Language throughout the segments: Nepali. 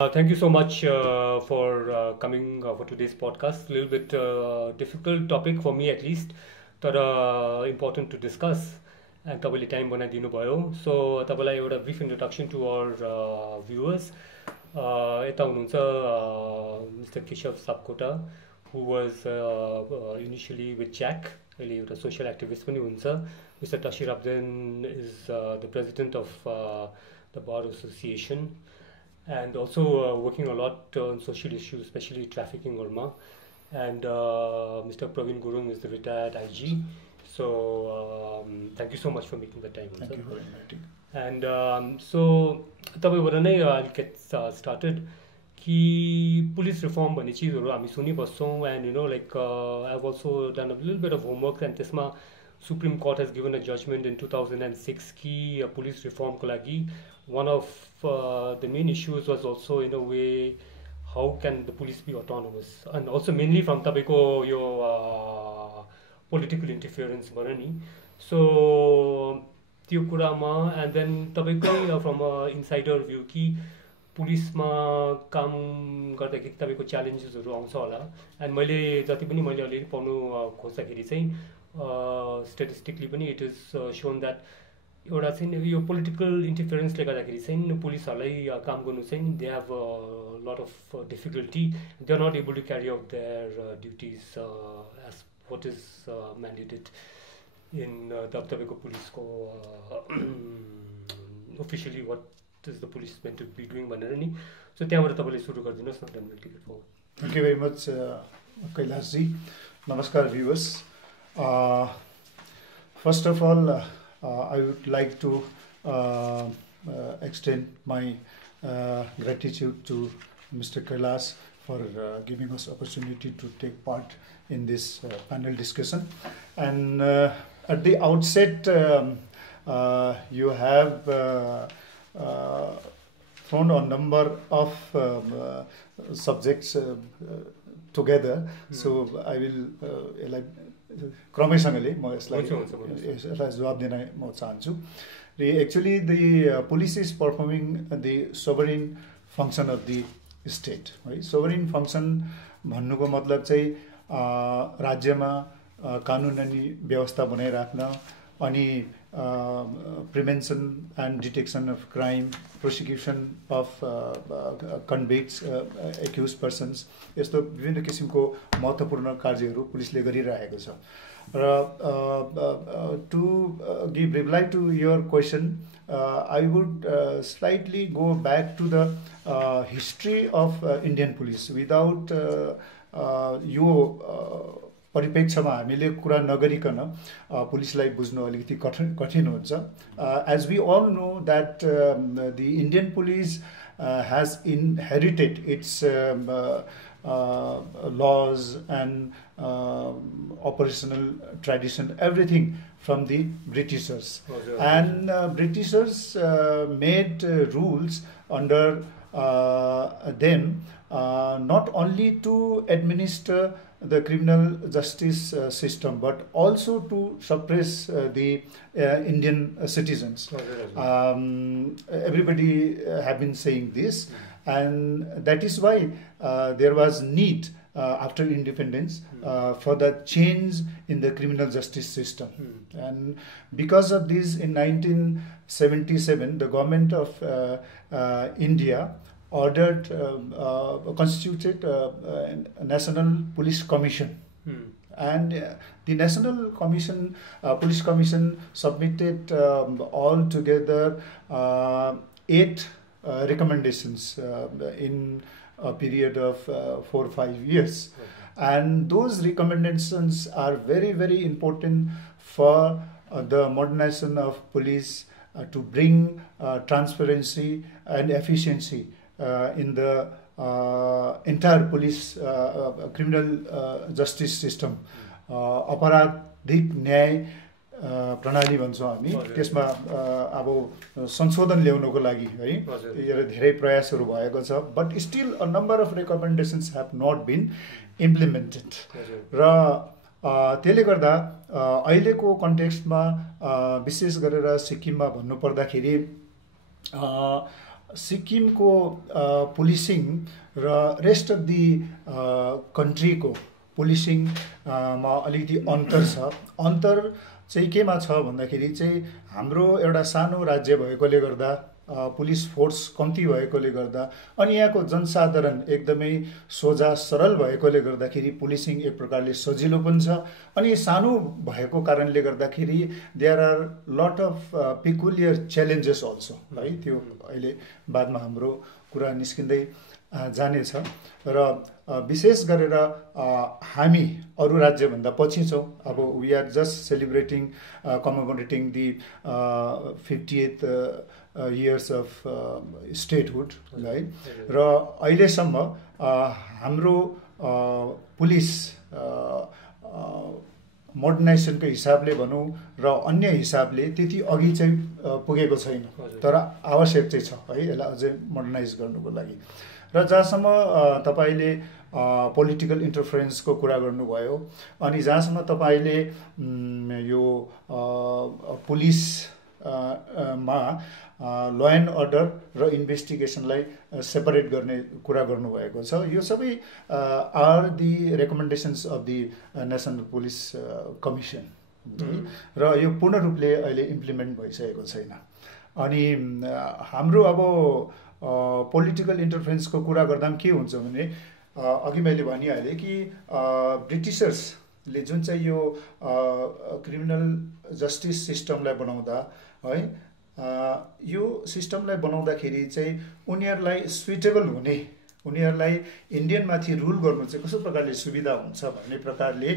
Thank you so much for coming for today's podcast. A little bit difficult topic for me at least, but important to discuss. And तपाईँले टाइम बनाइदिनु भयो सो तपाईँलाई एउटा brief introduction to our viewers यता हुनुहुन्छ Mr Keshav Sapkota who was initially with Jack अहिले एउटा सोसियल एक्टिभिस्ट पनि हुन्छ Mr Tasir Abden is the president of the bar association and also working a lot on social issues, especially trafficking Orma. And Mr. Praveen Gurung is the retired IG. So thank you so much for making the time. Thank you for inviting. And so I'll get started. कि police reform भन्ने चिजहरू हामी सुनिबस्छौँ and I've also done a little bit of homework and त्यसमा Supreme Court has given a judgment in 2006 कि police reform को लागि one of the main issues was also in a way how can the police be autonomous and also mainly from तपाईँको यो political interference भन नि so त्यो कुरामा and then तपाईँकै from a insider view कि पुलिसमा काम गर्दाखेरि तपाईँको च्यालेन्जेसहरू आउँछ होला एन्ड मैले जति पनि मैले अलिअलि पढ्नु खोज्दाखेरि चाहिँ स्ट्याटिस्टिकली पनि इट इज सोन द्याट एउटा चाहिँ यो पोलिटिकल इन्टरफेरेन्सले गर्दाखेरि चाहिँ पुलिसहरूलाई काम गर्नु चाहिँ they have lot of difficulty they are not able to carry out their duties as what is mandated in तपाईँको पुलिसको officially what is the police meant to be doing भनेर नि सो त्यहाँबाट तपाईँले सुरु गरिदिनुहोस् न then will take it forward thank you very much कैलाशजी नमस्कार viewers first of all I would like to extend my gratitude to Mr. Kailash for giving us opportunity to take part in this panel discussion. And at the outset, you have thrown a number of subjects together. So I will क्रमैसँगले म यसलाई जवाब दिन म चाहन्छु र actually the police is performing the sovereign function of the state है सोभरिन फङ्सन भन्नुको मतलब चाहिँ राज्यमा कानुन अनि व्यवस्था बनाइराख्न अनि prevention and detection of crime prosecution of convicts accuse persons यस्तो विभिन्न किसिमको महत्त्वपूर्ण कार्यहरू पुलिसले गरिरहेको छ र to give reply to your question I would slightly go back to the history of Indian police without यो परिप्रेक्ष्यमा हामीले कुरा नगरिकन पुलिसलाई बुझ्नु अलिकति कठिन हुन्छ as we all know that the Indian police has inherited its laws and operational tradition, everything from the Britishers. And Britishers made rules under them not only to administer the criminal justice system, but also to suppress the Indian citizens. Everybody have been saying this, and that is why there was need after independence for the change in the criminal justice system. And because of this, in 1977, the government of India ordered constituted a national police commission, and the national commission police commission submitted altogether 8 recommendations in a period of 4 or 5 years. And those recommendations are very, very important for the modernization of police to bring transparency and efficiency in the entire police criminal justice system. अपराधिक न्याय प्रणाली भन्छौँ हामी त्यसमा अब संशोधन ल्याउनको लागि है धेरै प्रयासहरू भएको छ but still a number of recommendations have not been implemented र त्यसले गर्दा अहिलेको कन्टेक्स्टमा विशेष गरेर सिक्किममा भन्नुपर्दाखेरि सिक्किमको पुलिसिङ र रेस्ट अफ दि कन्ट्रीको पुलिसिङमा अलिकति अन्तर छ। अन्तर चाहिँ केमा छ भन्दाखेरि चाहिँ हाम्रो एउटा सानो राज्य भएकोले गर्दा पुलिस फोर्स कम्ती भएकोले गर्दा अनि यहाँको जनसाधारण एकदमै सोझा सरल भएकोले गर्दाखेरि पुलिसिङ एक प्रकारले सजिलो पनि छ। अनि सानो भएको कारणले गर्दाखेरि there are lot of peculiar challenges also है। त्यो अहिले बादमा हाम्रो कुरा निस्किँदै जानेछ। र विशेष गरेर हामी अरू राज्यभन्दा पछि छौँ। अब we are just celebrating commemorating the 58th years of statehood है। र अहिलेसम्म हाम्रो पुलिस मोडर्नाइजेसनको हिसाबले भनौँ र अन्य हिसाबले त्यति अघि चाहिँ पुगेको छैन, तर आवश्यक चाहिँ छ है यसलाई अझै मोडर्नाइज गर्नुको लागि। र जहाँसम्म तपाईँले पोलिटिकल इन्टरफेरेन्सको कुरा गर्नुभयो अनि जहाँसम्म तपाईँले यो पुलिस मा ल एन्ड अर्डर र इन्भेस्टिगेसनलाई सेपरेट गर्ने कुरा गर्नुभएको छ। यो सबै are the recommendations of the national police commission र यो पूर्ण रूपले अहिले इम्प्लिमेन्ट भइसकेको छैन। अनि हाम्रो अब पोलिटिकल इन्टरफेरेन्सको कुरा गर्दा पनि के हुन्छ भने अघि मैले भनिहालेँ कि ब्रिटिसर्सले जुन चाहिँ यो क्रिमिनल जस्टिस सिस्टमलाई बनाउँदा है, यो सिस्टमलाई बनाउँदाखेरि चाहिँ उनीहरूलाई सुइटेबल हुने, उनीहरूलाई इन्डियनमाथि रुल गर्नु चाहिँ कस्तो प्रकारले सुविधा हुन्छ भन्ने प्रकारले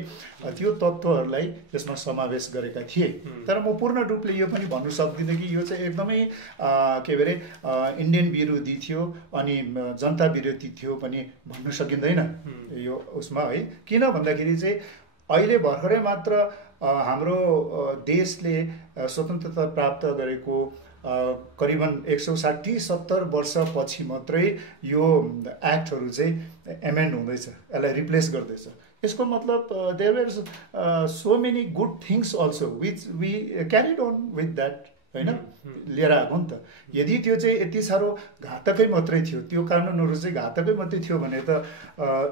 त्यो तत्त्वहरूलाई यसमा समावेश गरेका थिए। तर म पूर्ण रूपले यो पनि भन्नु सक्दिनँ कि यो चाहिँ एकदमै के अरे इन्डियन विरोधी थियो अनि जनता विरोधी थियो पनि भन्नु सकिँदैन यो उसमा है। किन भन्दाखेरि चाहिँ अहिले भर्खरै मात्र हाम्रो देशले स्वतन्त्रता प्राप्त गरेको करिबन 160-70 वर्षपछि मात्रै यो एक्टहरू चाहिँ एमेन्ड हुँदैछ, यसलाई रिप्लेस गर्दैछ। यसको मतलब there were so many good things also which we carried on with that होइन, लिएर आएको नि त। यदि त्यो चाहिँ यति साह्रो घातकै मात्रै थियो, त्यो कानुनहरू चाहिँ घातकै मात्रै थियो भने त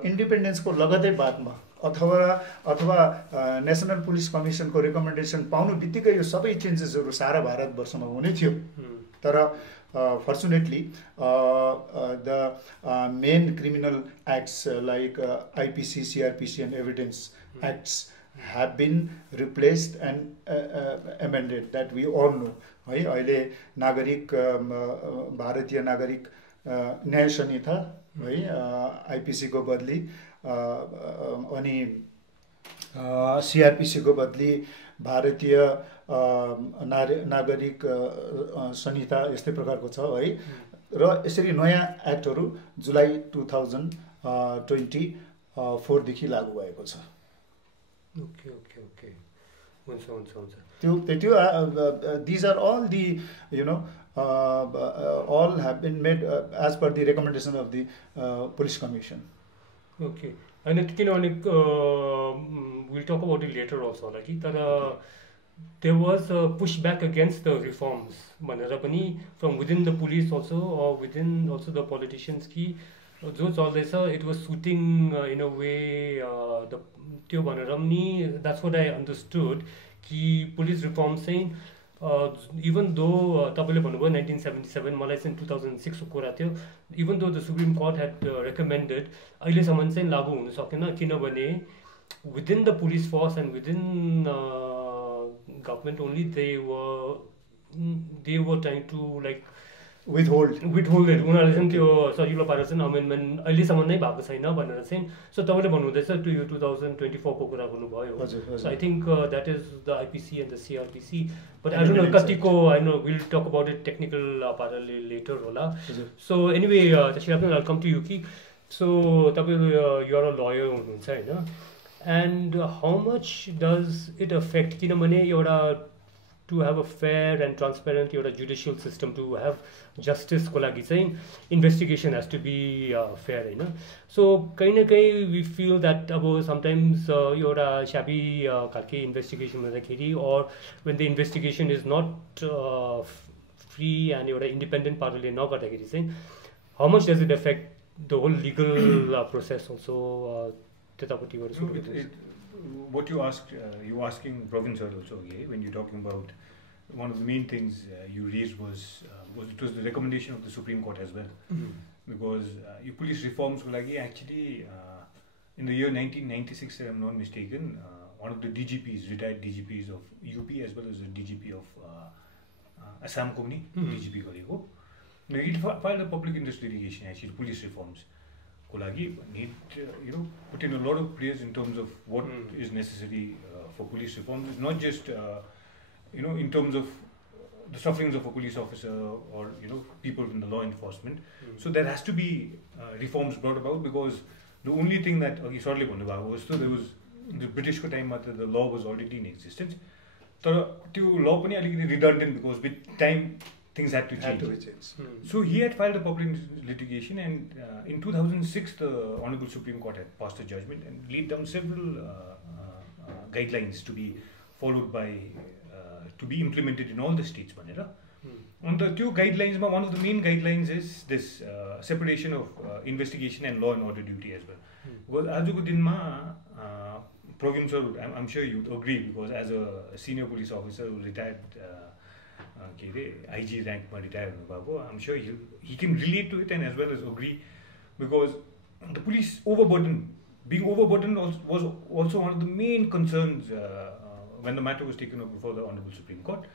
इन्डिपेन्डेन्सको लगतै बादमा अथवा नेसनल पुलिस कमिसनको रेकमेन्डेसन पाउनु बित्तिकै यो सबै चेन्जेसहरू सारा भारतवर्षमा हुने थियो। तर fortunately the main criminal acts like IPC, CrPC and evidence acts have been replaced and amended that we all know है। अहिले नागरिक भारतीय नागरिक न्याय संहिता है आइपिसी को बदली अनि सिआरपिसी को बदली भारतीय नागरिक संहिता यस्तै प्रकारको छ है। र यसरी नयाँ एक्टहरू जुलाई 2024 देखि लागू भएको छ। Okay. These are all the all have been made as per the recommendation of the police commission. Okay, and we'll talk about it later also. Like there was a pushback against the reforms, from within the police also, or within also the politicians. It was suiting in a way that's what I understood. Police reform saying even though 1977 Malaysia in 2006 even though the Supreme Court had recommended within the police force and within government only they were trying to like withhold it उनीहरूले चाहिँ त्यो सजिलो पारेर चाहिँ अमेन्डमेन्ट अहिलेसम्म नै भएको छैन भनेर चाहिँ। सो तपाईँले भन्नुहुँदैछ टु यो 2024 को कुरा गर्नुभयो। So I think that is the IPC and the CrPC, but I don't know कतिको I know will talk about it technical पाराले लेटर होला। So anyway I come to you कि सो तपाईँ यु आर अ लयर हुनुहुन्छ होइन, and how much does it affect, किनभने एउटा to have a fair and transparent judicial system, to have justice ko lagi चाहिँ investigation has to be fair हैन। so kahi na kahi we feel that sometimes एउटा shabby खालके investigation हुँदाखेरि or when the investigation is not free and एउटा independent पाराले नगर्दाखेरि चाहिँ how much does it affect the whole legal process also त्यतापट्टि गएर सुरु गर्नु what you asked you asking province also okay when you're talking about one of the main things you raised was it was the recommendation of the Supreme Court as well because police reforms were like actually in the year 1996 if I'm not mistaken one of the DGPs retired DGPs of UP as well as the DGP of Assam ko pani DGP gareko he filed a public interest litigation actually police reforms ko lagi need put in a lot of prayers in terms of what is necessary for police reforms. It's not just in terms of the sufferings of a police officer or people in the law enforcement. So there has to be reforms brought about because the only thing that sorry was so there was the British time the law was already in existence. So the law was redundant because with time things had to change. So he had filed a public litigation and in 2006 the Honorable Supreme Court had passed a judgment and laid down several guidelines to be followed by to be implemented in all the states. On the two guidelines, one of the main guidelines is this separation of investigation and law and order duty as well. Because ajuko dinma province I'm sure you'd agree because as a senior police officer who retired IG rank retired I'm sure he can relate to it and as well as agree because the police being overburdened was also one of the main concerns when the matter was taken up before the Honorable Supreme Court.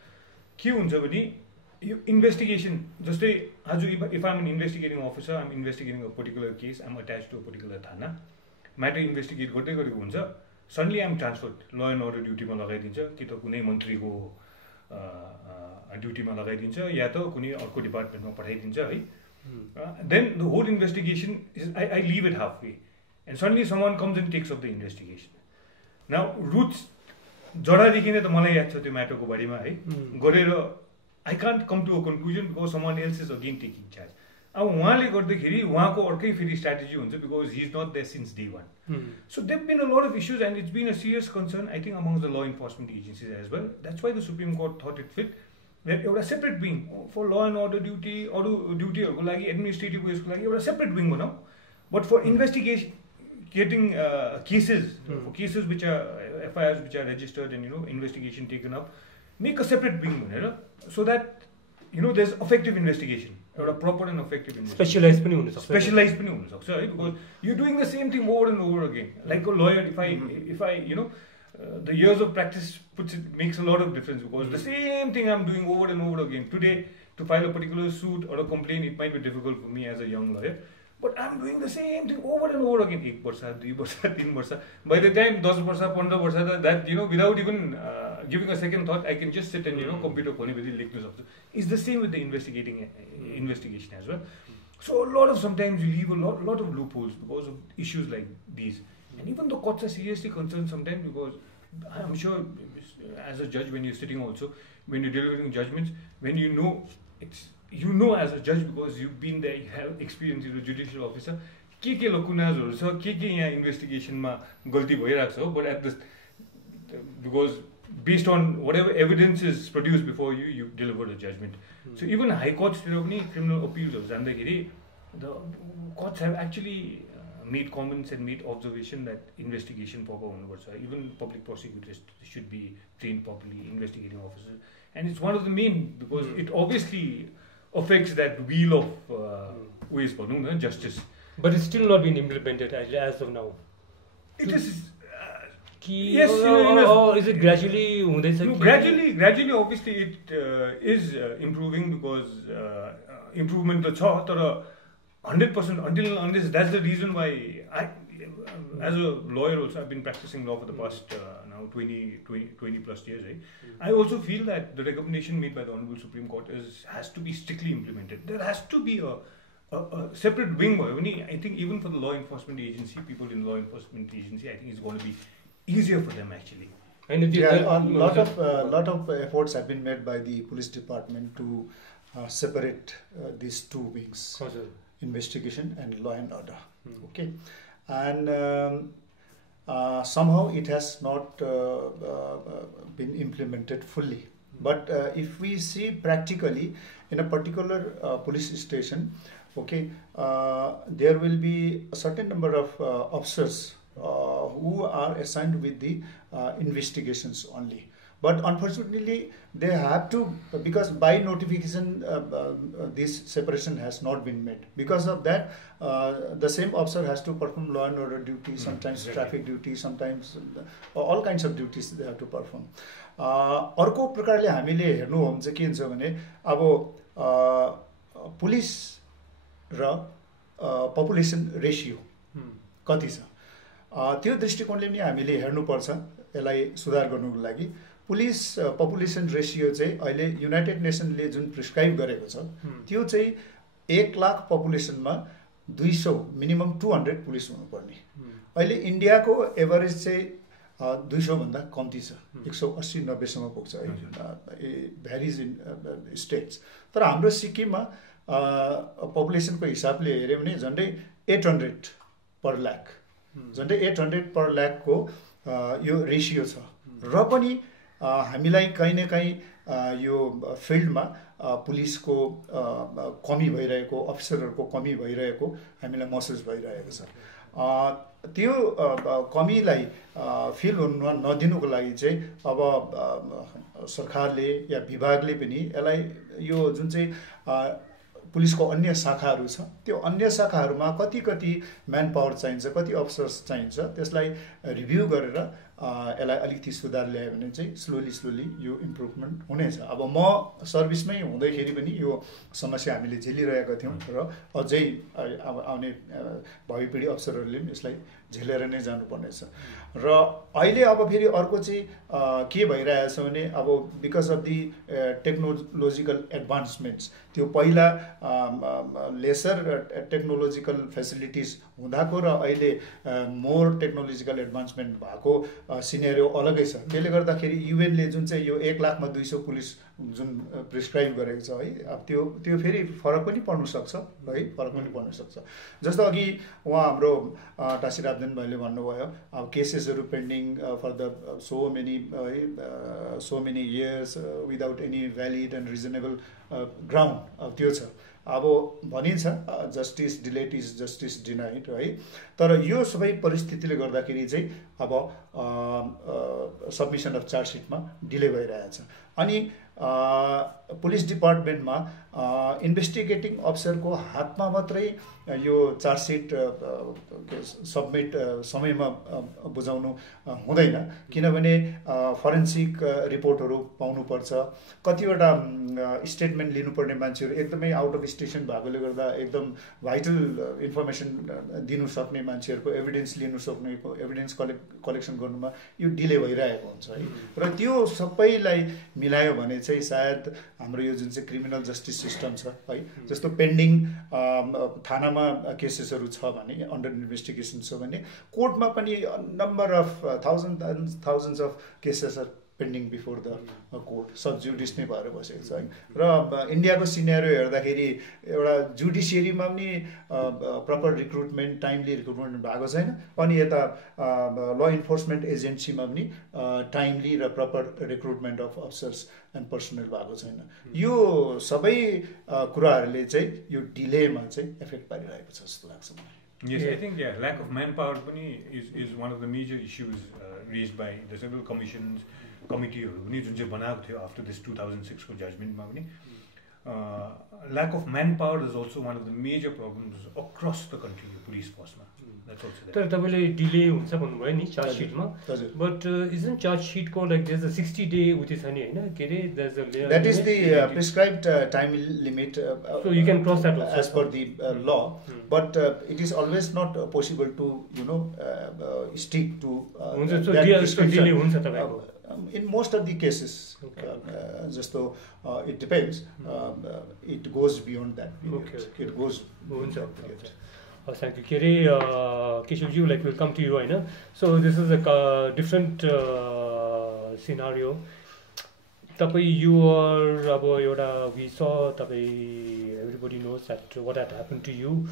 Investigation, just say, if I'm an investigating officer, I'm investigating a particular case, I'm attached to a particular thana, matter investigate suddenly I'm transferred, law and order duty ma lagaidincha कि त कुनै मन्त्रीको ड्युटीमा लगाइदिन्छ या त कुनै अर्को डिपार्टमेन्टमा पठाइदिन्छ है then the whole investigation is I leave it halfway and suddenly someone comes and takes up the investigation. Now roots जडादेखि नै त मलाई याद छ त्यो म्याटरको बारेमा है गरेर I can't come to a conclusion because someone else is again taking charge. अब उहाँले गर्दाखेरि उहाँको अर्कै फेरि strategy हुन्छ because he's not there since day one. So there have been a lot of issues and it's been a serious concern I think amongst the law enforcement agencies as well. That's why the Supreme Court thought it fit that एउटा separate wing for law and order duty अरू ड्युटीहरुको लागि administrative ways को लागि एउटा separate wing बनाऊ. But for investigation getting cases for cases which are FIRs which are registered and investigation taken up make a separate wing भनेर so that there's effective investigation एउटा proper and effective investigation specialized पनि हुन सक्छ है because you're doing the same thing over and over again like a lawyer if I the years of practice makes a lot of difference because the same thing I'm doing over and over again today to file a particular suit or a complaint it might be difficult for me as a young lawyer but I'm doing the same thing over and over again 1 वर्ष 2 वर्ष 3 वर्ष by the time 10 वर्ष 15 वर्ष that without even giving a second thought I can just sit and computer खोल्ने बित्तिकै लेख्न सक्छु. It's the same with the investigation as well. So a lot of sometimes you leave a lot of loopholes because of issues like these and even the courts are seriously concerned sometimes because I'm sure as a judge when you're sitting also when you're delivering judgments when as a judge because you've been there you have experience as a judicial officer के लकुनाजहरु छ के यहाँ इन्भेस्टिगेसनमा गल्ती भइराछ हो but at this because based on whatever evidence is produced before you deliver a judgment. So even high courts criminal appeals the courts have actually made comments and made observation that investigation proper even public prosecutors should be trained properly investigating officers and it's one of the main because it obviously affects that wheel of ways for justice. But it's still not been implemented as of now. It is. Yes, is it gradually? Gradually, obviously it is improving because improvement is 100% until unless that's the reason why I, as a lawyer also, I've been practicing law for the past now 20 plus years. I also feel that the recommendation made by the Honorable Supreme Court has to be strictly implemented. There has to be a separate wing. I think even for the law enforcement agency, people in law enforcement agency, I think it's going to be easier for them actually. And a lot of efforts have been made by the police department to separate these two wings, investigation and law and order. Okay, and somehow it has not been implemented fully But if we see practically in a particular police station, okay, there will be a certain number of officers who are assigned with the investigations only. But unfortunately, they have to, because by notification, this separation has not been made. Because of that, the same officer has to perform law and order duty, sometimes traffic duty, sometimes all kinds of duties they have to perform. अर्को प्रकारले हामीले हेर्नु हो भने चाहिँ के हुन्छ भने अब पुलिस र पपुलेसन रेसियो कति छ त्यो दृष्टिकोणले पनि हामीले हेर्नुपर्छ यसलाई सुधार गर्नुको लागि। पुलिस पपुलेसन रेसियो चाहिँ अहिले युनाइटेड नेसनले जुन प्रिस्क्राइब गरेको छ त्यो चाहिँ 1 लाख पपुलेसनमा 200 मिनिमम 200 पुलिस हुनुपर्ने। अहिले इन्डियाको एभरेज चाहिँ 200 भन्दा कम्ती छ, 180-90 सम्म पुग्छ है, भ्यारिज इन स्टेट्स। तर हाम्रो सिक्किममा पपुलेसनको हिसाबले हेऱ्यो भने झन्डै 800 पर लाख, झन्डै 800 पर लाखको यो रेसियो छ। र पनि हामीलाई कहीँ न कहीँ यो फिल्डमा पुलिसको कमी भइरहेको, अफिसरहरूको कमी भइरहेको हामीलाई महसुस भइरहेको छ। त्यो कमीलाई फिल हुन नदिनुको लागि चाहिँ अब सरकारले या विभागले पनि यसलाई यो जुन चाहिँ पुलिसको अन्य शाखाहरू छ त्यो अन्य शाखाहरूमा कति कति म्यान पावर चाहिन्छ, कति अफिसर्स चाहिन्छ, त्यसलाई रिभ्यू गरेर यसलाई अलिकति सुधार ल्यायो भने चाहिँ स्लोली यो इम्प्रुभमेन्ट हुनेछ। अब म सर्भिसमै हुँदाखेरि पनि यो समस्या हामीले झेलिरहेका थियौँ र अझै अब आउने भावी पिँढी अफिसरहरूले पनि यसलाई झेलेर नै जानुपर्नेछ। र अहिले अब फेरि अर्को चाहिँ के भइरहेछ भने अब बिकज अफ दि टेक्नोलोजिकल एडभान्समेन्ट्स, त्यो पहिला लेसर टेक्नोलोजिकल फेसिलिटिज हुँदाको र अहिले मोर टेक्नोलोजिकल एडभान्समेन्ट भएको सिनेरियो अलगै छ। त्यसले गर्दाखेरि युएनले जुन चाहिँ यो 1 लाखमा 200 पुलिस जुन प्रिस्क्राइब गरेको छ है, अब त्यो फेरि फरक पनि पर्न सक्छ है, फरक पनि पर्न सक्छ। जस्तो अघि उहाँ हाम्रो टासी राब्देन भाइले भन्नुभयो अब केसेसहरू pending for the so many years without any valid and reasonable ground, अब त्यो छ। अब भनिन्छ justice delayed is justice denied है, तर यो सबै परिस्थितिले गर्दाखेरि चाहिँ अब सबमिसन अफ चार्जसिटमा डिले भइरहेछ। अनि पुलिस डिपार्टमेन्टमा इन्भेस्टिगेटिङ अफिसरको हातमा मात्रै यो चार्जसिट सबमिट समयमा बुझाउनु हुँदैन, किनभने फरेन्सिक रिपोर्टहरू पाउनुपर्छ, कतिवटा स्टेटमेन्ट लिनुपर्ने मान्छेहरू एकदमै आउट अफ स्टेसन भएकोले गर्दा एकदम भाइटल इन्फर्मेसन दिनु सक्ने मान्छेहरूको एभिडेन्स लिनु सक्नेको एभिडेन्स कलेक्सन गर्नुमा यो डिले भइरहेको हुन्छ है। र त्यो सबैलाई मिलायो भने चाहिँ सायद हाम्रो यो जुन चाहिँ क्रिमिनल जस्टिस सिस्टम छ है, जस्तो पेन्डिङ थानामा केसेसहरू छ भने, अन्डर इन्भेस्टिगेसन छ भने, कोर्टमा पनि number of thousands of cases are pending before the court, sub judice नै भएर बसेको छ है। र इन्डियाको सिनेरियो हेर्दाखेरि एउटा जुडिसियरीमा पनि प्रपर रिक्रुटमेन्ट, टाइमली रिक्रुटमेन्ट भएको छैन, अनि यता ल इन्फोर्समेन्ट एजेन्सीमा पनि टाइमली र proper recruitment of officers and personal भएको छैन। यो सबै कुराहरूले चाहिँ यो डिलेमा चाहिँ इफेक्ट पारिरहेको छ जस्तो लाग्छ मलाई। Yes, I think lack of manpower is one of the major issues raised by the several commissions, committeeहरू पनि जुन चाहिँ बनाएको थियो after this 2006 को जजमेन्टमा पनि। Lack of manpower is also one of the major problems across the country, police force मा। तर तपाईँले डिले हुन्छ भन्नुभयो नि चार्ज सिटमा, बट इजन्ट चार्ज सिटको like there is a 60 day उति छ नि हैन, के रे there is a that is the prescribed time limit, so you can cross that as per the law, but it is always not possible to you know stick to delay हुन्छ तपाईको in most of the cases. Just though it depends, it goes beyond that period. It goes beyond that period. Thank you. Kere Keshuvji, like we'll come to you, right? So this is a different scenario. Tapai, you are we saw Tapai, everybody knows that what had happened to you.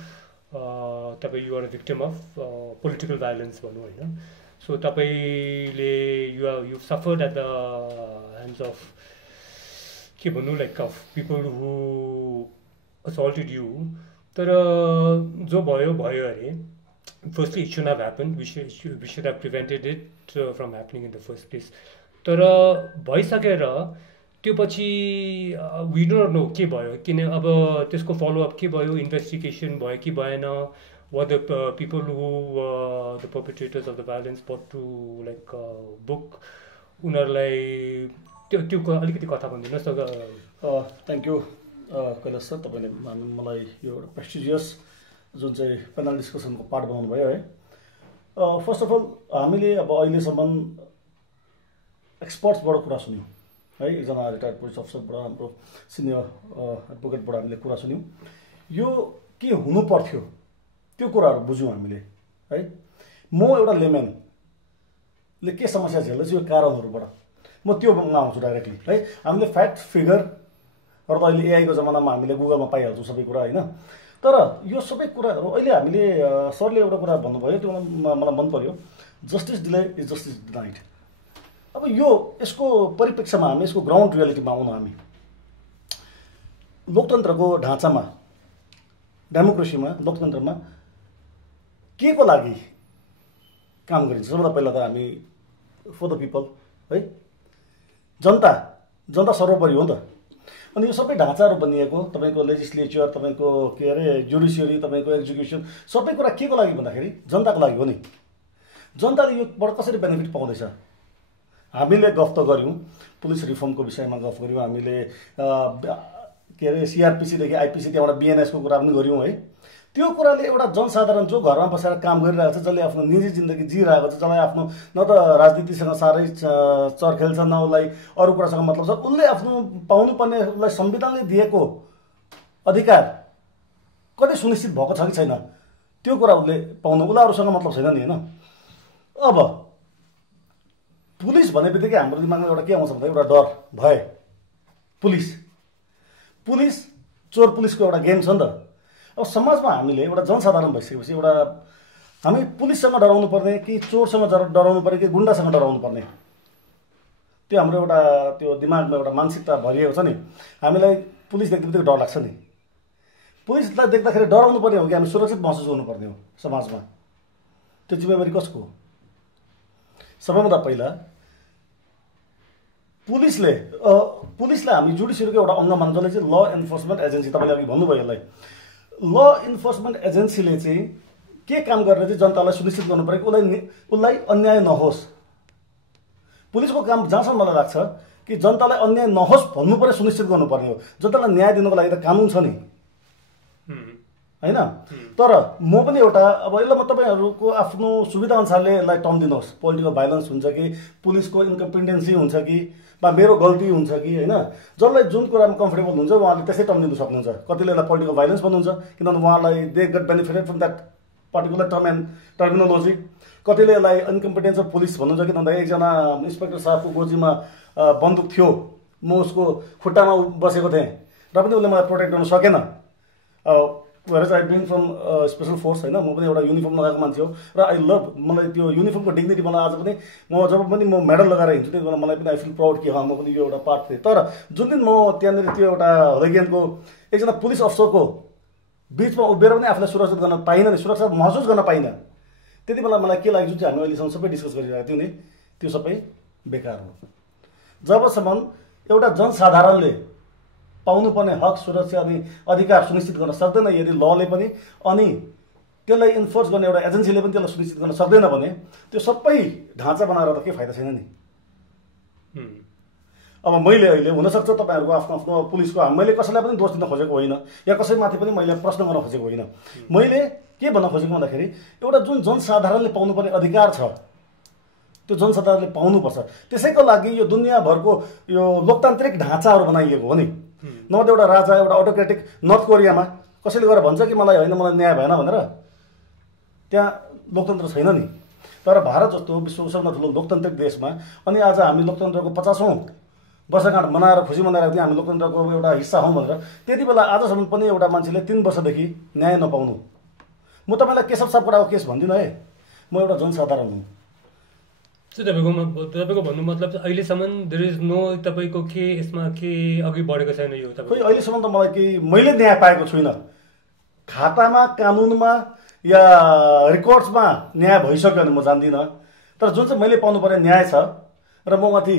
Tapai, you are a victim of political violence, right? So tapaile you've suffered at the hands of के भन्नु like of people who assaulted you तर जो भयो भयो अरे firstly it shouldn't have happened we should have prevented it from happening in the first place तर भइसकेर त्यो पछि we do not know के भयो किन अब त्यसको follow up के भयो investigation भयो कि भएन what the people who the perpetrators of the violence brought to like book उनीहरूलाई त्यो अलिकति कथा भनिदिनुहोस् न थ्याङ्क यू कैलाश सर तपाईँले मलाई यो एउटा प्रेस्टिजियस जुन चाहिँ पेनल डिस्कसनको पार्ट बनाउनु भयो है फर्स्ट अफ अल हामीले अब अहिलेसम्म एक्सपर्ट्सबाट कुरा सुन्यौँ है एकजना रिटायर्ड पुलिस अफिसरबाट हाम्रो सिनियर एडभोकेटबाट हामीले कुरा सुन्यौँ यो के हुनु पर्थ्यो त्यो कुराहरू बुझ्यौँ हामीले है म एउटा लेम्यानले के समस्या झेल्दैछु यो कारणहरूबाट म त्योमा आउँछु डाइरेक्टली है हामीले फ्याक्ट फिगर र त अहिले एआईको जमानामा हामीले गुगलमा पाइहाल्छौँ सबै कुरा होइन तर यो सबै कुराहरू अहिले हामीले सरले एउटा कुरा भन्नुभयो त्यो मलाई मन पर्यो justice delay is justice denied अब यो यसको परिप्रेक्ष्यमा हामी यसको ग्राउन्ड रियालिटीमा आउनु हामी लोकतन्त्रको ढाँचामा डेमोक्रेसीमा लोकतन्त्रमा के को लागि काम गरिन्छ सबभन्दा पहिला त हामी फर द पिपल है जनता सर्वोपरि हो नि त अनि यो सबै ढाँचाहरू बनिएको तपाईँको लेजिस्लेचर तपाईँको के अरे जुडिसियरी तपाईँको एक्जिक्युसन सबै कुरा के को लागि भन्दाखेरि जनताको लागि हो नि जनताले योबाट कसरी बेनिफिट पाउँदैछ हामीले गफ त गऱ्यौँ पुलिस रिफर्मको विषयमा गफ गऱ्यौँ हामीले के अरे सिआरपिसीदेखि आइपिसी त्यहाँबाट बिएनएसको कुरा पनि गऱ्यौँ है त्यो कुराले एउटा जनसाधारण जो घरमा बसेर काम गरिरहेको छ जसले आफ्नो निजी जिन्दगी जिइरहेको छ जसलाई आफ्नो न त राजनीतिसँग साह्रै चर्खेल छ न उसलाई अरू कुरासँग मतलब छ उसले आफ्नो पाउनुपर्ने उसलाई संविधानले दिएको अधिकार कति सुनिश्चित भएको छ कि छैन त्यो कुरा उसले पाउनु उसलाई अरूसँग मतलब छैन नि होइन अब पुलिस भने बित्तिकै हाम्रो दिमागमा एउटा के आउँछ भन्दा एउटा डर भय पुलिस चोर पुलिसको एउटा गेम छ नि त अब समाजमा हामीले एउटा जनसाधारण भइसकेपछि एउटा हामी पुलिससँग डराउनु पर्ने कि चोरसँग डराउनु पर्ने कि गुन्डासँग डराउनु पर्ने त्यो हाम्रो एउटा त्यो दिमागमा एउटा मानसिकता भरिएको छ नि हामीलाई पुलिस देख्दा बित्तिकै डर लाग्छ नि पुलिसलाई देख्दाखेरि डराउनु पर्ने हो कि हामी सुरक्षित महसुस गर्नुपर्ने हो समाजमा त्यो जिम्मेवारी कसको हो सबैभन्दा पहिला पुलिसलाई हामी जुडिसियरीको एउटा अङ्ग मान्छौँ जसले चाहिँ ल एन्फोर्समेन्ट एजेन्सी तपाईँले अघि भन्नुभयो यसलाई ल इन्फोर्समेन्ट एजेन्सीले चाहिँ के काम गरेर चाहिँ जनतालाई सुनिश्चित गर्नु पर्यो कि उसलाई अन्याय नहोस् पुलिसको काम जहाँसम्म मलाई लाग्छ कि जनतालाई अन्याय नहोस् भन्नु पर्यो सुनिश्चित गर्नुपर्ने हो जनतालाई न्याय दिनुको लागि त कानुन छ नि होइन तर म पनि एउटा अब यसलाई म तपाईँहरूको आफ्नो सुविधा अनुसारले यसलाई टर्म दिनुहोस् पोलिटिकल भाइलेन्स हुन्छ कि पुलिसको इन्कम्पिटेन्सी हुन्छ कि वा मेरो गल्ती हुन्छ कि होइन जसलाई जुन कुरामा कम्फर्टेबल हुन्छ उहाँले त्यसै टर्म दिनु सक्नुहुन्छ कतिले यसलाई पोलिटिकल भाइलेन्स भन्नुहुन्छ किनभने उहाँलाई they get benefited from that particular term and terminology कतिले यसलाई इन्कम्पिटेन्स अफ पुलिस भन्नुहुन्छ कि भन्दा एकजना इन्सपेक्टर साहबको गोजीमा बन्दुक थियो म उसको खुट्टामा बसेको थिएँ र पनि उसले मलाई प्रोटेक्ट गर्न सकेन whereas I bring from special force होइन म पनि एउटा युनिफर्म लगाएको मान्छे हो र आई लभ मलाई त्यो युनिफर्मको डिग्निटी मलाई आज पनि म जब पनि म मेडल लगाएर हिँड्छु त्यति बेला मलाई पनि आई फिल प्राउड कि म पनि यो एउटा पार्ट थिएँ तर जुन दिन म त्यहाँनिर त्यो एउटा हृदयज्ञानको एकजना पुलिस अफसरको बिचमा उभिएर पनि आफूलाई सुरक्षित गर्न पाइनँ नि सुरक्षा महसुस गर्न पाइनँ त्यति बेला मलाई के लाग्यो जुन चाहिँ हामी अहिलेसम्म सबै डिस्कस गरिरहेको थियौँ नि त्यो सबै बेकार हो जबसम्म एउटा जनसाधारणले पाउनुपर्ने हक सुरक्षा अनि अधिकार सुनिश्चित गर्न सक्दैन यदि लले पनि अनि त्यसलाई इन्फोर्स गर्ने एउटा एजेन्सीले पनि त्यसलाई सुनिश्चित गर्न सक्दैन भने त्यो सबै ढाँचा बनाएर त के फाइदा छैन नि अब मैले अहिले हुनसक्छ तपाईँहरूको आफ्नो आफ्नो पुलिसको मैले कसैलाई पनि दोष दिन खोजेको होइन या कसैमाथि पनि मैले प्रश्न गर्न खोजेको होइन मैले के भन्न खोजेको भन्दाखेरि एउटा जुन जनसाधारणले पाउनुपर्ने अधिकार छ त्यो जनसाधारणले पाउनुपर्छ त्यसैको लागि यो दुनियाँभरको यो लोकतान्त्रिक ढाँचाहरू बनाइएको हो नि न त एउटा राजा एउटा अटोक्रेटिक नर्थ कोरियामा कसैले गएर भन्छ कि मलाई होइन मलाई न्याय भएन भनेर त्यहाँ लोकतन्त्र छैन नि तर भारत जस्तो विश्वको सबभन्दा ठुलो लोकतान्त्रिक देशमा अनि आज हामी लोकतन्त्रको 50औं वर्षगाँठ मनाएर खुसी मनाएर पनि हामी लोकतन्त्रको एउटा हिस्सा हौँ भनेर त्यति बेला आजसम्म पनि एउटा मान्छेले 3 वर्षदेखि न्याय नपाउनु म तपाईँलाई केशव सापकोटाको केस भन्दिनँ है म एउटा जनसाधारण हुँ सो तपाईँको भन्नु मतलब अहिलेसम्म देयर इज नो तपाईँको के यसमा के अघि बढेको छैन यो खै अहिलेसम्म त मलाई केही मैले न्याय पाएको छुइनँ। खातामा कानुनमा या रेकर्ड्समा न्याय भइसक्यो भने म जान्दिनँ, तर जुन चाहिँ मैले पाउनुपर्ने न्याय छ र म माथि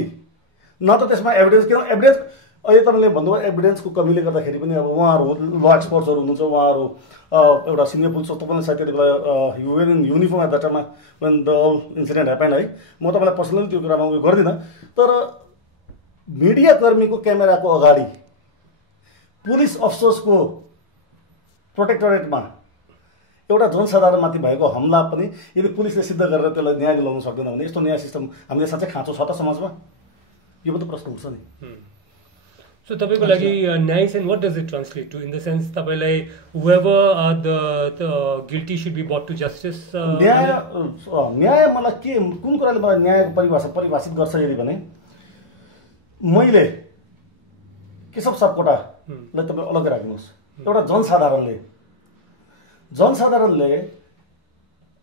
न त त्यसमा एभिडेन्स, किन एभिडेन्स अहिले तपाईँले भन्नुभयो एभिडेन्सको कमीले गर्दाखेरि पनि अब उहाँहरू ल एक्सपर्ट्सहरू हुनुहुन्छ, उहाँहरू एउटा सिनियर पुलिस, तपाईँले सायद त्यति बेला you were in uniform at the टाइममा when the all incident happened है। म तपाईँलाई पर्सनली त्यो कुरामा उयो गर्दिनँ, तर मिडियाकर्मीको क्यामेराको अगाडि पुलिस अफसर्सको प्रोटेक्टोरेटमा एउटा जनसाधारणमाथि भएको हमला पनि यदि पुलिसले सिद्ध गरेर त्यसलाई न्याय दिलाउन सक्दैन भने यस्तो न्याय सिस्टम हामीले साँच्चै खाँचो छ त समाजमा? यो पनि त प्रश्न उठ्छ नि। सो तपाईँको लागि न्याय चाहिँ what does it translate to in the sense तपाईँलाई whoever are the guilty should be brought to justice? न्याय मलाई के कुन कुराले मलाई न्यायको परिभाषित गर्छ यदि भने मैले केशव सापकोटालाई तपाईँ अलग्गै राख्नुहोस्। एउटा जनसाधारणले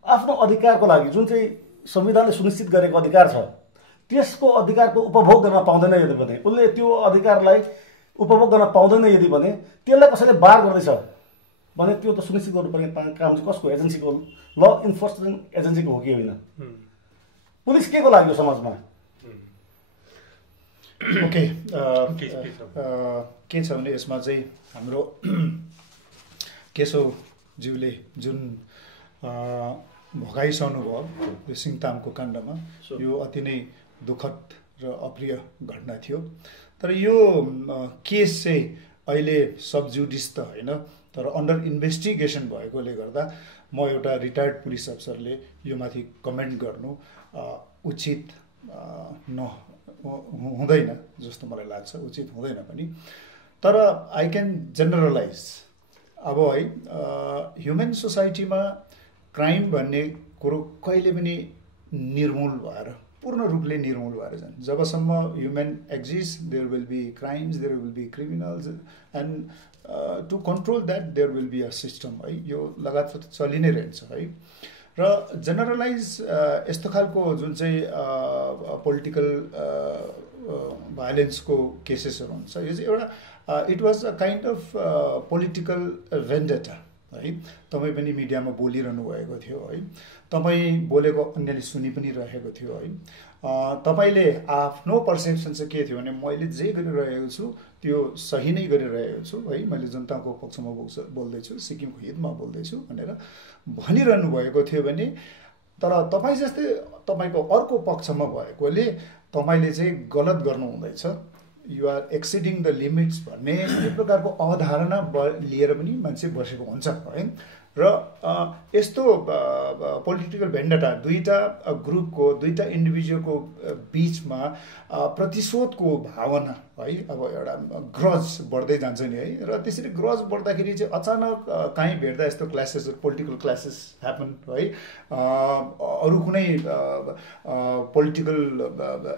आफ्नो अधिकारको लागि जुन चाहिँ संविधानले सुनिश्चित गरेको अधिकार छ त्यसको अधिकारको उपभोग गर्न पाउँदैन यदि भने, उसले त्यो अधिकारलाई उपभोग गर्न पाउँदैन यदि भने, त्यसलाई कसैले बार गर्दैछ भने त्यो त सुनिश्चित गर्नुपर्ने काम चाहिँ कसको? एजेन्सीको, ल इन्फोर्समेन्ट एजेन्सीको हो कि होइन? पुलिस के को लागि हो समाजमा? ओके, के छ भने यसमा चाहिँ हाम्रो केशवज्यूले जुन भगाइसक्नु भयो यो सिङतामको काण्डमा, यो अति नै दुःखद र अप्रिय घटना थियो। तर यो केस चाहिँ अहिले सब जुडिस त होइन, तर अन्डर इन्भेस्टिगेसन भएकोले गर्दा म एउटा रिटायर्ड पुलिस अफसरले यो माथि कमेन्ट गर्नु उचित हुँदैन जस्तो मलाई लाग्छ, उचित हुँदैन पनि। तर आई क्यान जेनरलाइज अब है, ह्युमन सोसाइटीमा क्राइम भन्ने कुरो कहिले पनि निर्मूल भएर, पूर्ण रूपले निर्मूल भएर जान्छ। जबसम्म human exist there will be crimes, there will be criminals, and to control that there will be a system है। यो लगातार चलि नै रहन्छ है। र जेनरलाइज यस्तो खालको जुन चाहिँ पोलिटिकल भायोलेन्सको केसेसहरू हुन्छ, यो चाहिँ एउटा it was a kind of political vendetta है। तपाईँ पनि मिडियामा बोलिरहनु भएको थियो है, तपाईँ बोलेको अन्यले सुनि पनि रहेको थियो है। तपाईँले आफ्नो पर्सेप्सन चाहिँ के थियो भने मैले जे गरिरहेको छु त्यो सही नै गरिरहेको छु है, मैले जनताको पक्षमा बोल्दैछु, सिक्किमको हितमा बोल्दैछु भनेर भनिरहनु भएको थियो भने, तर तपाईँ जस्तै तपाईँको अर्को पक्षमा भएकोले तपाईँले चाहिँ गलत गर्नु हुँदैछ, you are exceeding the limits भन्ने यो प्रकारको अवधारणा लिएर पनि मान्छे बसेको हुन्छ है। र यस्तो पोलिटिकल भेन्डाटा दुईटा ग्रुपको, दुईटा इन्डिभिजुअलको बिचमा प्रतिशोधको भावना है, अब एउटा ग्रज बढ्दै जान्छ नि है। र त्यसरी ग्रज बढ्दाखेरि चाहिँ अचानक कहीँ भेट्दा यस्तो क्लासेस, पोलिटिकल क्लासेस ह्यापन है। अरू कुनै पोलिटिकल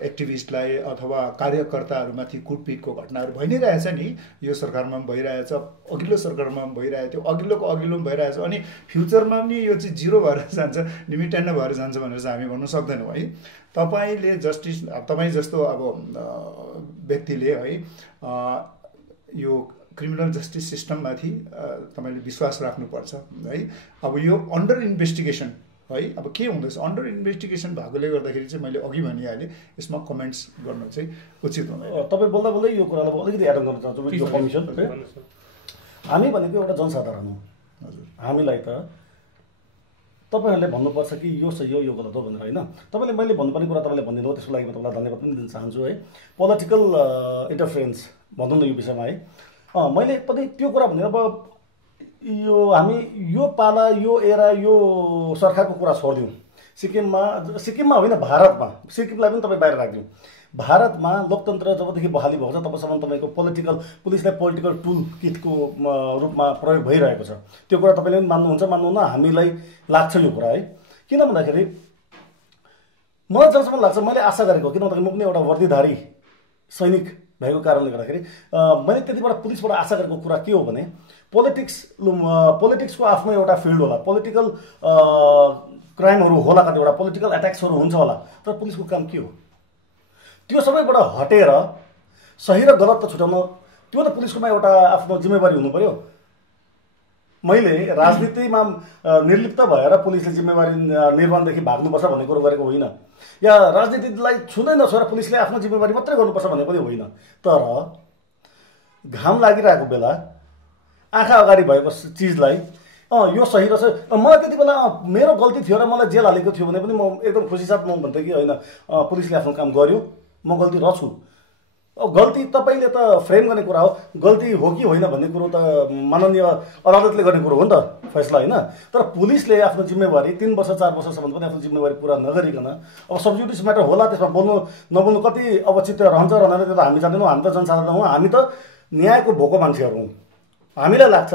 एक्टिभिस्टलाई अथवा कार्यकर्ताहरूमाथि कुटपिटको घटनाहरू भइ नै रहेछ नि। यो सरकारमा पनि भइरहेछ, अघिल्लो सरकारमा पनि भइरहेको थियो, अघिल्लोको अघिल्लो पनि भइरहेछ, अनि फ्युचरमा पनि यो चाहिँ जिरो भएर जान्छ, लिमिटेड नै भएर जान्छ भनेर चाहिँ हामी भन्नु सक्दैनौँ है। तपाईँले जस्टिस, तपाईँ जस्तो अब व्यक्तिले है यो क्रिमिनल जस्टिस सिस्टममाथि तपाईँले विश्वास राख्नुपर्छ है। अब यो अन्डर इन्भेस्टिगेसन है, अब के हुँदैछ अन्डर इन्भेस्टिगेसन भएकोले गर्दाखेरि चाहिँ मैले अघि भनिहालेँ यसमा कमेन्ट्स गर्नु चाहिँ उचित हुँदैन। तपाईँ बोल्दा बोल्दै यो कुरालाई अलिकति एड गर्न चाहन्छु विथ परमिसन। हामी भनेको एउटा जनसाधारण हो, हजुर, हामीलाई त तपाईँहरूले भन्नुपर्छ कि यो सही हो यो गलत हो भनेर होइन। तपाईँले मैले भन्नुपर्ने कुरा तपाईँले भनिदिनु हो, त्यसको लागि म तपाईँलाई धन्यवाद पनि दिन चाहन्छु है। पोलिटिकल इन्टरफेरेन्स भनौँ न यो विषयमा है, मैले पनि त्यो कुरा भनेर अब यो हामी यो पाला, यो एरा, यो सरकारको कुरा छोडिदिउँ। सिक्किममा होइन, भारतमा, सिक्किमलाई पनि तपाईँ बाहिर राखिदिउँ। भारतमा लोकतन्त्र जबदेखि बहाली भएको छ तबसम्म तपाईँको पुलिसलाई पोलिटिकल टुल किटको रूपमा प्रयोग भइरहेको छ। त्यो कुरा तपाईँले पनि मान्नुहुन्छ मान्नुहुन्न, हामीलाई लाग्छ यो कुरा है। किन भन्दाखेरि मलाई जहाँसम्म लाग्छ, मैले आशा गरेको, किन भन्दाखेरि म पनि एउटा वर्दीधारी सैनिक भएको कारणले गर्दाखेरि मैले त्यतिबाट पुलिसबाट आशा गरेको कुरा के हो भने पोलिटिक्सको आफ्नो एउटा फिल्ड होला, पोलिटिकल क्राइमहरू होला, कतिवटा पोलिटिकल एट्याक्सहरू हुन्छ होला, तर पुलिसको काम के हो? त्यो सबैबाट हटेर सही र गलत त छुटाउन त्यो त पुलिसकोमा एउटा आफ्नो जिम्मेवारी हुनु पर्यो। मैले राजनीतिमा निर्लिप्त भएर पुलिसले जिम्मेवारी निर्वहनदेखि भाग्नुपर्छ भन्ने कुरो गरेको होइन, या राजनीतिलाई छुँदै नछोएर पुलिसले आफ्नो जिम्मेवारी मात्रै गर्नुपर्छ भन्ने पनि होइन। तर घाम लागिरहेको बेला आँखा अगाडि भएको चिजलाई यो सही रहेछ, मलाई त्यति बेला मेरो गल्ती थियो र मलाई जेल हालेको थियो भने पनि म एकदम खुसीसाथ म भन्थेँ कि होइन, पुलिसले आफ्नो काम गर्यो, म गल्ती रहेछु। गल्ती तपाईँले त फ्रेम गर्ने कुरा हो, गल्ती हो कि होइन भन्ने कुरो त माननीय अदालतले गर्ने कुरो हो नि त फैसला, होइन? तर पुलिसले आफ्नो जिम्मेवारी 3 वर्ष 4 वर्षसम्म पनि आफ्नो जिम्मेवारी पुरा नगरिकन अब सबजुडिस म्याटर होला, त्यसमा बोल्नु नबोल्नु कति अवचित रहन्छ रहँदैन त्यो त हामी जान्दैनौँ। हामी त जनसाधारण हौँ, हामी त न्यायको भोको मान्छेहरू हौँ। हामीलाई लाग्छ,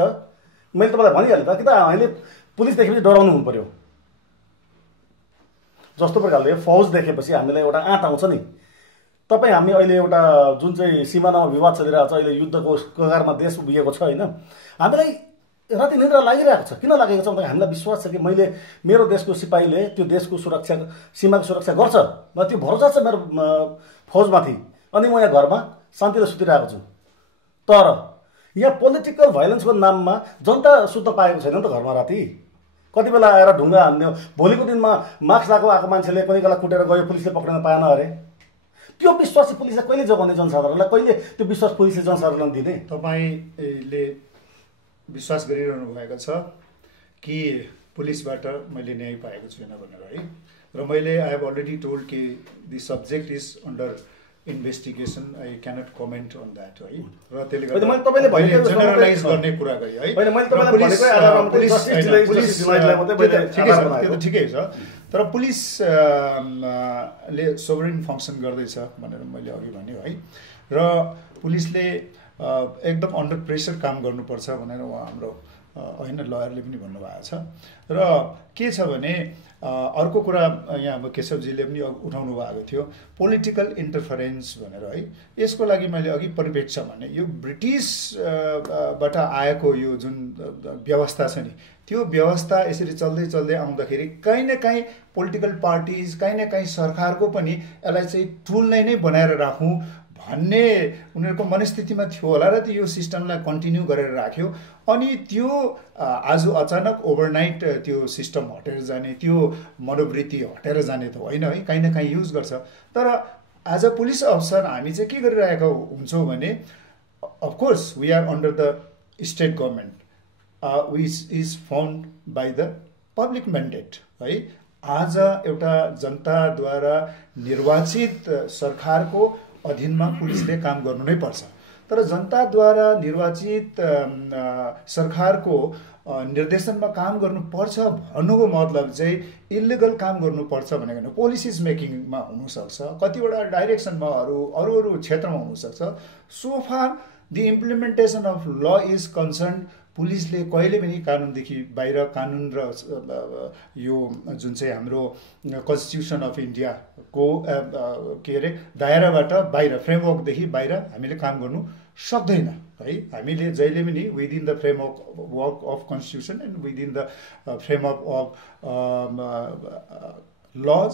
मैले तपाईँलाई भनिहालेँ त कि त हामीले पुलिस देखेपछि डराउनु हुनु पर्यो। जस्तो प्रकारले फौज देखेपछि हामीलाई एउटा आँट आउँछ नि। तपाईँ हामी अहिले एउटा जुन चाहिँ सिमानामा विवाद चलिरहेको छ, अहिले युद्धको कगारमा देश उभिएको छ, होइन? हामीलाई राति निद्रा लागिरहेको छ। किन लागेको छ भन्दा हामीलाई विश्वास छ कि मैले मेरो देशको सिपाहीले त्यो देशको सुरक्षा, सीमाको सुरक्षा गर्छ, र त्यो भरोसा छ मेरो फौजमाथि। अनि म यहाँ घरमा शान्तिले सुतिरहेको छु। तर यहाँ पोलिटिकल भाइलेन्सको नाममा जनता सुत्न पाएको छैन नि त घरमा राति। कति बेला आएर ढुङ्गा हान्ने, भोलिको दिनमा मास्क लगाएको आएको मान्छेले कुनै बेला कुटेर गयो, पुलिसले पक्रिन पाएन अरे। त्यो विश्वास पुलिसले कहिले जगाउने जनसाधारणलाई? कहिले त्यो विश्वास पुलिसले जनसाधारणलाई दिने? तपाईँले विश्वास गरिरहनु भएको छ कि पुलिसबाट मैले न्याय पाएको छुइनँ भनेर, है? र मैले आई हेभ अलरेडी टोल्ड कि the subject is under investigation, I cannot comment on that, है? र त्यसले गर्दा जेनरलाइज गर्ने कुरा गरे, है? त्यो त ठिकै छ, तर पुलिसले सोभरेन फङ्सन गर्दैछ भनेर मैले अघि भने, है? र पुलिसले एकदम अन्डर प्रेसर काम गर्नुपर्छ भनेर उहाँ हाम्रो होइन लयरले पनि भन्नुभएको छ। र के छ भने अर्को कुरा यहाँ अब केशवजीले पनि उठाउनु भएको थियो, पोलिटिकल इन्टरफेरेन्स भनेर, है? यसको लागि मैले अघि परिप्रेक्ष्य भने यो ब्रिटिसबाट आएको यो जुन व्यवस्था छ नि, त्यो व्यवस्था यसरी चल्दै चल्दै आउँदाखेरि कहीँ न कहीँ पोलिटिकल पार्टिज, कहीँ न कहीँ सरकारको पनि यसलाई चाहिँ टुल नै बनाएर राखौँ भन्ने उनीहरूको मनस्थितिमा थियो होला र त्यो सिस्टमलाई कन्टिन्यू गरेर राख्यो। अनि त्यो आज अचानक ओभरनाइट त्यो सिस्टम हटेर जाने, त्यो मनोवृत्ति हटेर जाने त होइन, है? कहीँ न कहीँ युज गर्छ। तर एज अ पुलिस अफिसर हामी चाहिँ के गरिरहेका हुन्छौँ भने, of course we are under the state government which is found by the public mandate, है? आज एउटा जनताद्वारा निर्वाचित सरकारको अधीनमा पुलिसले काम गर्नु नै पर्छ। तर जनताद्वारा निर्वाचित सरकारको निर्देशनमा काम गर्नुपर्छ भन्नुको मतलब चाहिँ इलिगल काम गर्नुपर्छ भनेको होइन। पोलिसिज मेकिङमा हुनसक्छ, कतिवटा डाइरेक्सनमा अरू क्षेत्रमा हुनसक्छ। So far the implementation of ल इज कन्सर्न, पुलिसले कहिले पनि कानुनदेखि बाहिर, कानुन र यो जुन चाहिँ हाम्रो कन्स्टिट्युसन अफ इन्डियाको के अरे दायराबाट बाहिर, फ्रेमवर्कदेखि बाहिर हामीले काम गर्नु सक्दैन, है? हामीले जहिले पनि within the framework of constitution and within the framework of laws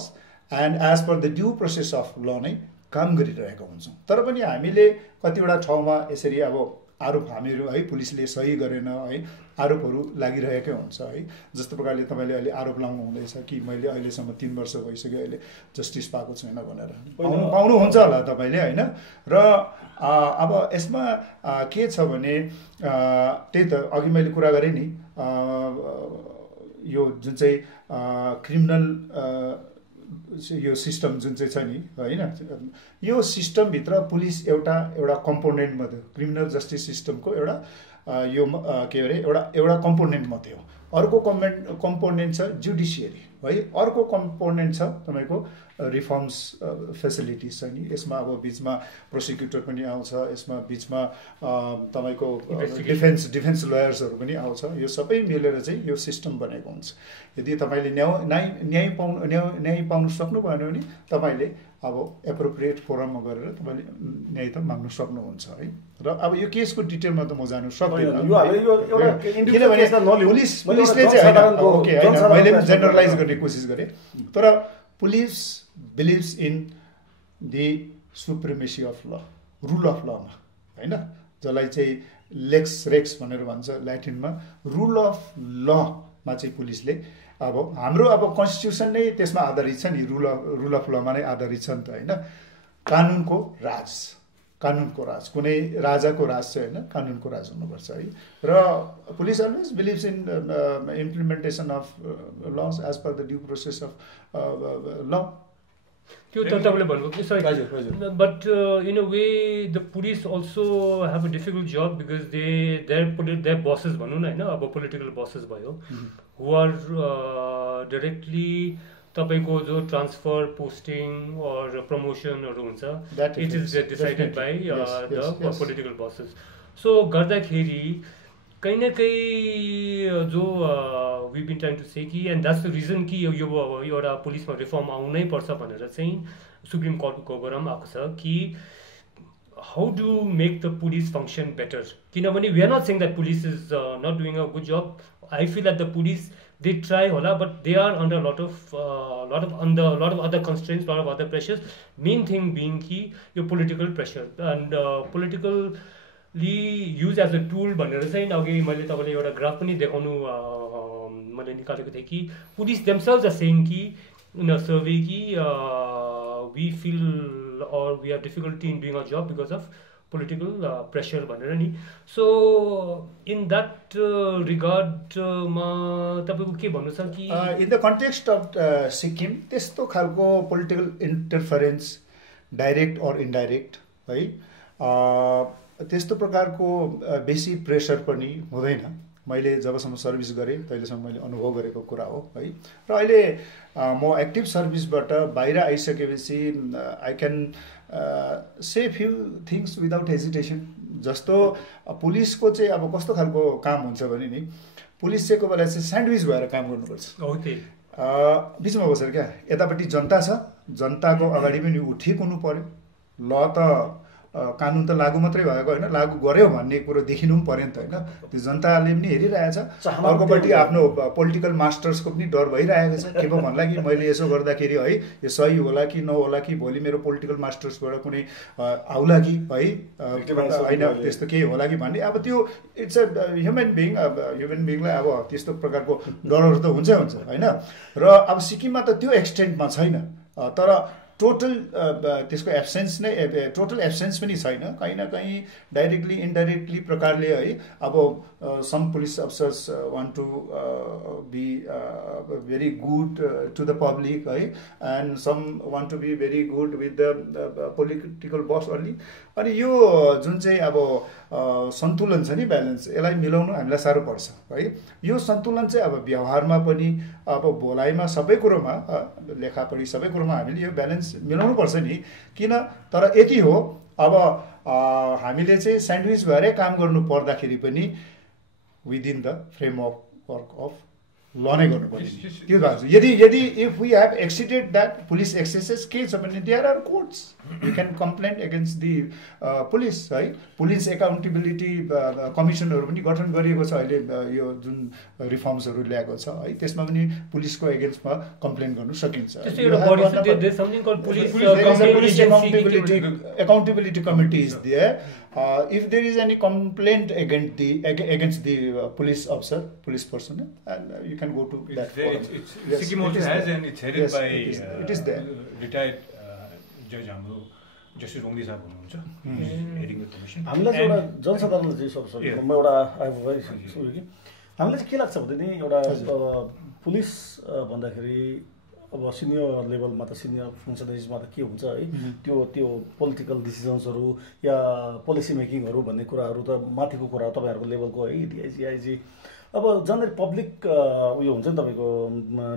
and as per the due process of law नै काम गरिरहेका हुन्छौँ। तर पनि हामीले कतिवटा ठाउँमा यसरी अब आरोप हामीहरू, है, पुलिसले सही गरेन, है, आरोपहरू लागिरहेकै हुन्छ, है? जस्तो प्रकारले तपाईँले अहिले आरोप लाउनु हुँदैछ कि मैले अहिलेसम्म 3 वर्ष भइसक्यो अहिले जस्टिस पाएको छैन भनेर पाउनुहुन्छ होला तपाईँले, होइन? र अब यसमा के छ भने त्यही त अघि मैले कुरा गरेँ नि, यो जुन चाहिँ क्रिमिनल यो सिस्टम जुन चाहिँ छ नि, होइन? यो सिस्टमभित्र पुलिस एउटा कम्पोनेन्ट मात्रै, क्रिमिनल जस्टिस सिस्टमको एउटा यो के अरे एउटा कम्पोनेन्ट मात्रै हो। अर्को कम्पोनेन्ट छ जुडिसियरी, है? अर्को कम्पोनेन्ट छ तपाईँको रिफर्म्स फेसिलिटिज छ नि। यसमा अब बिचमा प्रोसिक्युटर पनि आउँछ, यसमा बिचमा तपाईँको डिफेन्स लयर्सहरू पनि आउँछ। यो सबै मिलेर चाहिँ यो सिस्टम बनेको हुन्छ। यदि तपाईँले न्याय पाउनु सक्नु भएन भने तपाईँले अब एप्रोप्रिएट फोरममा गएर तपाईँले न्याय त माग्नु सक्नुहुन्छ है। र अब यो केसको डिटेलमा त म जानु सक्दिनँ, किनभने पुलिसले चाहिँ ओके होइन, मैले पनि जेनरलाइज गर्ने कोसिस गरेँ। तर police believes in the supremacy of ल, रुल अफ लमा होइन, जसलाई चाहिँ लेक्स रेक्स भनेर भन्छ ल्याटिनमा, रुल अफ लमा चाहिँ पुलिसले अब हाम्रो अब कन्स्टिट्युसन नै त्यसमा आधारित छ नि, रुल अफ लमा नै आधारित छ नि त होइन। कानुनको राज, कानुनको राज, कुनै राजाको राज चाहिँ होइन, कानुनको राज हुनुपर्छ है। र police always believes in implementation of laws as per the due process of law. त्यो त तपाईँले भन्नुभयो कि sorry, but in a way the police also have a difficult job because there बसेस भनौँ न होइन, अब पोलिटिकल बसेस भयो who are directly तपाईँको जो ट्रान्सफर पोस्टिङ or प्रमोसनहरू हुन्छ, it is decided by the political bosses. So गर्दाखेरि कहीं ना कहीं जो we've been trying to say कि and that's the reason कि यो एउटा पुलिसमा रिफर्म आउनै पर्छ भनेर चाहिँ सुप्रिम कोर्टको गरम आएको छ कि how to make the police function better. किनभने we are not saying that police is not doing a good job. I feel that the police, they try होला, but they are under a lot of other constraints, lot of other pressures. Main thing being कि यो political pressure and politically used as a tool भनेर चाहिँ अघि मैले तपाईँले एउटा ग्राफ पनि देखाउनु मैले निकालेको थिएँ कि police themselves are saying कि in a survey कि we feel or we have difficulty in doing our job because of political pressure भनेर नि. So in that regard मा तपाईको के भन्नु छ कि in the context of Sikkim त्यस्तो खालको पोलिटिकल इन्टरफेरेन्स डाइरेक्ट और इन्डाइरेक्ट है त्यस्तो प्रकारको बेसी प्रेसर पनि हुँदैन. मैले जबसम्म सर्भिस गरेँ तहिलेसम्म मैले अनुभव गरेको कुरा हो है. र अहिले म एक्टिभ सर्भिसबाट बाहिर आइसकेपछि I can say few things without hesitation. जस्तो पुलिसको चाहिँ अब कस्तो खालको काम हुन्छ भने नि पुलिस चाहिँ कोही बेला चाहिँ स्यान्डविच भएर काम गर्नुपर्छ. बिचमा बसेर क्या यतापट्टि जनता छ, जनताको अगाडि पनि ऊ ठिक हुनु पर्यो. ल त कानुन त लागू मात्रै भएको होइन, लागू गर्यो भन्ने कुरो देखिनु पनि पर्यो नि त होइन. त्यो जनताले पनि हेरिरहेछ. अर्कोपट्टि आफ्नो पोलिटिकल मास्टर्सको पनि डर भइरहेको छ. के पो भन्ला कि मैले यसो गर्दाखेरि है यो सही होला कि नहोला कि भोलि मेरो पोलिटिकल मास्टर्सबाट कुनै आउला कि है होइन त्यस्तो केही होला कि भन्ने. अब त्यो इट्स अ ह्युमन बिङ. अब ह्युमन बिङलाई अब त्यस्तो प्रकारको डरहरू त हुन्छ होइन. र अब सिक्किममा त त्यो एक्सटेन्टमा छैन. तर टोटल त्यसको एब्सेन्स नै टोटल एब्सेन्स पनि छैन. कहीँ न कहीँ डाइरेक्टली इन्डाइरेक्टली प्रकारले है अब some police officers want to be very good to the public है and some want to be very good with the political boss only. अनि यो जुन चाहिँ अब सन्तुलन छ नि ब्यालेन्स, यसलाई मिलाउनु हामीलाई साह्रो पर्छ है. यो सन्तुलन चाहिँ अब व्यवहारमा पनि अब भोलाइमा सबै कुरोमा लेखापढी सबै कुरोमा हामीले यो ब्यालेन्स मिलाउनु पर्छ नि. किन तर यति हो अब हामीले चाहिँ स्यान्डविच भएरै काम गर्नु पर्दाखेरि पनि within the framework of law नै गर्नु पर्छ. त्यो भन्छु यदि if we have exceeded that police excesses के छ भने there are courts you can complain against the police है. पुलिस एकाउन्टेबिलिटी कमिसनहरू पनि गठन गरिएको छ अहिले यो जुन रिफर्म्सहरू ल्याएको छ है. त्यसमा पनि पुलिसको एगेन्स्टमा कम्प्लेन गर्नु सकिन्छ. Accountability committee is there. If there is any complaint against the police officer, police person, and you can go to that forum. Sikkim also has, and it's headed by it is there. Retired judge हाम्रो जस्टिस रोङ्दी साहब हुनुहुन्छ. Heading the commission. हामीलाई चाहिँ एउटा जनसाधारणले चाहिँ म एउटा हामीलाई चाहिँ के लाग्छ भने नि एउटा पुलिस भन्दाखेरि अब सिनियर लेभलमा त सिनियर फङ्सनरिजमा त के हुन्छ है त्यो पोलिटिकल डिसिजन्सहरू या पोलिसी मेकिङहरू भन्ने कुराहरू त माथिको कुरा तपाईँहरूको लेभलको है डिआइजी आइजी. अब जनरली पब्लिक उयो हुन्छ नि तपाईँको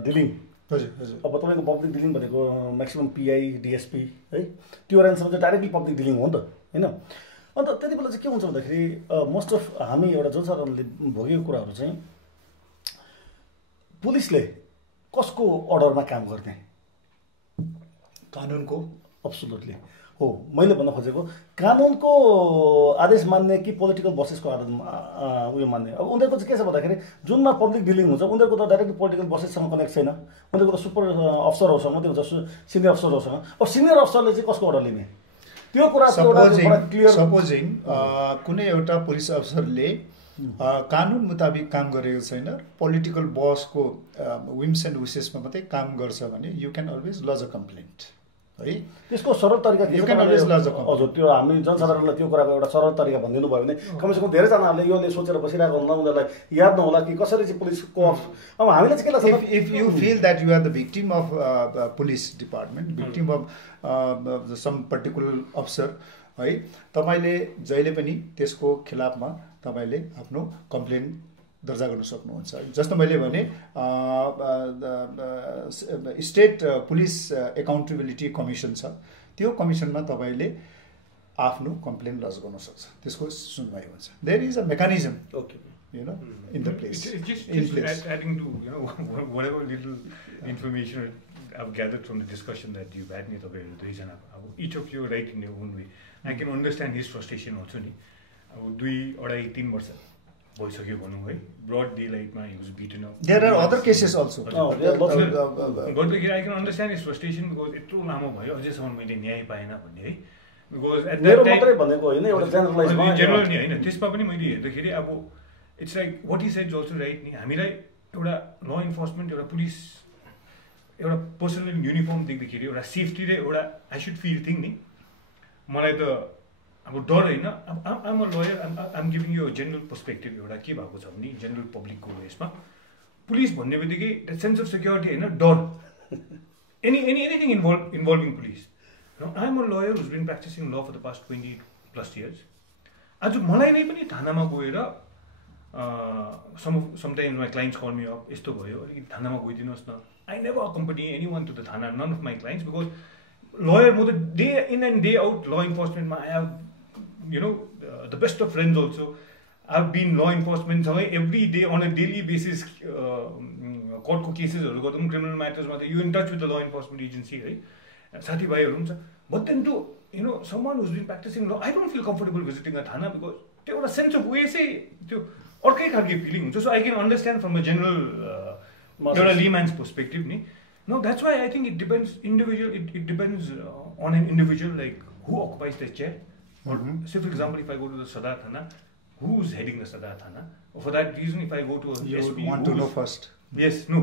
डिलिङ. हजुर हजुर. अब तपाईँको पब्लिक डिलिङ भनेको म्याक्सिमम् पिआई डिएसपी है त्यो रेन्जसम्म चाहिँ डाइरेक्टली पब्लिक डिलिङ हो नि त होइन. अन्त त्यति बेला चाहिँ के हुन्छ भन्दाखेरि मोस्ट अफ हामी एउटा जनसाधारणले भोगेको कुराहरू चाहिँ पुलिसले कसको अर्डरमा काम गर्ने, कानुनको. अब्सोल्युटली हो मैले भन्न खोजेको कानुनको आदेश मान्ने कि पोलिटिकल बसेसको उयो मान्ने अब उनीहरूको चाहिँ के छ भन्दाखेरि जुनमा पब्लिक डिलिङ हुन्छ उनीहरूको त डाइरेक्टली पोलिटिकल बसेससँग कनेक्ट छैन उनीहरूको त सुपर अफसरहरूसँग मात्रै हुन्छ सिनियर अफसरहरूसँग अब सिनियर अफसरले चाहिँ कसको अर्डर लिने त्यो कुरा सपोजिङ कुनै एउटा पुलिस अफसरले कानुन मुताबिक काम गरेको छैन पोलिटिकल बसको विम्स एन्ड विसेसमा मात्रै काम गर्छ भने you can always lodge a complaint है त्यसको सरल तरिका के छ हजुर त्यो हामी जनसाधारणलाई त्यो कुराको एउटा सरल तरिका भनिदिनु भयो भने कमसेकम धेरैजनाहरूले योले सोचेर बसिरहेको हुँदा उनीहरूलाई याद नहोला कि कसरी चाहिँ पुलिसको अब हामीलाई चाहिँ के लाग्छ if you feel that you are the victim of police department victim of some particular अफसर है तपाईँले जहिले पनि त्यसको खिलाफमा तपाईँले आफ्नो कम्प्लेन दर्ता गर्न सक्नुहुन्छ जस्तो मैले भने स्टेट पुलिस एकाउन्टेबिलिटी कमिसन छ त्यो कमिसनमा तपाईँले आफ्नो कम्प्लेन लज गर्न सक्छ त्यसको सुनवाई हुन्छ there is a mechanism you know in the place just adding to whatever little information I've gathered from the discussion that you've had ni tapai each of you right in your own way I can understand his frustration also ni अब 2-2.5-3 वर्ष भइसक्यो भनौँ है ब्रड डे लाइटमा he was beaten up there are other cases also गर्दाखेरि I can understand his frustration because यत्रो लामो भयो अझैसम्म मैले न्याय पाएन भन्ने है because at that time भनेको हैन एउटा जेनरल नि हैन त्यसमा पनि मैले हेर्दाखेरि अब it's like what he said is also right नि हामीलाई एउटा ल इन्फोर्समेन्ट एउटा पुलिस एउटा पर्सनल युनिफर्म देख्दाखेरि एउटा सेफ्टी र एउटा आई सुड फिल थिङ नि मलाई त अब डर होइन I'm a lawyer I'm giving you general perspective एउटा के भएको छ भने जेनरल पब्लिकको यसमा पुलिस भन्ने बित्तिकै सेन्स अफ सेक्युरिटी होइन डर anything involving police I am a lawyer who's been practising law for the past 20+ years आज मलाई नै पनि थानामा गएर sometimes my clients call me up यस्तो भयो अलिकति थानामा गइदिनुहोस् न I never accompany anyone to the thana none of my clients because lawyer mo the day in and day out law enforcement ma I have the best of friends also I've been law enforcement every day on a daily basis court ko cases haru garda criminal matters ma you in touch with the law enforcement agency right sathi bhai haru huncha but then to someone who's been practicing law I don't feel comfortable visiting a thana because त्यो एउटा सेन्स अफ वे चाहिँ त्यो अर्कै खालको फिलिङ हुन्छ so I can understand from a general एउटा लिम्यान्स पर्सपेक्टिभ नि no that's why I think it depends individual it depends on an individual like who occupies the chair say for example if I go to the सदर थाना हु इज हेडिङ द सदर थाना for that reason if I go to yes no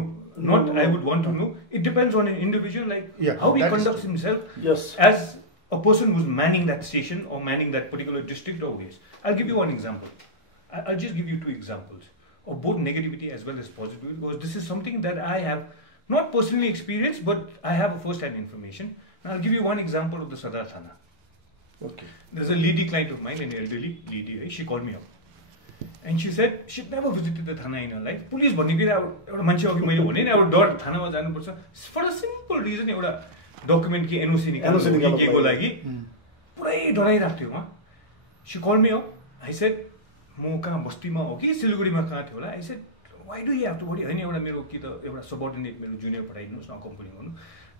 not I would want to know it depends on an individual like how he conducts himself as a person who's manning that station or manning that particular district or ways. I'll give you one example. I'll just give you 2 examples of both negativity as well as positivity because this is something that I have not personally experienced but I have first-hand information. And I'll give you one example of the Sadar Thana. Okay. There's a lady client of mine, an elderly lady, she called me up. And she said she'd never visited the Thana in her life. Police भन्ने कुरा एउटा मान्छे अघि मैले भने नि अब डर थानामा जानुपर्छ फर अ सिम्पल रिजन एउटा डकुमेन्ट कि एनओसी निकाल्नुको लागि पुरै डराइरहेको थियो उहाँ she call me up I said म कहाँ बस्तीमा हो कि सिलगढीमा कहाँ थियो होला I said why do you have to worry होइन एउटा मेरो कि त एउटा सबअर्डिनेट मेरो जुनियर पठाइदिनुहोस् न कम्पनी गर्नु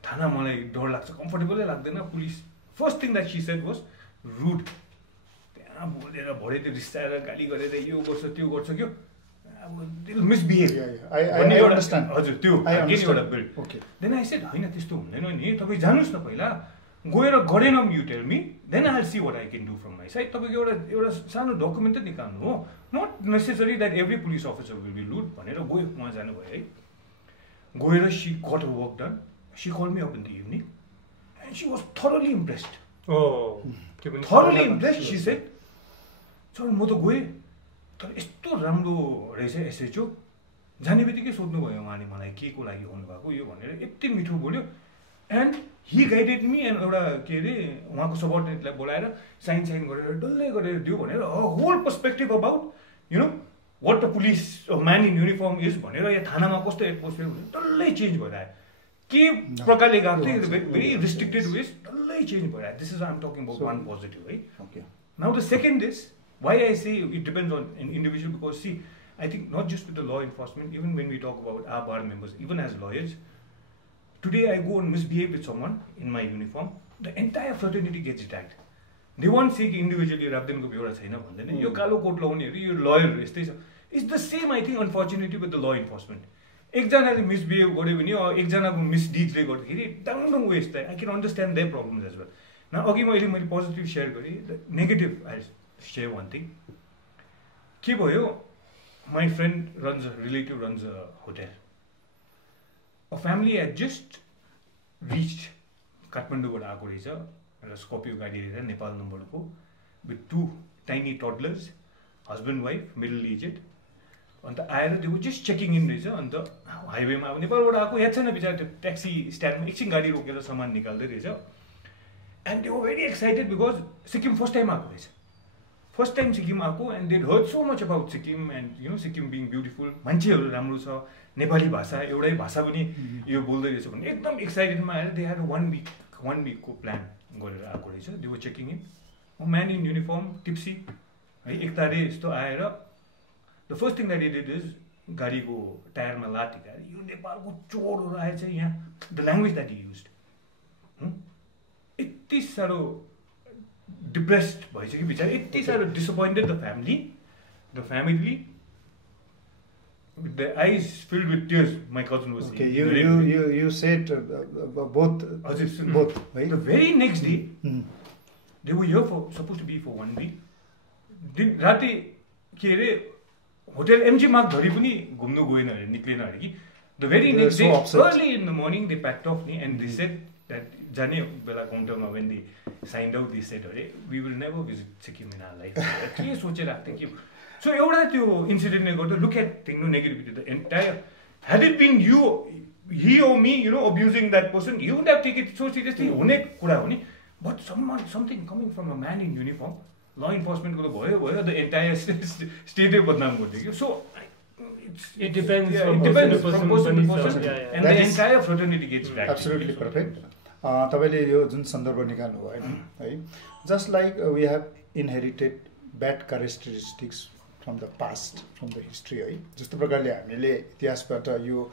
थाना मलाई डर लाग्छ कम्फर्टेबलै लाग्दैन police first thing that she said was rude त्यहाँ बोलेर भरे त्यो रिसाएर गाली गरेर यो गर्छ त्यो गर्छ क्यो अब मिसबिहेभ भन्ने एउटा हजुर त्यो एउटा बिल्ड देन आई सेड होइन त्यस्तो हुँदैन नि तपाईँ जानुहोस् न पहिला गएर गरेन you tell me then I see what I can do from my side तपाईँको एउटा सानो डकुमेन्ट त निकाल्नु हो not necessary that every police officer will be lewd भनेर गयो उहाँ जानुभयो है गएर she got a work done she call me up in the evening and she was thoroughly impressed she said sir म त गएँ तर यस्तो राम्रो रहेछ एसएचओ जाने बित्तिकै सोध्नुभयो उहाँले मलाई के को लागि आउनुभएको यो भनेर यति मिठो बोल्यो and he guided me and एउटा के अरे उहाँको सबअर्डिनेटलाई बोलाएर साइन गरेर डल्लै गरेर दियो भनेर whole perspective about what the police man in uniform is भनेर यहाँ थानामा कस्तो एटमोस्फियर हुन्छ डल्लै चेन्ज भएर आयो के प्रकारले गएको थियो भेरी रिस्ट्रिक्टेड वेज डल्लै चेन्ज भएर आयो this is I am talking about one positive है now the second is why I say it depends on an individual because see I think not just with the law enforcement even when we talk about our bar members even as lawyers today I go and misbehave with someone in my uniform the entire fraternity gets dragged. They want say कि इन्डिभिजुअली राब्देनको एउटा छैन भन्दैन, यो कालो कोट लगाउनेहरू यो लयरहरू यस्तै छ. It's the same I think unfortunately with the law enforcement. एकजनाले मिसबिहेभ गर्यो भने एकजनाको मिसडिजले गर्दाखेरि डाङ waste. I can understand there problems as well. न अघि मैले पोजिटिभ सेयर गरेँ, the negative I share one thing. के भयो, my friend relative runs a hotel. A family at just reached, काठमाडौँबाट आएको रहेछ र स्कर्पियो गाडी लिएर नेपाल नम्बरको, with 2 tiny toddlers, husband wife, middle aged. अन्त आएर त्यो जस्ट चेकिङ इन रहेछ. अन्त हाइवेमा अब नेपालबाट आएको याद छैन बिचरा, त्यो ट्याक्सी स्ट्यान्डमा एकछिन गाडी रोकेर सामान निकाल्दै रहेछ. And they were very excited because Sikkim first time आएको रहेछ. फर्स्ट टाइम सिक्किम आएको and they heard so much about Sikkim and Sikkim being beautiful, मान्छेहरू राम्रो छ, नेपाली भाषा एउटै भाषा पनि यो बोल्दै रहेछ भने एकदम एक्साइटेडमा आएर दे ह्याड 1 विकको प्लान गरेर आएको रहेछ. They were checking in, man in uniform, tipsy है, एक तारे यस्तो आएर the first thing that they did is गाडीको टायरमा लात टिकाएर यो नेपालको चोरहरू आएछ यहाँ, the language that Hee used. यति साह्रो डिप्रेस्ड भइसक्यो बिचरा, यति साह्रो disappointed the family with the eyes filled with tears. My cousin was okay, saying. You said both. Right? The very next day, they were here supposed to be for 1 week. राति के अरे होटल एमजी मार्ग धरी पनि घुम्नु गएन अरे, निक्लेन अरे कि. The very next day, early in the morning, they packed off and they said that जाने बेला काउन्टरमा when they signed out, they said अरे we will never visit Sikkim in our life. के सोचेर आएको थियो कि. So एउटा त्यो इन्सिडेन्टले गर्दा look at thing no negativity the entire. Had it been you, he or me, abusing that person, you would have taken it so seriously. हुने कुरा हो नि. But something coming from a man in uniform, law enforcement को त भयो the entire state बदनाम गरिदियो. So it depends from person to person, and the entire fraternity gets dragged. Absolutely perfect. तपाईले यो जुन सन्दर्भ निकाल्नु भयो है, just like we have inherited bad characteristics from the past, from the history है, जस्तो प्रकारले हामीले इतिहासबाट यो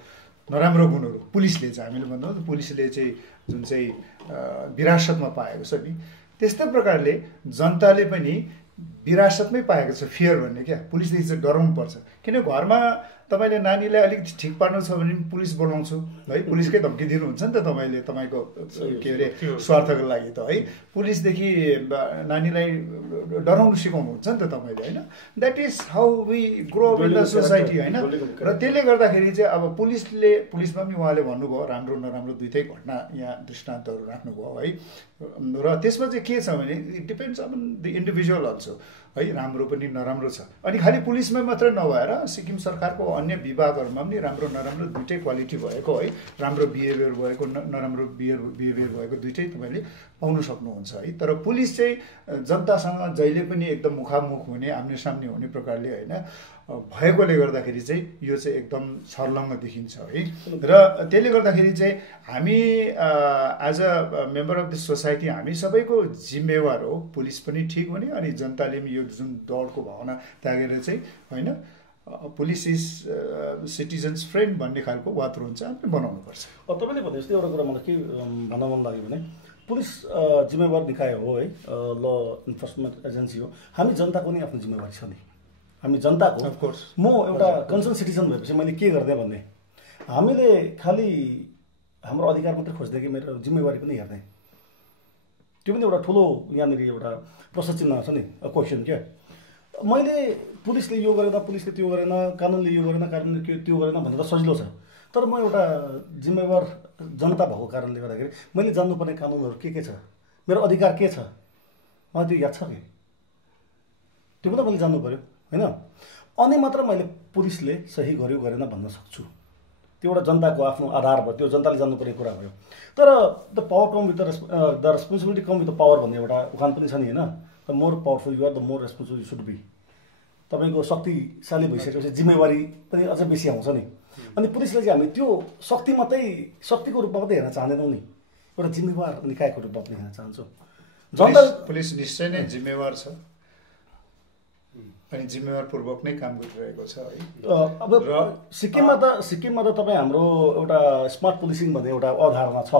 नराम्रो गुणहरू पुलिसले चाहिँ हामीले भन्नु पुलिसले चाहिँ जुन चाहिँ विरासतमा पाएको छ नि, त्यस्तै प्रकारले जनताले पनि विरासतमै पाएको छ फियर भन्ने. क्या पुलिसले चाहिँ डराउनु पर्छ, किन घरमा तपाईँले नानीलाई अलिकति ठिक पार्नु छ भने पुलिस बोलाउँछु है, पुलिसकै धम्की दिनुहुन्छ नि त तपाईँले, तपाईँको के अरे स्वार्थको लागि त है, पुलिसदेखि नानीलाई डराउनु सिकाउनुहुन्छ नि त तपाईँले होइन. That is how we grow up in the society होइन. र त्यसले गर्दाखेरि चाहिँ अब पुलिसमा पनि उहाँले भन्नुभयो राम्रो नराम्रो दुइटै घटना यहाँ दृष्टान्तहरू राख्नुभयो है. र त्यसमा चाहिँ के छ भने it depends on the individual also है, राम्रो पनि नराम्रो छ. अनि खालि पुलिसमै मात्रै नभएर सिक्किम सरकारको अन्य विभागहरूमा पनि राम्रो नराम्रो दुइटै क्वालिटी भएको है, राम्रो बिहेभियर भएको नराम्रो बिहेभियर भएको दुइटै तपाईँले पाउन सक्नुहुन्छ है. तर पुलिस चाहिँ जनतासँग जहिले पनि एकदम मुखामुख हुने, आम्ने सामने हुने प्रकारले होइन भएकोले गर्दाखेरि चाहिँ यो चाहिँ एकदम छर्लङ्ग देखिन्छ है. र त्यसले गर्दाखेरि चाहिँ हामी as a member of this society हामी सबैको जिम्मेवार हो पुलिस पनि ठिक हुने, अनि जनताले पनि यो जुन डरको भावना त्यागेर चाहिँ होइन पुलिस इज सिटिजन्स फ्रेन्ड भन्ने खालको वातावरण चाहिँ हामीले बनाउनुपर्छ. तपाईँले भने जस्तै एउटा कुरा मलाई के भन्न मन लाग्यो भने पुलिस जिम्मेवार निकाय हो है, ल इन्फोर्समेन्ट एजेन्सी हो. हामी जनताको नै आफ्नो जिम्मेवारी छ नि, हामी जनताको. अफकोर्स म एउटा कन्सर्न सिटिजन भएपछि मैले के गर्दै भन्ने, हामीले खालि हाम्रो अधिकार मात्रै खोज्दै कि मेरो जिम्मेवारी पनि हेर्दै, त्यो पनि एउटा ठुलो यहाँनिर एउटा प्रश्न चिन्ह छ नि, क्वेसन क्या. मैले पुलिसले यो गरेन, पुलिसले त्यो गरेन, कानुनले यो गरेन, कानुनले त्यो गरेन भन्ने त सजिलो छ. तर म एउटा जिम्मेवार जनता भएको कारणले गर्दाखेरि मैले जान्नुपर्ने कानुनहरू के छ, मेरो अधिकार के छ, मलाई त्यो याद छ कि त्यो पनि त मैले जान्नु पऱ्यो होइन. अनि मात्र मैले पुलिसले सही गर्यो गरेन भन्न सक्छु. त्यो एउटा जनताको आफ्नो आधार भयो, त्यो जनताले जान्नुपर्ने कुरा भयो. तर the power come with the responsibility come with the power भन्ने एउटा उखान पनि छ नि होइन. The more powerful you are the more responsible you should be. तपाईँको शक्तिशाली भइसकेपछि जिम्मेवारी पनि अझ बेसी आउँछ नि. अनि पुलिसले चाहिँ हामी त्यो शक्तिको रूपमा मात्रै हेर्न चाहँदैनौँ नि, एउटा जिम्मेवार निकायको रूपमा पनि हेर्न चाहन्छौँ. जनता पुलिस निश्चय नै जिम्मेवार छ अनि जिम्मेवारपूर्वक नै काम गरिरहेको छ है. अब सिक्किममा त तपाईँ हाम्रो एउटा स्मार्ट पुलिसिङ भन्ने एउटा अवधारणा छ.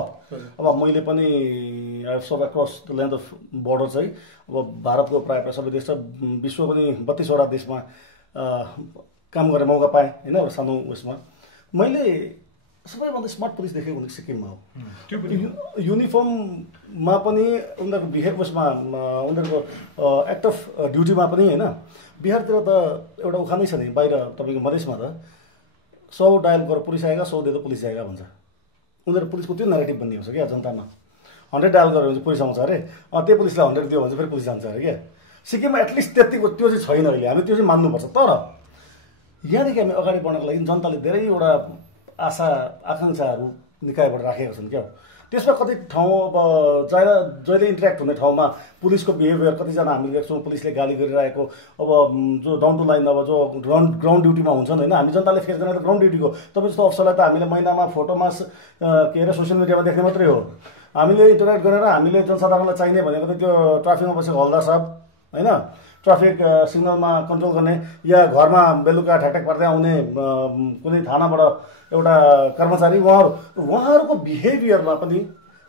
अब मैले पनि I serve across the length of border चाहिँ अब भारतको प्रायः सबै देश छ, विश्व पनि 32वटा देशमा काम गर्ने मौका पाएँ होइन। एउटा सानो उयसमा मैले सबैभन्दा स्मार्ट पुलिस देखेको भने सिक्किममा हो। युनिफर्ममा पनि उनीहरूको बिहेभ उसमा उनीहरूको एक्ट अफ ड्युटीमा पनि होइन। बिहारतिर त एउटा उखानै छ नि, बाहिर तपाईँको मधेसमा त 100 डायल गरेर पुलिस आएगा 100 दे त पुलिस आएगा भन्छ। उनीहरू पुलिसको त्यो नेगेटिभ भन्ने हुन्छ क्या जनतामा। 100 डायल गरेर भने पुलिस आउँछ अरे, त्यो पुलिसलाई 100 दियो भने चाहिँ फेरि पुलिस जान्छ अरे क्या। सिक्किममा एटलिस्ट त्यतिको त्यो चाहिँ छैन अहिले, हामी त्यो चाहिँ मान्नुपर्छ। तर यहाँदेखि हामी अगाडि बढ्नको लागि जनताले धेरैवटा आशा आकाङ्क्षाहरू निकायबाट राखेका छन् क्या। त्यसमा कति ठाउँ अब जहिले इन्ट्रेक्ट हुने ठाउँमा पुलिसको बिहेभियर कतिजना हामीले देख्छौँ, पुलिसले गाली गरिरहेको। अब जो डाउन टु लाइन अब जो ग्राउन्ड ड्युटीमा हुन्छन् होइन, हामी जनताले फेस गर्ने त ग्राउन्ड ड्युटीको। तपाईँ जस्तो अफसरलाई त हामीले महिनामा फोटोमा के अरे सोसियल मिडियामा देख्ने मात्रै हो। हामीले इन्टरेक्ट गरेर हामीले जनसाधारणलाई चाहिने भनेको त त्यो ट्राफिकमा बसेको हवलदार साहब होइन, ट्राफिक सिग्नलमा कन्ट्रोल गर्ने या घरमा बेलुका ठ्याकठ्याक पार्दै आउने कुनै थानाबाट एउटा कर्मचारी, उहाँहरूको बिहेभियरमा पनि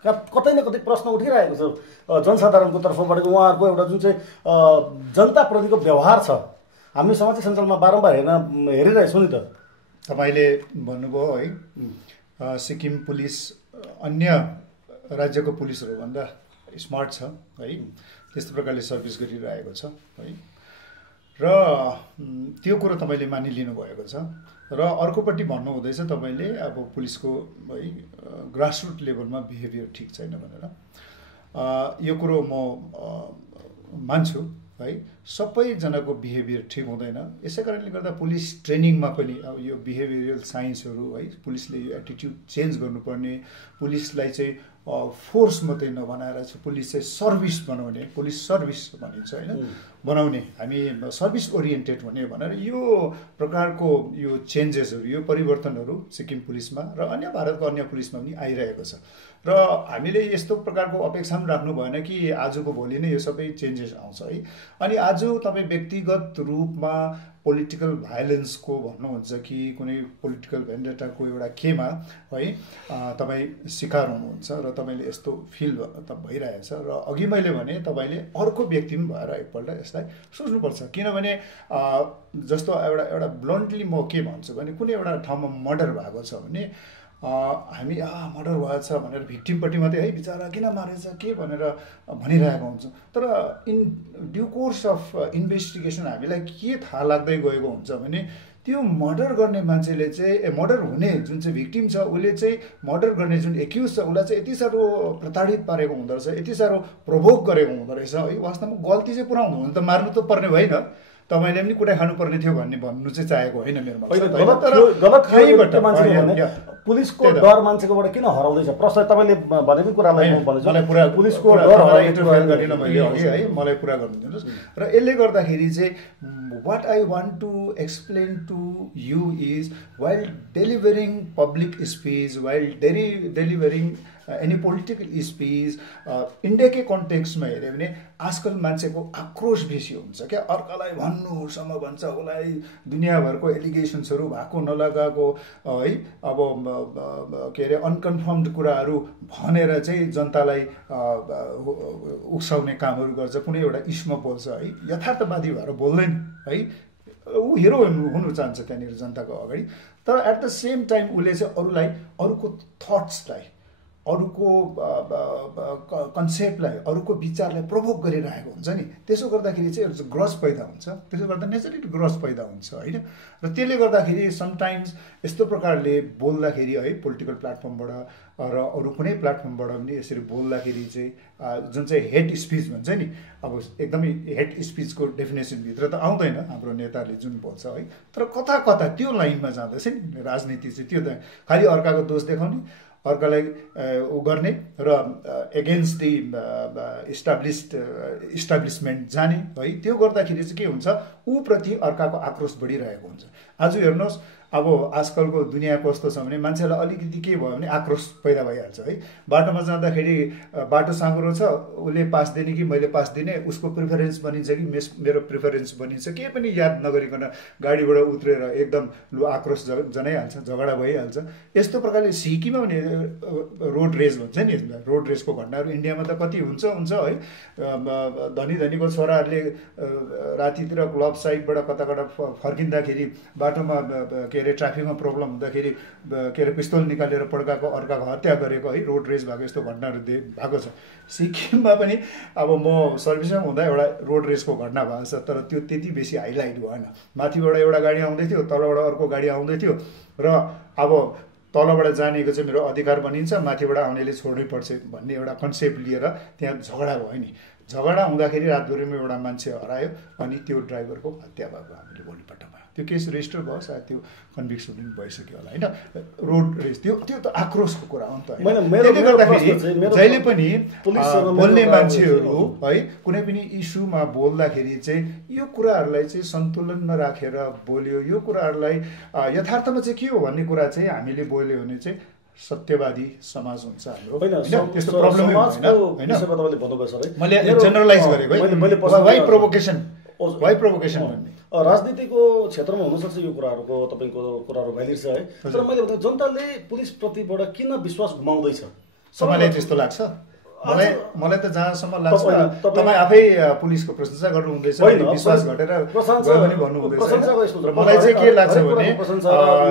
कतै न कतै प्रश्न उठिरहेको छ जनसाधारणको तर्फबाट। उहाँहरूको एउटा जुन चाहिँ जनताप्रतिको व्यवहार छ, हामी समाचार सञ्जालमा बारम्बार हेरिरहेछौँ नि त। तपाईँले भन्नुभयो है सिक्किम पुलिस अन्य राज्यको पुलिसहरूभन्दा स्मार्ट छ है, त्यस्तो प्रकारले सर्भिस गरिरहेको छ है। र त्यो कुरो तपाईँले मानिलिनु भएको छ। र अर्कोपट्टि भन्नुहुँदैछ तपाईँले अब पुलिसको है ग्रासरुट लेभलमा बिहेभियर ठिक छैन भनेर। यो कुरो म मान्छु है, सबैजनाको बिहेभियर ठिक हुँदैन। यसै कारणले गर्दा पुलिस ट्रेनिङमा पनि अब यो बिहेभियरल साइन्सहरू है, पुलिसले यो एटिट्युड चेन्ज गर्नुपर्ने, पुलिसलाई चाहिँ फोर्स मात्रै नबनाएर चाहिँ पुलिस चाहिँ सर्भिस बनाउने, पुलिस सर्भिस भनिन्छ होइन, बनाउने, हामी सर्भिस ओरिएन्टेड हुने भनेर यो प्रकारको यो चेन्जेसहरू, यो परिवर्तनहरू सिक्किम पुलिसमा र अन्य भारतको अन्य पुलिसमा पनि आइरहेको छ। र हामीले यस्तो प्रकारको अपेक्षा पनि राख्नु भएन कि आजको भोलि नै यो सबै चेन्जेस आउँछ है। अनि आज तपाईँ व्यक्तिगत रूपमा पोलिटिकल भाइलेन्सको भन्नुहुन्छ कि कुनै पोलिटिकल भेन्डेटाको एउटा केमा है तपाईँ शिकार हुनुहुन्छ र तपाईँले यस्तो फिल त भइरहेछ। र अघि मैले भने तपाईँले अर्को व्यक्ति पनि भएर एकपल्ट यसलाई सोच्नुपर्छ। किनभने जस्तो एउटा ब्लन्टली म के भन्छु भने कुनै एउटा ठाउँमा मर्डर भएको छ भने हामी मर्डर भएछ भनेर भिक्टिमपट्टि मात्रै है बिचरा किन मारेछ के भनेर भनिरहेको हुन्छ। तर in due course of investigation हामीलाई के थाहा लाग्दै गएको हुन्छ भने त्यो मर्डर गर्ने मान्छेले चाहिँ मर्डर हुने जुन चाहिँ भिक्टिम छ उसले चाहिँ मर्डर गर्ने जुन एक्युज छ उसलाई चाहिँ यति साह्रो प्रताडित पारेको हुँदो रहेछ, यति साह्रो प्रोभोक गरेको हुँदो रहेछ है। वास्तवमा गल्ती चाहिँ पुरा हुनु त मार्नु त पर्ने होइन, तपाईँले पनि कुटै खानुपर्ने थियो भन्नु चाहिँ चाहेको होइन मेरोमा। पुलिसको डर मान्छेकोबाट किन हराउँदैछ प्रश्न तपाईँले भनेको कुरालाई म भन्छु। पुलिसको डर गरिन मैले अघि है, मलाई पुरा गर्नु दिनुहोस्। र यसले गर्दाखेरि चाहिँ what I want to explain to you is while delivering public speech, while delivering any political speech, इन्डियाकै कन्टेक्स्टमा हेऱ्यो भने आजकल मान्छेको आक्रोश बेसी हुन्छ क्या। अर्कालाई भन्नुसम्म भन्छ, उसलाई दुनियाँभरको एलिगेसन्सहरू भएको नलगाएको है, अब के अरे अनकन्फर्मड कुराहरू भनेर चाहिँ जनतालाई उक्साउने कामहरू गर्छ। कुनै एउटा इस्युमा बोल्छ है, यथार्थवादी भएर बोल्दैन है, ऊ हिरो हुनु चाहन्छ त्यहाँनिर जनताको अगाडि। तर एट द सेम टाइम उसले चाहिँ अरूलाई, अरूको थट्सलाई, अरूको कन्सेप्टलाई, अरूको विचारलाई प्रोभोक गरिरहेको हुन्छ नि। त्यसो गर्दाखेरि चाहिँ ग्रस पैदा हुन्छ, त्यसो गर्दा नेचुरली ग्रस पैदा हुन्छ होइन। र त्यसले गर्दाखेरि समटाइम्स यस्तो प्रकारले बोल्दाखेरि है पोलिटिकल प्लेटफर्मबाट र अरू कुनै प्लेटफर्मबाट पनि यसरी बोल्दाखेरि चाहिँ जुन चाहिँ हेट स्पिच भन्छ नि, अब एकदमै हेट स्पिचको डेफिनेसनभित्र त आउँदैन हाम्रो नेताले जुन बोल्छ है। तर कता कता त्यो लाइनमा जाँदैछ नि राजनीति चाहिँ, त्यो त खालि अर्काको दोष देखाउने, अर्कालाई उ गर्ने र एगेन्स्ट दि इस्टाब्लिसमेन्ट जाने है। त्यो गर्दाखेरि चाहिँ के हुन्छ, ऊ प्रति अर्काको आक्रोश बढिरहेको हुन्छ। आज हेर्नुहोस् अब आजकलको दुनियाँ कस्तो छ भने मान्छेलाई अलिकति के भयो भने आक्रोश पैदा भइहाल्छ है। बाटोमा जाँदाखेरि बाटो साँघुरो छ, उसले पास दिने कि मैले पास दिने, उसको प्रिफरेन्स बनिन्छ कि मेरो प्रिफरेन्स बनिन्छ, केही पनि याद नगरिकन गाडीबाट उत्रेर एकदम लु आक्रोश जनाइहाल्छ, झगडा भइहाल्छ। यस्तो प्रकारले सिक्किममा भने रोड रेस भन्छ नि, रोड रेसको घटनाहरू इन्डियामा त कति हुन्छ है। धनी धनीको छोराहरूले रातितिर क्लब साइडबाट कता कता फर्किँदाखेरि बाटोमा के अरे ट्राफिकमा प्रब्लम हुँदाखेरि के अरे पिस्तोल निकालेर पड्काएको, अर्काको हत्या गरेको है, रोड रेस भएको यस्तो घटनाहरू भएको छ। सिक्किममा पनि अब म सर्भिसमा हुँदा एउटा रोड रेसको घटना भएको छ, तर त्यो त्यति बेसी हाइलाइट भएन। माथिबाट एउटा गाडी आउँदै थियो, तलबाट अर्को गाडी आउँदै थियो र अब तलबाट जानेको चाहिँ मेरो अधिकार बनिन्छ, माथिबाट आउनेले छोड्नै पर्छ भन्ने एउटा कन्सेप्ट लिएर त्यहाँ झगडा भयो नि। झगडा हुँदाखेरि रातभरिमा एउटा मान्छे हरायो अनि त्यो ड्राइभरको हत्या भएको हामीले भोलिपल्ट भयो। त्यो केस रेजिस्टर भयो, सायद त्यो कन्भिक्सन पनि भइसक्यो होला होइन। रोड रेस त्यो त आक्रोशको कुरा हो नि त। त्यसले गर्दाखेरि जहिले पनि बोल्ने मान्छेहरू है कुनै पनि इस्युमा बोल्दाखेरि चाहिँ यो कुराहरूलाई चाहिँ सन्तुलनमा राखेर बोल्यो। यो कुराहरूलाई यथार्थमा चाहिँ के हो भन्ने कुरा चाहिँ हामीले बोल्यो भने चाहिँ सत्यवादी समाज हुन्छ हाम्रो। त्यस्तो प्रब्लमै होइन। मैले जेनरलाइज गरेको है। वाइ प्रोभोकेसन भन्ने राजनीतिको क्षेत्रमा हुनसक्छ यो कुराहरूको, तपाईँको कुराहरू भ्यालिड छ है। तर मैले भन्दा जनताले पुलिसप्रतिबाट किन विश्वास गुमाउँदैछ? सबैलाई त्यस्तो लाग्छ? मलाई त जहाँसम्म लाग्छ तपाईँ आफै पुलिसको प्रशंसा गर्नुहुँदैछ, विश्वास घटेर पनि भन्नुहुँदैछ। र मलाई चाहिँ के लाग्छ भने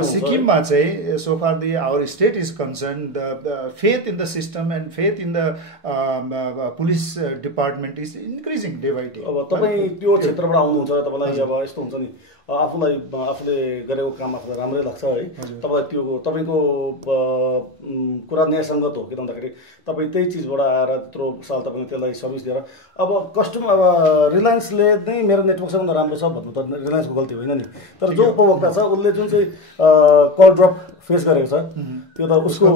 सिक्किममा चाहिँ so far our state is concern the faith in the system and faith in the police department is increasing day by day. अब तपाईँ त्यो क्षेत्रबाट आउनुहुन्छ र तपाईँलाई अब यस्तो हुन्छ नि, आफूले गरेको काम आफूलाई राम्रै लाग्छ है। तपाईँलाई त्यो तपाईँको कुरा न्यायसङ्गत हो, किन भन्दाखेरि तपाईँ त्यही चिजबाट आएर त्यत्रो साल तपाईँले त्यसलाई सर्भिस दिएर अब रिलायन्सले नै मेरो नेटवर्क सबभन्दा राम्रो छ भन्नु त रिलायन्सको गल्ती होइन नि। तर जो उपभोक्ता छ उसले जुन चाहिँ कल ड्रप फेस गरेको छ त्यो त उसको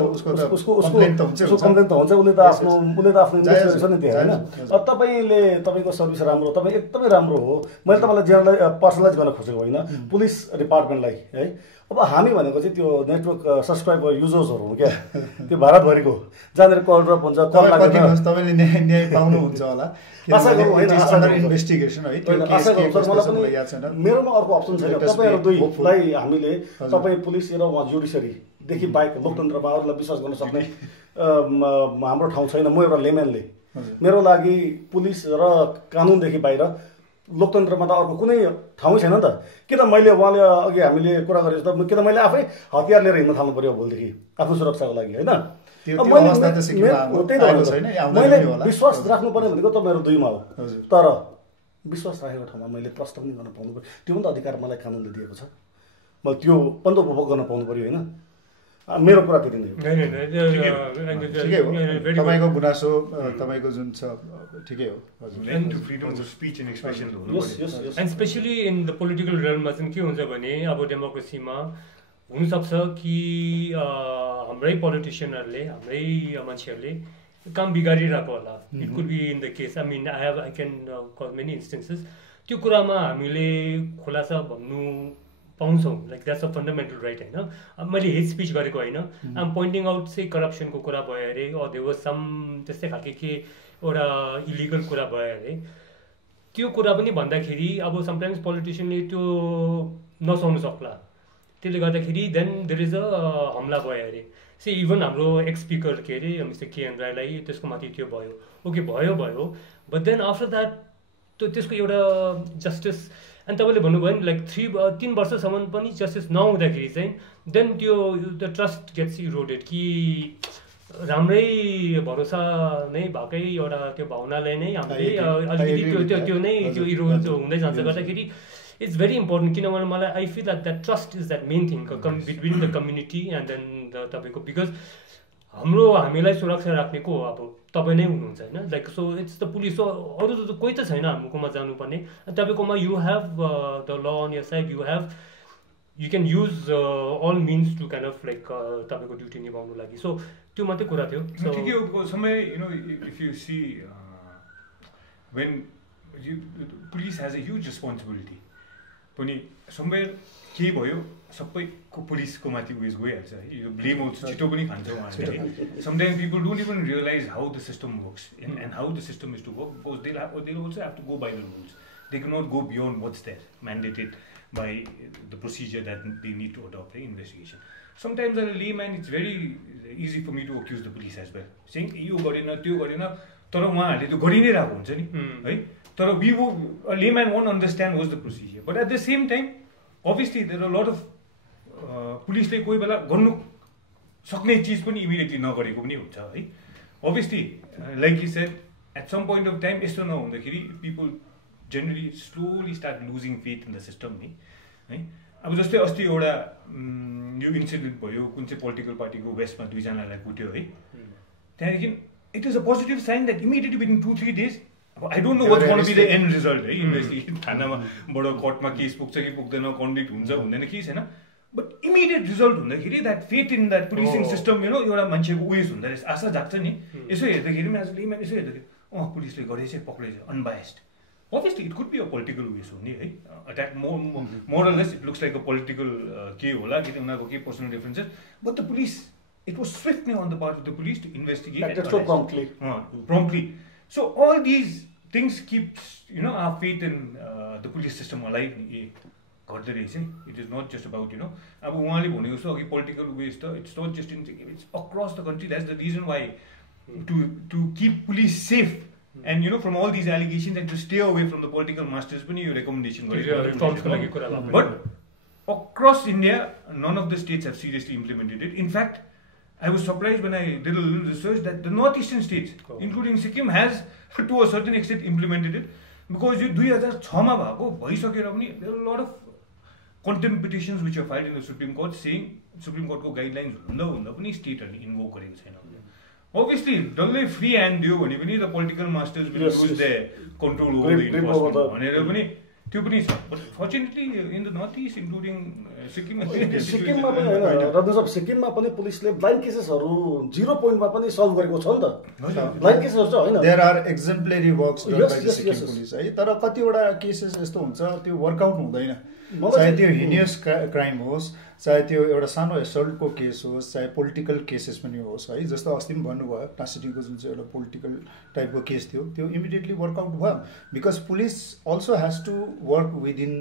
कम्प्लेन त हुन्छ। उसले त आफ्नो इन्भेस्ट छ नि त्यो होइन। तपाईँले तपाईँको सर्भिस राम्रो, तपाईँ एकदमै राम्रो हो। मैले तपाईँलाई जेनरलाइज पर्सनलाइज गर्न खोजेको होइन, पुलिस डिपार्टमेन्टलाई है। अब हामी भनेको चाहिँ त्यो नेटवर्क सब्सक्राइबर युजर्सहरू हो क्या, त्यो भारतभरिको जहाँनिर कल ड्रप हुन्छ। तपाईँले न्याय पाउनुहुन्छ होला, इन्भेस्टिगेसन है। मेरोमा अर्को अप्सन छैन। तपाईँहरू दुईलाई हामीले तपाईँ पुलिस र उहाँ जुडिसियरीदेखि बाहेक लोकतन्त्रमा अरूलाई विश्वास गर्न सक्ने हाम्रो ठाउँ छैन। म एउटा लेम्यानले मेरो लागि पुलिस र कानुनदेखि बाहिर लोकतन्त्रमा त अर्को कुनै ठाउँ छैन नि त। किन मैले उहाँले अघि हामीले कुरा गरेको त किन मैले आफै हतियार लिएर हिँड्न थाल्नु पर्यो भोलिदेखि आफ्नो सुरक्षाको लागि होइन। मैले विश्वास राख्नुपर्ने भनेको तपाईँहरू दुईमा हो, तर विश्वास राखेको ठाउँमा मैले प्रश्न पनि गर्न पाउनु पर्यो। त्यो पनि त अधिकार मलाई कानुनले दिएको छ, मैले त्यो पनि त उपभोग गर्न पाउनु पर्यो होइन। मेरो कुरा त्यति नै हो। ठिकै हो, तपाईँको गुनासो तपाईँको जुन छ ठिकै हो। And specially in the political रेलमा चाहिँ के हुन्छ भने अब डेमोक्रेसीमा हुनसक्छ कि हाम्रै पोलिटिसियनहरूले, हाम्रै मान्छेहरूले काम बिगारिरहेको होला। It could be in the case, I can call many instances. त्यो कुरामा हामीले खुलासा भन्नु पाउँछौँ, like that's a fundamental right होइन। अब मैले हेट स्पिच गरेको होइन, आइएम पोइन्टिङ आउट चाहिँ करप्सनको कुरा भयो अरे, देयर वाज सम त्यस्तै खालके के एउटा इलिगल कुरा भयो अरे। त्यो कुरा पनि भन्दाखेरि अब समटाइम्स पोलिटिसियनले त्यो नसुहाउनु सक्ला, त्यसले गर्दाखेरि देन देयर इज अ हमला भयो अरे। से इभन हाम्रो एक्स स्पिकर के अरे मिस्टर केएन राईलाई त्यसको माथि त्यो भयो, ओके भयो, बट देन आफ्टर द्याट त्यसको एउटा जस्टिस, अनि तपाईँले भन्नुभयो नि लाइक 3 वर्षसम्म पनि जस्टिस नहुँदाखेरि चाहिँ देन त्यो द ट्रस्ट गेट्स इरोडेड कि राम्रै भरोसा नै भएकै एउटा त्यो भावनाले नै हामीले अलिकति त्यो नै त्यो इरोड हुँदै जान्छ। गर्दाखेरि इट्स भेरी इम्पोर्टेन्ट, किनभने मलाई I feel that trust is that main thing between the community and then तपाईँको, बिकज हामीलाई सुरक्षा राख्ने को अब तपाईँ नै हुनुहुन्छ होइन। Like so it's the police, so अरू त कोही त छैन हाम्रोकोमा जानुपर्ने। तपाईँकोमा you have the law on your side, you can use all means to kind of like तपाईँको ड्युटी निभाउनु लागि। सो त्यो मात्रै कुरा थियो। ठिकै हो, समय if you see when police has a huge responsibility पनि समवेयर के भयो सबैको पुलिसको माथि उयस गइहाल्छ है यो ब्लेम छिटो पनि खान्छ उहाँहरूले sometimes people don't even realise how the system works and how the system is to work because they also have to go by the rules. They cannot go beyond what's there mandated by the procedure that they need to adopt in investigation. Sometimes as a layman it's very easy for me to accuse the police as well, saying यो गरेन त्यो गरेन तर उहाँहरूले त्यो गरि नै रहेको हुन्छ नि है तर a layman won't understand what's the procedure. But at the same time obviously there are a lot of पुलिसले कोही बेला गर्नु सक्ने चिज पनि इमिडिएटली नगरेको पनि हुन्छ है obviously like you said at some point of time यस्तो नहुँदाखेरि people generally slowly start losing faith in the system नि है अब जस्तै अस्ति एउटा यो इन्सिडेन्ट भयो कुन चाहिँ पोलिटिकल पार्टीको वेस्टमा 2 जनालाई कुट्यो है त्यहाँदेखि it is a positive sign that immediately within 2-3 days I don't know what's going to be the end result है इन्भेस्टिगेसन थानामा बडो कोर्टमा केस पुग्छ कि पुग्दैन कन्भिक्ट हुन्छ हुँदैन के छैन बट इमिडिएट रिजल्ट हुँदाखेरि that faith in that policing system you know एउटा मान्छेको उयस हुँदो रहेछ आशा जाग्छ नि यसो हेर्दाखेरि पनि आज लिमा यसो हेर्दाखेरि पुलिसले गरेछ पक्रेछ unbiased obviously it could be a political ways only है attack more or less it looks like a political के होला कि उनीहरुको के personal differences but the police it was swift on the part of the police to investigate so promptly so all these things keeps you know our faith in the police system alive गर्दै रहेछ it is not just about you know अब उहाँले भनेको जस्तो अघि political ways त it's not just in it's across the country that's the reason why to keep police safe and you know from all these allegations and to stay away from the political masters पनि यो recommendation गरेको but across India none of the states have seriously implemented it. In fact I was surprised when I did a little research that the northeastern states including Sikkim has to a certain extent implemented it because यो 2006 मा भएको भइसकेर पनि there are a lot of contempt petitions which are filed in the Supreme Court saying Supreme Court को guidelines हुँदा पनि स्टेटहरुले इन्भोक गरेको छैन obviously डल्लै फ्री ह्यान्ड दियो भने पनि the political masters will lose their control over the enforcement भनेर पनि त्यो पनि छ but fortunately in the northeast including सिक्किममा पनि हैन रत्नसब सिक्किममा पनि पुलिसले ब्लाइन्ड केसेसहरु 0 पोइन्टमा पनि सल्भ गरेको छ नि त ब्लाइन्ड केसेसहरु छ हैन there are exemplary works done by the Sikkim police है तर कतिवटा केसेस यस्तो हुन्छ त्यो वर्कआउट हुँदैन चाहे त्यो हिनियस क्राइम होस् चाहे त्यो एउटा सानो एसल्टको केस होस् चाहे पोलिटिकल केसेस पनि होस् है जस्तो अस्ति पनि भन्नुभयो टासिटीको जुन चाहिँ एउटा पोलिटिकल टाइपको केस थियो त्यो इमिडिएटली वर्कआउट भयो because police also has to work within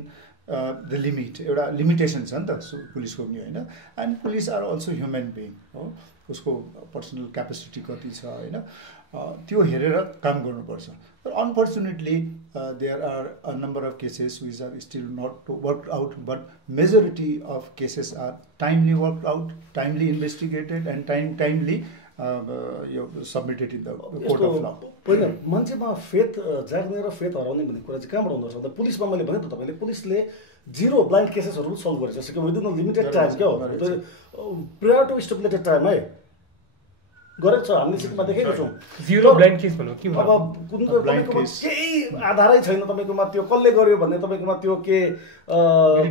the limit एउटा लिमिटेसन छ नि त पुलिसको पनि होइन and police are also human being हो उसको पर्सनल क्यापेसिटी कति छ होइन त्यो हेरेर काम गर्नुपर्छ तर unfortunately there are a number of cases which are still not work out but majority of cases are timely work out timely investigated and timely यो submitted in the court of law पहिला मान्छेमा फेथ जाग्ने र फेथ हराउने भन्ने कुरा चाहिँ कहाँबाट हुँदो रहेछ पुलिसमा मैले भने त तपाईँले पुलिसले 0 ब्लाइन्ड केसेसहरू सल्भ गरेछ विदिन अ लिमिटेड टाइम क्या हो प्रायर टु स्टिपुलेटेड टाइम है गरेको छ हामीले सिक्किममा देखेको छौँ 0 ब्लाइन्ड केस भन्नु के अब कुन तपाईँकोमा केही आधारै छैन तपाईँकोमा त्यो कसले गर्यो भन्ने तपाईँकोमा त्यो के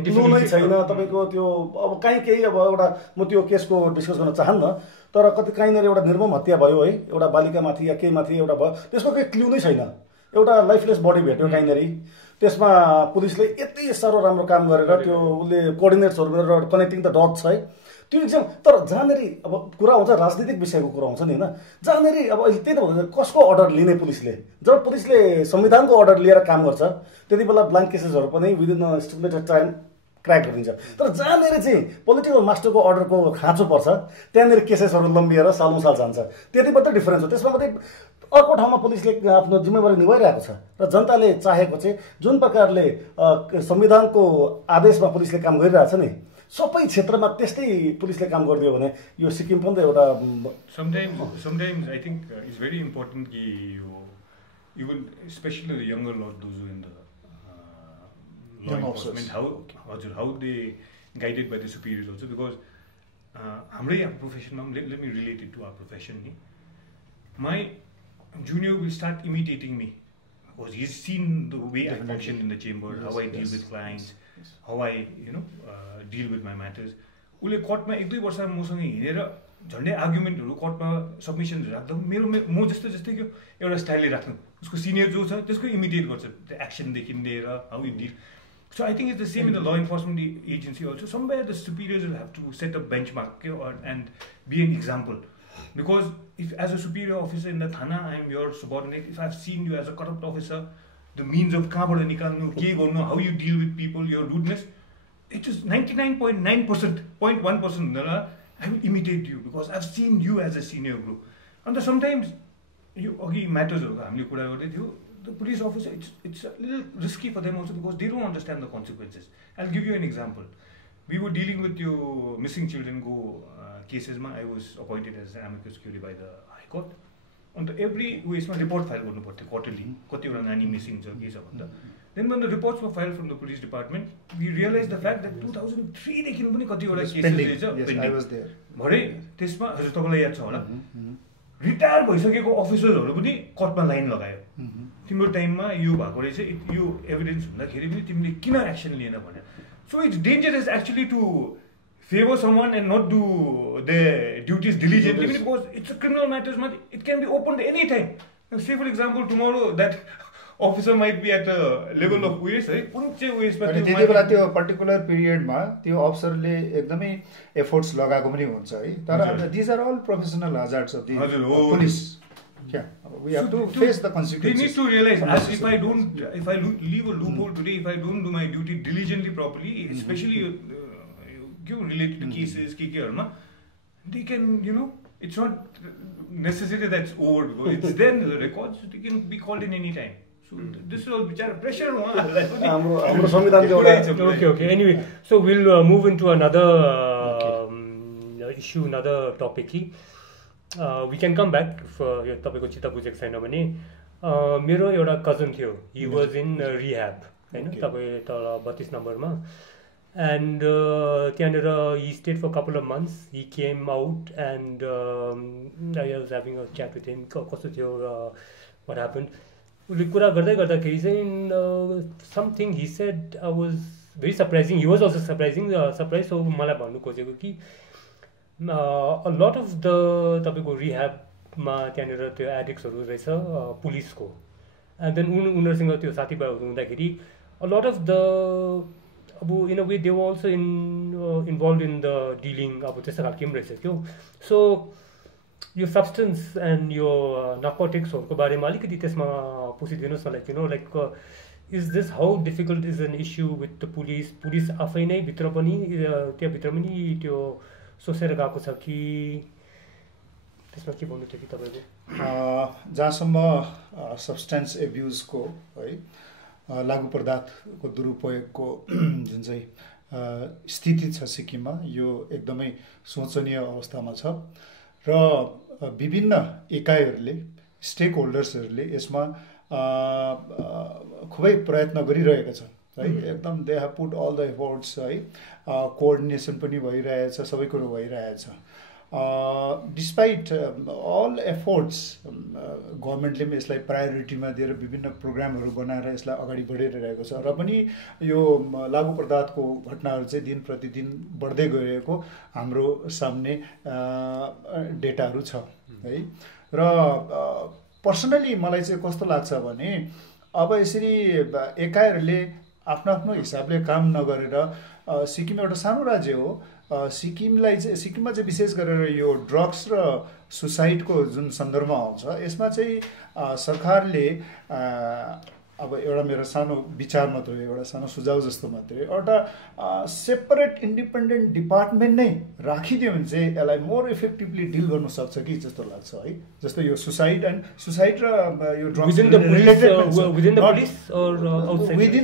क्लु नै छैन तपाईँको त्यो अब काहीँ केही अब एउटा म त्यो केसको डिस्कस गर्न चाहन्न तर कति कहीँनिर एउटा निर्मम हत्या भयो है एउटा बालिकामाथि या केहीमाथि एउटा भयो त्यसको केही क्लु नै छैन एउटा लाइफलेस बडी भेट्यो कहीँनिर त्यसमा पुलिसले यति साह्रो राम्रो काम गरेर त्यो उसले कोअर्डिनेट्सहरू गरेर कनेक्टिङ द डट्स है त्यो एक्जाम तर जहाँनिर अब कुरा आउँछ राजनीतिक विषयको कुरा आउँछ नि होइन जहाँनिर अब अहिले त्यही त भन्दा कसको अर्डर लिने पुलिसले जब पुलिसले संविधानको अर्डर लिएर काम गर्छ त्यति बेला ब्लाइन्ड केसेसहरू पनि within a stipulated time crack गरिदिन्छ तर जहाँनिर चाहिँ पोलिटिकल मास्टरको अर्डरको खाँचो पर्छ त्यहाँनिर केसेसहरू लम्बिएर सालौँ साल जान्छ त्यति मात्रै डिफरेन्स हो त्यसमा मात्रै अर्को ठाउँमा पुलिसले आफ्नो जिम्मेवारी निभाइरहेको छ र जनताले चाहेको चाहिँ जुन प्रकारले संविधानको आदेशमा पुलिसले काम गरिरहेछ नि सबै क्षेत्रमा त्यस्तै पुलिसले काम गरिदियो भने यो सिक्किम पनि त एउटा sometimes I think it's very important कि यो even especially the younger lot those who in the law enforcement how they guided by the superiors also because हाम्रै प्रोफेसनमा let me relate it to our profession ni my junior will start imitating me because he's seen the way I function in the chamber how I deal with clients how I deal with my matters उसले कोर्टमा 1-2 वर्ष मसँग हिँडेर झन्डै आर्गुमेन्टहरू कोर्टमा सबमिसनहरू राख्दा मेरो म जस्तै कि एउटा स्टाइलले राख्नु उसको सिनियर जो छ त्यसको इमिटेट गर्छ त्यो एक्सनदेखि लिएर how you deal So I think it's the same in the law enforcement agency also. Somewhere the superiors will have to set a benchmark and be an example. Because if as a superior officer in the Thana, I am your subordinate, if I've seen you as a corrupt officer, the means of kahabata nikalnu, ke garnu, how you deal with people, your rudeness, it is 99.9%, 0.1%, I will imitate you because I've seen you as a senior group. And sometimes, you matters, the police officer, it's a little risky for them also because they don't understand the consequences. I'll give you an example. We were dealing with your missing children cases. I was appointed as amicus curiae by the High Court. And every report file quarterly, missing. Then when the reports were filed from the police department, we realized the fact that 2003 cases pending. Yes, I was there. Retired भइसकेको अफिसरहरु पनि कोर्टमा लाइन लगायो तिम्रो टाइममा यो भएको रहेछ यो एभिडेन्स हुँदाखेरि पनि तिमीले किन एक्सन लिएन भने so it's dangerous actually to favour someone and not do the duties diligently because it's a criminal matters it can be opened any time say for example tomorrow that officer might be at the level of waste है कुन चाहिँ वेस्टमा त्यति बेला त्यो पर्टिकुलर पिरियडमा त्यो अफिसरले एकदमै एफोर्ट्स लगाएको पनि हुन्छ है तर these are all professional hazards of the police we have to face the consequences. They need to realize if I leave a loophole today, if I don't do my duty diligently properly, especially related to cases they can, it's not necessary that it's over because it's there in the records, they can be called in any time. So this is all pressure. Okay. Anyway, so we'll move into another issue, another topic. We can come back for your topic of चित्त बुझेको छैन भने मेरो एउटा कजन थियो he was in rehab हैन तपाईँ तल 32 नम्बरमा and त्यहाँनिर he stayed for a couple of months. He came out and I was having a chat with him कस्तो थियो what happened उसले कुरा गर्दाखेरि चाहिँ something he said was very surprising. He was also surprised so मलाई भन्नु खोजेको कि a lot of the तपाईँको रिह्याबमा त्यहाँनिर त्यो एडिक्ट्सहरू रहेछ पुलिसको एन्ड देन उनीहरूसँग त्यो साथीभाइहरू हुँदाखेरि a lot of the अब in a way they were also involved in the dealing अब त्यस्तो खालको पनि रहेछ त्यो सो यो सब्सटेन्स एन्ड यो नार्कोटिक्सहरूको बारेमा अलिकति त्यसमा पुछिदिनुहोस् न like is this how difficult is an issue with the police आफै नै भित्र पनि त्यहाँभित्र पनि त्यो सोचेर गएको छ कि त्यसमा के भन्नु थियो कि तपाईँको जहाँसम्म सब्सटेन्स एब्युजको है लागु पदार्थको दुरुपयोगको जुन चाहिँ स्थिति छ सिक्किममा यो एकदमै सोचनीय अवस्थामा छ र विभिन्न एकाइहरूले स्टेक होल्डर्सहरूले यसमा खुबै प्रयत्न गरिरहेका छन् है एकदम they have put all the efforts है कोअर्डिनेसन पनि भइरहेछ सबै कुरो भइरहेछ डिस्पाइट अल एफोर्ट्स गभर्मेन्टले पनि यसलाई प्रायोरिटीमा दिएर विभिन्न प्रोग्रामहरू बनाएर यसलाई अगाडि बढाइरहेको छ र पनि यो लागु पदार्थको घटनाहरू चाहिँ दिन प्रतिदिन बढ्दै गइरहेको हाम्रो सामने डेटाहरू छ है र पर्सनली मलाई चाहिँ कस्तो लाग्छ भने अब यसरी एकाइहरूले आफ्नो हिसाबले काम नगरेर सिक्किम एउटा सानो राज्य हो सिक्किममा चाहिँ विशेष गरेर यो ड्रग्स र सुसाइडको जुन सन्दर्भमा आउँछ यसमा चाहिँ सरकारले अब एउटा मेरो सानो विचार मात्र हो एउटा सानो सुझाव जस्तो मात्रै एउटा सेपरेट इन्डिपेन्डेन्ट डिपार्टमेन्ट नै राखिदियो भने चाहिँ यसलाई मोर इफेक्टिभली डिल गर्न सक्छ कि जस्तो लाग्छ है जस्तो यो सुसाइड र यो ड्रग्स विदिन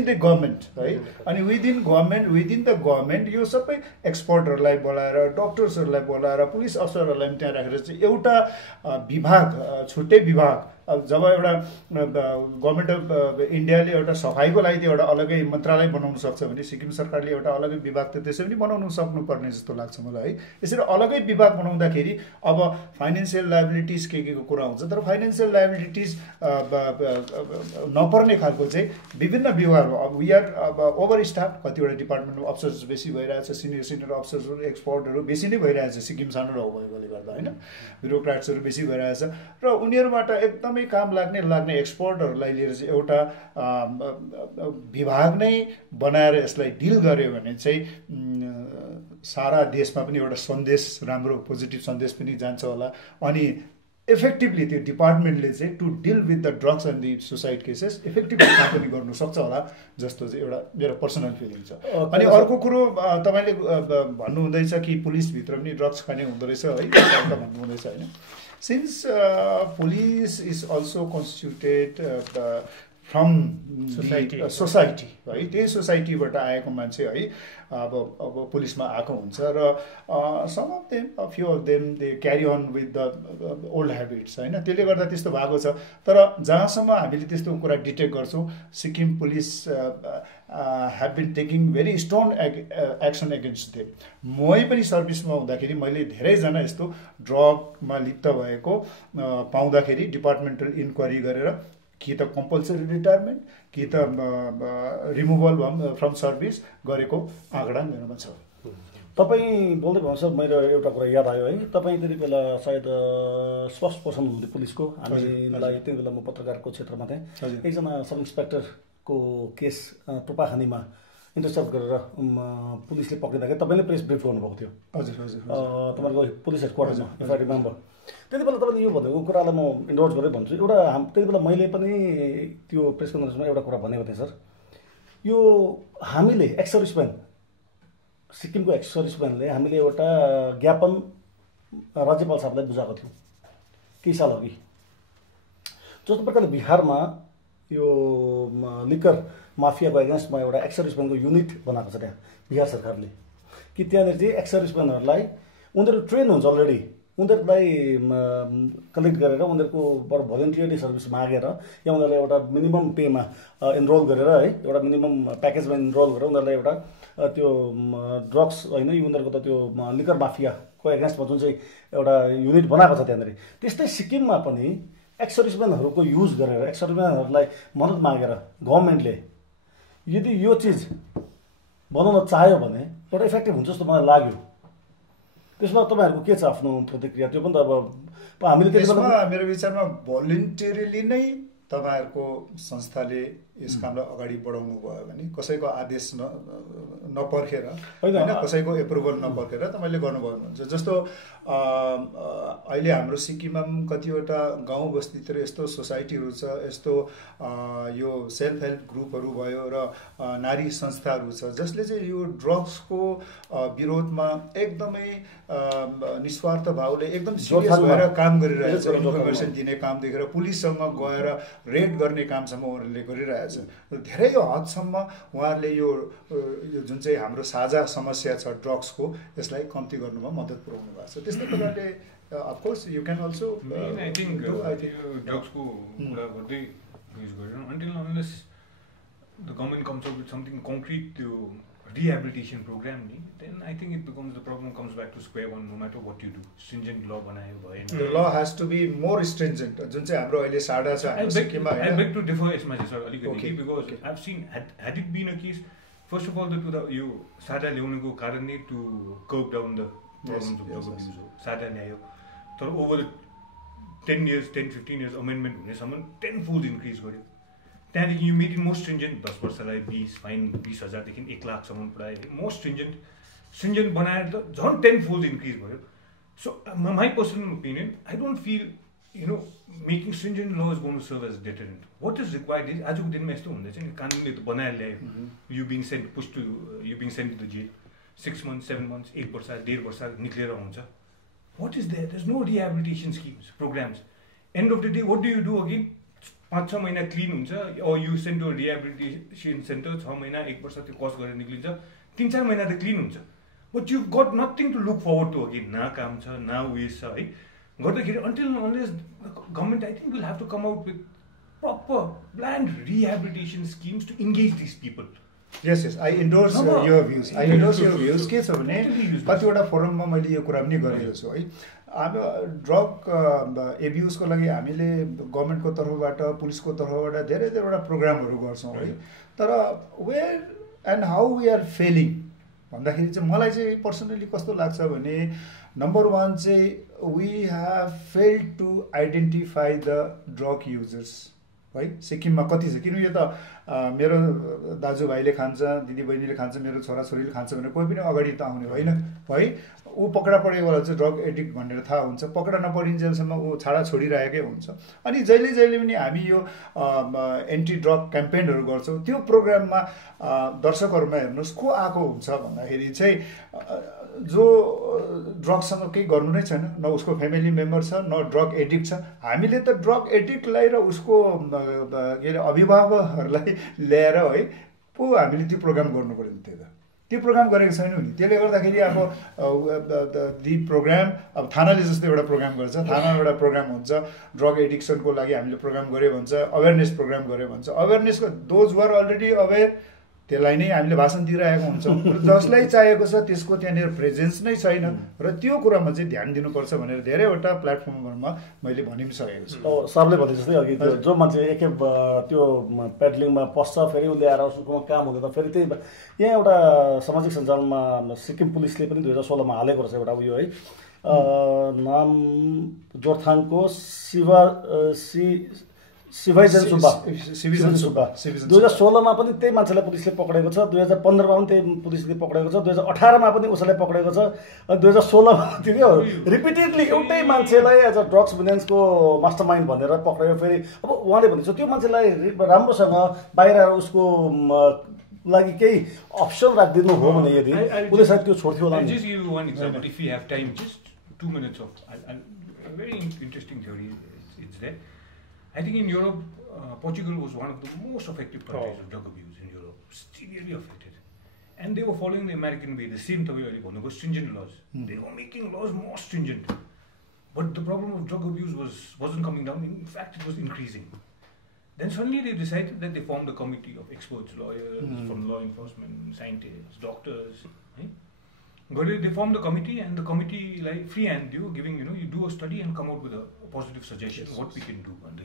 द गभर्मेन्ट है अनि विदिन द गभर्मेन्ट यो सबै एक्सपर्टहरूलाई बोलाएर डक्टर्सहरूलाई बोलाएर पुलिस अफसरहरूलाई पनि त्यहाँ राखेर चाहिँ एउटा विभाग छुट्टै विभाग अब जब एउटा गभर्मेन्ट अफ इन्डियाले एउटा सफाइको लागि एउटा अलगै मन्त्रालय बनाउन सक्छ भने सिक्किम सरकारले एउटा अलगै विभाग त त्यसै पनि बनाउन सक्नुपर्ने जस्तो लाग्छ मलाई है यसरी अलगै विभाग बनाउँदाखेरि अब फाइनेन्सियल लायबिलिटिज के को कुरा हुन्छ तर फाइनेन्सियल लायबिलिटिज नपर्ने खालको चाहिँ विभिन्न विभागहरू अब वी आर अब ओभर स्टाफ कतिवटा डिपार्टमेन्टमा अफिसर्स बेसी भइरहेछ सिनियर अफिसर्सहरू एक्सपर्टहरू बेसी नै भइरहेछ सिक्किम सानो ठाउँ भएकोले गर्दा होइन ब्युरोक्राट्सहरू बेसी भइरहेछ र उनीहरूबाट एकदमै सेक्टरमै काम लाग्ने एक्सपर्टहरूलाई लिएर चाहिँ एउटा विभाग नै बनाएर यसलाई डिल गर्यो भने चाहिँ सारा देशमा पनि एउटा सन्देश, राम्रो पोजिटिभ सन्देश पनि जान्छ होला। अनि इफेक्टिभली त्यो डिपार्टमेन्टले चाहिँ to deal with the drugs and the suicide cases effectively काम पनि गर्नु सक्छ होला जस्तो चाहिँ एउटा मेरो पर्सनल फिलिङ छ। अनि अर्को कुरो तपाईँले भन्नुहुँदैछ कि पुलिसभित्र पनि ड्रग्स खाने हुँदो रहेछ है भन्नुहुँदैछ होइन। Since police is also constituted from society है, त्यही सोसाइटीबाट आएको मान्छे है अब पुलिसमा आएको हुन्छ र some of them few of them they carry on with the old habits होइन, त्यसले गर्दा त्यस्तो भएको छ। तर जहाँसम्म हामीले त्यस्तो कुरा डिटेक्ट गर्छौँ, Sikkim police have been taking very strong action against them. मै पनि सर्भिसमा हुँदाखेरि मैले धेरैजना यस्तो ड्रगमा लिप्त भएको पाउँदाखेरि डिपार्टमेन्टल इन्क्वायरी गरेर कि त कम्पल्सरी रिटायरमेन्ट कि त रिमुभल फ्रम सर्भिस गरेको आँकडा मेरोमा छ। तपाईँ बोल्दै भन्नुहोस्, मेरो एउटा कुरा याद आयो है। तपाईँ त्यति बेला सायद स्पष्ट पर्सन हुनुहुन्थ्यो पुलिसको। हामीलाई त्यति बेला म पत्रकारको क्षेत्रमा थिएँ। एकजना सब इन्सपेक्टरको केस टोपाखानीमा इन्टरसेप्ट गरेर पुलिसले पक्रिँदाखेरि तपाईँले प्रेस ब्रिफ गर्नुभएको थियो। हजुर हजुर, तपाईँको पुलिस हेडक्वार्टरमा, इफ आई रिमेम्बर। त्यति बेला तपाईँले यो भनेको कुरालाई म इन्डोर्स गर्दै भन्छु। एउटा त्यति बेला मैले पनि त्यो प्रेस कन्फरेन्समा एउटा कुरा भनेको थिएँ, सर यो हामीले एक्स सर्भिसम्यान, सिक्किमको एक्स सर्भिसम्यानले हामीले एउटा ज्ञापन राज्यपाल साहबलाई बुझाएको थियौँ केही साल अघि। जस्तो प्रकारले बिहारमा यो लिकर माफियाको एगेन्स्टमा एउटा एक्स सर्भिसम्यानको युनिट बनाएको छ त्यहाँ बिहार सरकारले, कि त्यहाँनिर चाहिँ एक्स सर्भिसम्यानहरूलाई उनीहरू ट्रेन हुन्छ अलरेडी, उनीहरूलाई कलेक्ट गरेर उनीहरूकोबाट भोलिन्टियरली सर्भिस मागेर या उनीहरूलाई एउटा मिनिमम पेमा इनरोल गरेर है, एउटा मिनिमम प्याकेजमा इनरोल गरेर उनीहरूलाई एउटा त्यो ड्रग्स होइन, उनीहरूको त त्यो लिकर माफियाको एगेन्स्टमा जुन चाहिँ एउटा युनिट बनाएको छ त्यहाँनिर, त्यस्तै सिक्किममा पनि एक्स सर्भिसम्यानहरूको युज गरेर एक्स सर्भिसम्यानहरूलाई मद्दत मागेर गभर्मेन्टले यदि यो चिज बनाउन चाह्यो भने एउटा इफेक्टिभ हुन्छ जस्तो मलाई लाग्यो। त्यसमा तपाईँहरूको के छ आफ्नो प्रतिक्रिया? त्यो पनि त अब हामीले त्यसमा मेरो विचारमा भोलिन्टियरली नै तपाईँहरूको संस्थाले यस कामलाई अगाडि बढाउनु भयो भने कसैको आदेश नपर्खेर होइन, कसैको एप्रुभल नपर्खेर तपाईँले गर्नुभयो हुन्छ। जस्तो अहिले हाम्रो सिक्किममा पनि कतिवटा गाउँ बस्तीतिर यस्तो सोसाइटीहरू छ, यस्तो यो सेल्फ हेल्प ग्रुपहरू भयो र नारी संस्थाहरू छ जसले चाहिँ यो ड्रग्सको विरोधमा एकदमै निस्वार्थ भावले एकदम सिरियस भएर काम गरिरहेछ। इन्फर्मेसन दिने काम देखेर पुलिससँग गएर रेड गर्ने कामसम्म उहाँहरूले गरिरहेछ। धेरै हदसम्म उहाँहरूले यो जुन चाहिँ हाम्रो साझा समस्या छ ड्रग्सको, यसलाई कम्ती गर्नुमा मद्दत पुर्याउनु भएको छ। त्यस्तै प्रकारले of course you can also I think ड्रग्सको कुरा गर्दै युज गरेर until unless the government comes up with something concrete त्यो rehabilitation program ni, then I think it becomes, the problem comes back to square one no matter what you do. Stringent law बनायो भएन. The law has to be more stringent. जुन चाहिँ हाम्रो अहिले साडा छ हाम्रो सिक्किममा हैन. I beg to differ यसमा चाहिँ सर अलिकति, because I've seen had it been a case, first of all the यो साडा ल्याउनुको कारण नै to curb down the problems of drug abuse हो. साडा ल्यायो तर over 10 years 10-15 years amendment हुनेसम्म 10-fold increase गर्यो. त्यहाँदेखि you made it most stringent, 10 वर्षलाई 20 फाइन 20,000 देखि 1 लाखसम्म पुऱ्यायो। मोस्ट स्ट्रिन्जेन्ट बनाएर त झन् 10-fold इन्क्रिज भयो। So my personal opinion, I don't feel making stringent law is going to serve as deterrent. What is required is आजको दिनमा यस्तो हुँदैछ नि, कानुनले त बनाएर ल्यायो, you being sent to the jail 6 months 7 months 1 वर्ष 1.5 वर्ष निक्लेर हुन्छ। What is there is no rehabilitation schemes programmes. End of the day what do you do again? 5-6 महिना क्लिन हुन्छ, you send to rehabilitation centre, 6 महिना 1 वर्ष त्यो कस्ट गरेर निक्लिन्छ, 3-4 महिना त क्लिन हुन्छ, but you got nothing to look forward to again. न काम छ न उयस छ है गर्दाखेरि, until unless government I think will have to come out with proper planned rehabilitation schemes to engage this people. Yes I endorse your views. I endorse your views. के छ भने कतिवटा फोरममा मैले यो कुरा पनि गरिरहेको छु है। हामी ड्रग एब्युजको लागि हामीले गभर्मेन्टको तर्फबाट पुलिसको तर्फबाट धेरैवटा प्रोग्रामहरू गर्छौँ है। तर where and how we are failing भन्दाखेरि चाहिँ मलाई चाहिँ पर्सनली कस्तो लाग्छ भने नम्बर 1 चाहिँ we have failed to identify the drug users है सिक्किममा कति छ किन यो त मेरो दाजुभाइले खान्छ दिदीबहिनीले खान्छ मेरो छोराछोरीले खान्छ भनेर कोही पनि अगाडि त आउने होइन है ऊ पक्रा परेको बेला चाहिँ ड्रग एडिक्ट भनेर थाहा हुन्छ पक्रा नपरिन्जेलसम्म ऊ छाडा छोडिरहेकै हुन्छ अनि जहिले पनि हामी यो एन्टी ड्रग क्याम्पेनहरू गर्छौँ त्यो प्रोग्राममा दर्शकहरूमा हेर्नुहोस् को आएको हुन्छ भन्दाखेरि चाहिँ जो ड्रगसँग केही गर्नु नै छैन न उसको फ्यामिली मेम्बर छ न ड्रग एडिक्ट छ हामीले त ड्रग एडिक्टलाई र उसको के अरे अभिभावकहरूलाई ल्याएर है पो हामीले त्यो प्रोग्राम गर्नु पर्यो त्यो प्रोग्राम गरेको छैनौँ नि त्यसले गर्दाखेरि अब दि प्रोग्राम अब थानाले जस्तो एउटा प्रोग्राम गर्छ थानामा एउटा प्रोग्राम हुन्छ ड्रग एडिक्सनको लागि हामीले प्रोग्राम गऱ्यो भन्छ अवेरनेस प्रोग्राम गऱ्यो भन्छ अवेरनेसको दोज वर अलरेडी अवेर त्यसलाई नै हामीले भाषण दिइरहेको हुन्छौँ जसलाई चाहिएको छ त्यसको त्यहाँनिर प्रेजेन्स नै छैन र त्यो कुरामा चाहिँ ध्यान दिनुपर्छ भनेर धेरैवटा प्लेटफर्महरूमा मैले भनि पनि सकेको छु सरले भने जस्तै अघि त्यो जो मान्छे एकखेप त्यो पेडलिङमा पस्छ फेरि उसले आएर उसकोमा काम हुँदैन फेरि त्यही यहाँ एउटा सामाजिक सञ्जालमा सिक्किम पुलिसले पनि 2016मा हालेको रहेछ एउटा उयो है नाम जोरथाङको शिवाइजन सुब्बा 2016मा पनि त्यही मान्छेलाई पुलिसले पक्रेको छ 2015मा पनि त्यही पुलिसले पक्रेको छ 2018मा पनि उसलाई पक्रेको छ अनि 2016मा त्यो रिपिटेडली एउटै मान्छेलाई एज अ ड्रग्स बिजनेसको मास्टरमाइन्ड भनेर पक्रेको फेरि अब उहाँले भनेको त्यो मान्छेलाई राम्रोसँग बाहिर उसको लागि केही अप्सन राखिदिनु हो भने यदि उसले सायद त्यो छोड्थ्यो होला Just give you one example if you have time just 2 minutes of a very interesting theory it's there. I think in Europe, Portugal was one of the most effective countries of drug abuse in Europe, severely affected. And they were following the American way, the same stringent laws. They were making laws more stringent. But the problem of drug abuse wasn't coming down, in fact it was increasing. Then suddenly they decided that they formed a committee of experts, lawyers, from law enforcement, scientists, doctors. Right? But they formed a committee and the committee like free hand you, giving, you do a study and come out with a positive suggestion what we can do. And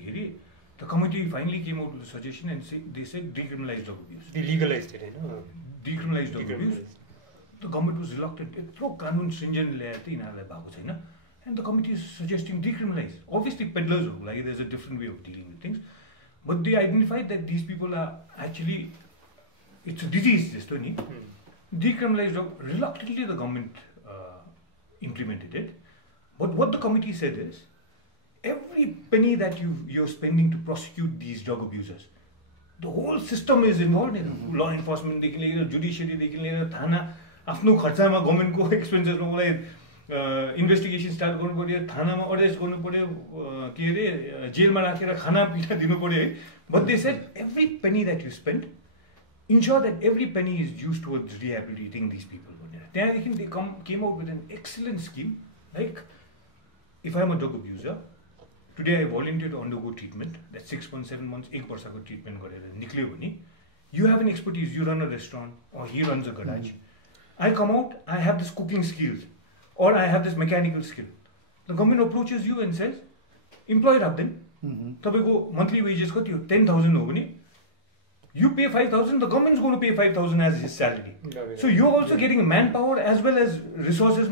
the committee finally came out with a suggestion and they said decriminalize drug abuse. They legalized it, Decriminalize drug abuse. The government was reluctant. And the committee is suggesting decriminalize. Obviously peddlers, like there's a different way of dealing with things. But they identified that these people are actually, it's a disease, just decriminalized drug. Reluctantly the government implemented it. But what the committee said is, every penny that you're spending to prosecute these drug abusers, the whole system is involved in law enforcement, judiciary, thana, afno kharchama government ko expenses ma ulai investigation start garnu पर्यो थाना मा arrest गर्नु पर्यो के रे जेल मा राखेर खाना पिना दिनु पर्यो है. But they said every penny that you spend, ensure that every penny is used towards rehabilitating these people. They came out with an excellent scheme. Like, if I am a drug abuser, today I volunteer to undergo treatment. That's 6 months, 7 months, 1 year treatment. You have an expertise. You run a restaurant, or he runs a garage. I come out. I have this cooking skills, or I have this mechanical skill. The government approaches you and says, employ Rabdin. Monthly wages 10,000. You pay 5,000. The government is going to pay 5,000 as his salary. So you're also getting manpower as well as resources.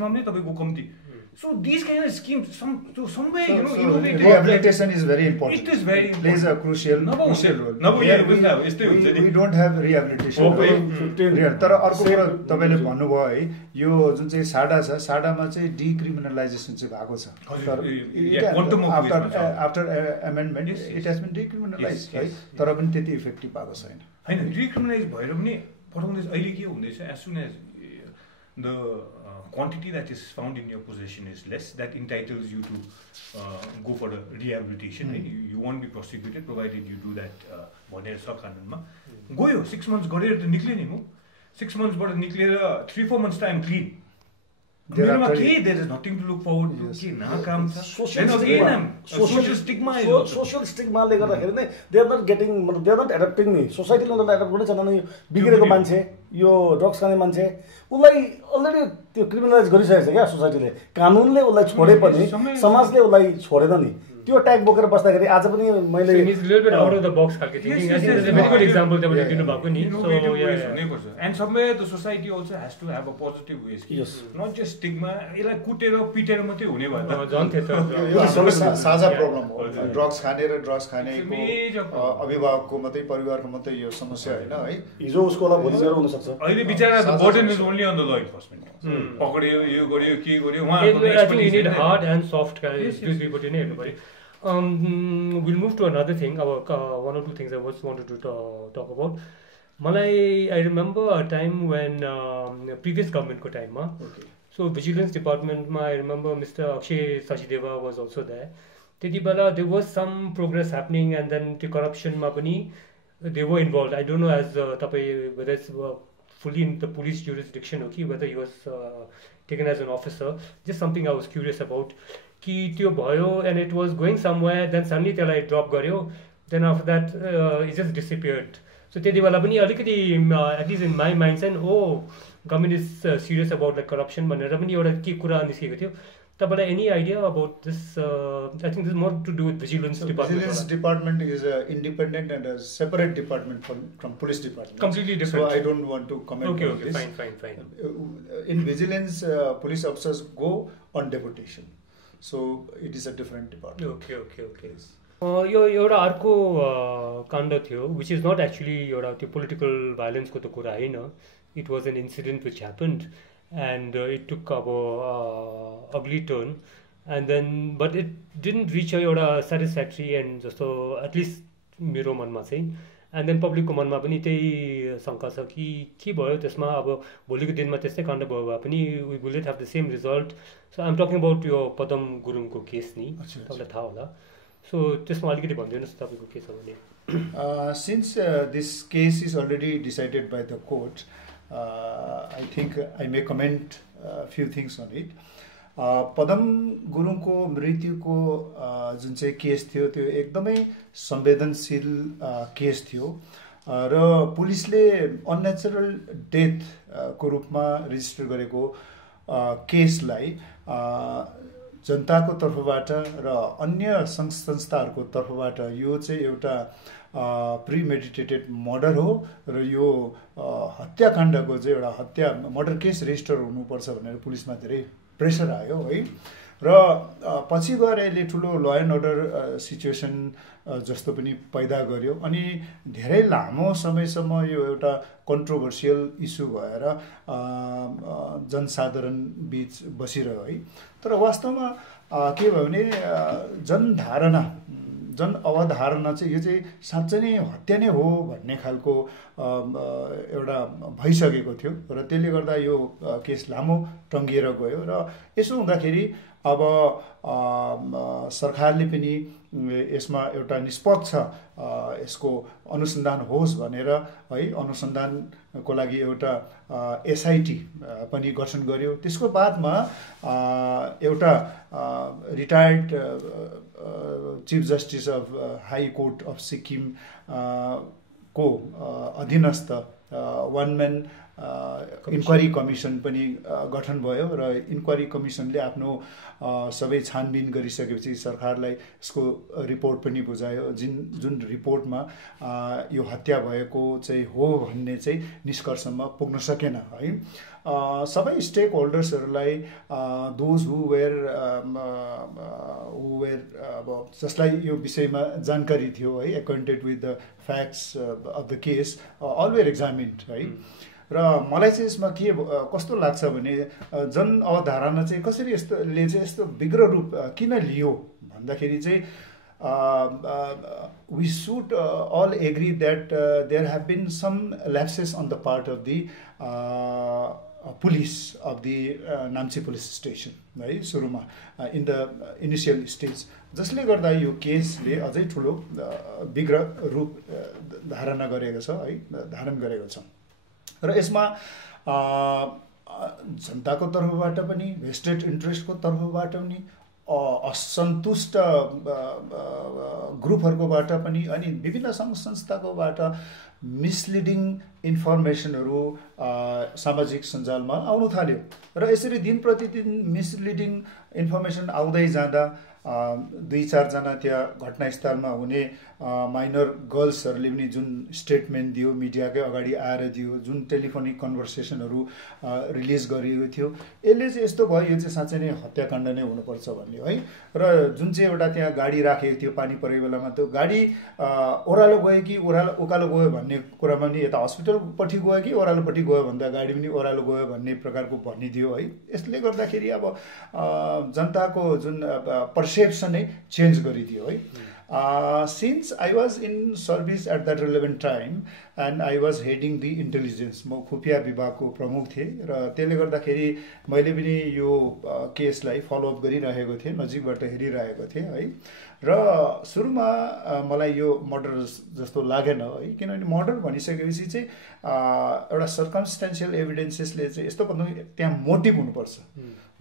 So these kind of schemes, somewhere, innovative. Rehabilitation is very important. It is very important. It plays a crucial role. We don't have rehabilitation. तर अर्को कुरा तपाईले भन्नुभयो है यो जुन चाहिँ साडा छ साडामा चाहिँ डिक्रिमिनलाइजेसन चाहिँ भएको छ after amendment it has been decriminalised है तर पनि त्यति इफेक्टिभ भएको छैन हैन डिक्रिमिनलाइज भएर पनि पठाउँदैछ अहिले के हुँदैछ as soon as the quantity that is found in your possession is less, that entitles you to go for a rehabilitation. You won't be prosecuted provided you do that. Go 6 months, go there to nikle ni mo. 6 months, but nikle 3-4 months time clean. There is nothing to look forward to. Social stigma is also. Social stigma ले गर्दाखेरि नै they are not adapting नि सोसाइटीले उनीहरुलाई एडप्ट गर्नै छैन नि बिग्रेको मान्छे यो ड्रग्स खाने मान्छे उलाई अलरेडी त्यो क्रिमिनलाइज गरिसकेको छ क्या सोसाइटीले कानुनले उलाई छोडे पनि समाजले उलाई छोडेन नि त्यो ट्याग बोकेर बस्दाखेरि आज पनि मैले It's a little bit out of the box खालको thinking. I think that's a very good example तपाईले दिनु भएको नि. So yeah. And somewhere the society also has to have a positive ways. Yes. Not just stigma. यसलाई कुटेर पिटेर मात्रै हुने भयो त. झन् थियो त. यो हाम्रो साझा प्रब्लम हो. ड्रग्स खाने र ड्रग्स खानेको अभिभावकको मात्रै परिवारको मात्रै यो समस्या हैन है. हिजो उसकोलाई भोलि गएर हुन सक्छ. अहिले बिचारा the burden is only on the law enforcement. पकड्यो यो गर्यो के गर्यो उहाँहरुको I think you need hard and soft guys. This people in everybody. We'll move to another thing. One or two things I was wanted to talk about. I remember a time when previous government ko time ma. Okay. So vigilance department ma, I remember Mr. Akshay Sachideva was also there. Tetibala there was some progress happening, and then the corruption ma pani they were involved. I don't know as tapai whether it's fully in the police jurisdiction, okay, whether he was taken as an officer. Just something I was curious about. Ki tyo bhayo and it was going somewhere, then suddenly त्यसलाई drop गर्यो, then after that it just disappeared. So त्यति बेला पनि अलिकति at least in my mind saying oh government is serious about like corruption भनेर पनि एउटा के कुरा निस्केको थियो. तपाईँलाई any idea about this? I think this is more to do with vigilance department. Vigilance department is independent and a separate department from police department. Completely different. So I don't want to comment on Okay, this. fine. In vigilance, police officers go on deputation. So it is a different department. Okay. यो एउटा अर्को काण्ड थियो which is not actually एउटा त्यो political violence को त कुरा हैन. It was an incident which happened and it took अब ugly turn and then but it didn't reach एउटा satisfactory and जस्तो at least मेरो मनमा चाहिँ and then public को मनमा पनि त्यही शंका छ कि के भयो त्यसमा अब भोलिको दिनमा त्यस्तै काण्ड भयो भए पनि we will have the same result. So I'm talking about यो पदम गुरुङको केस नि तपाईलाई थाहा होला. So त्यसमा अलिकति भनिदिनुस् तपाईको के छ भने. Since this case is already decided by the court, I think I may comment a few things on it. Padam गुरुङको मृत्युको जुन चाहिँ केस थियो त्यो एकदमै संवेदनशील केस थियो र पुलिसले अननेचुरल डेथ को रूपमा रेजिस्टर गरेको केसलाई जनताको तर्फबाट र अन्य संघ संस्थाहरूको तर्फबाट यो चाहिँ एउटा प्रिमेडिटेटेड मर्डर हो र यो हत्याकाण्डको चाहिँ एउटा हत्या मर्डर केस रेजिस्टर हुनुपर्छ भनेर पुलिसमा धेरै प्रेसर आयो है र पछि गएर यसले ठुलो ल एन्ड अर्डर सिचुएसन जस्तो पनि पैदा गर्यो अनि धेरै लामो समयसम्म यो एउटा कन्ट्रोभर्सियल इस्यु भएर जनसाधारण बीच बसिरह्यो है. तर वास्तवमा के भयो भने जन अवधारणा चाहिँ यो चाहिँ साँच्चै नै हत्या नै हो भन्ने खालको एउटा भइसकेको थियो र त्यसले गर्दा यो केस लामो टङ्गिएर गयो र यसो हुँदाखेरि अब सरकारले पनि यसमा एउटा निष्पक्ष यसको अनुसन्धान होस् भनेर है अनुसन्धानको लागि एउटा एसआइटी पनि गठन गर्यो. त्यसको बादमा एउटा retired chief justice of high court of Sikkim को अधीनस्थ वान म्यान इन्क्वायरी कमिसन पनि गठन भयो र इन्क्वायरी कमिसनले आफ्नो सबै छानबिन गरिसकेपछि सरकारलाई यसको रिपोर्ट पनि बुझायो जुन रिपोर्टमा यो हत्या भएको चाहिँ हो भन्ने चाहिँ निष्कर्षमा पुग्न सकेन है. सबै स्टेक होल्डर्सहरूलाई दोज हु वेयर अब जसलाई यो विषयमा जानकारी थियो है acquainted with the facts of the case all were examined है. र मलाई चाहिँ यसमा के कस्तो लाग्छ भने जन अवधारणा चाहिँ कसरी यस्तो विग्र रूप किन लियो भन्दाखेरि चाहिँ we should all agree that there have been some lapses on the part of the police of the Namchi police station है सुरुमा in the initial stage जसले गर्दा यो केसले अझै ठुलो विग्र रूप धारण गरेको छ र यसमा जनताको तर्फबाट पनि भेस्टेड इन्ट्रेस्टको तर्फबाट पनि असन्तुष्ट ग्रुपहरुकोबाट पनि अनि विभिन्न संघ संस्थाकोबाट मिसलिडिङ इन्फर्मेसनहरू सामाजिक सञ्जालमा आउनु थाल्यो र यसरी दिन प्रतिदिन मिसलिडिङ इन्फर्मेसन आउँदै जाँदा 2-4 जना त्यहाँ घटनास्थलमा हुने माइनर गर्ल्सहरूले पनि जुन स्टेटमेन्ट दियो, मिडियाकै अगाडि आएर दियो, जुन टेलिफोनिक कन्भर्सेसनहरू रिलिज गरिएको थियो, यसले चाहिँ यस्तो भयो, यो चाहिँ साँच्चै नै हत्याकाण्ड नै हुनुपर्छ भन्ने है। र जुन चाहिँ एउटा त्यहाँ गाडी राखेको थियो पानी परेको बेलामा, त्यो गाडी ओह्रालो गयो कि उकालो गयो भन्ने कुरामा पनि यता हस्पिटलपट्टि गयो कि ओह्रालोपट्टि गयो भन्दा गाडी पनि ओह्रालो गयो भन्ने प्रकारको भनिदियो है। यसले गर्दाखेरि अब जनताको जुन पर्सेप्सन नै चेन्ज गरिदियो है। Since I was in service at that relevant time and I was heading the intelligence, म खुफिया विभागको प्रमुख थिएँ र त्यसले गर्दाखेरि मैले पनि यो केसलाई फलोअप गरिरहेको थिएँ, नजिकबाट हेरिरहेको थिएँ है। र सुरुमा मलाई यो मर्डर जस्तो लागेन है, किनभने मर्डर भनिसकेपछि चाहिँ एउटा सर्कमस्टेन्शियल एभिडेन्सेसले चाहिँ यस्तो भन्नु त्यहाँ मोटिभ हुनुपर्छ।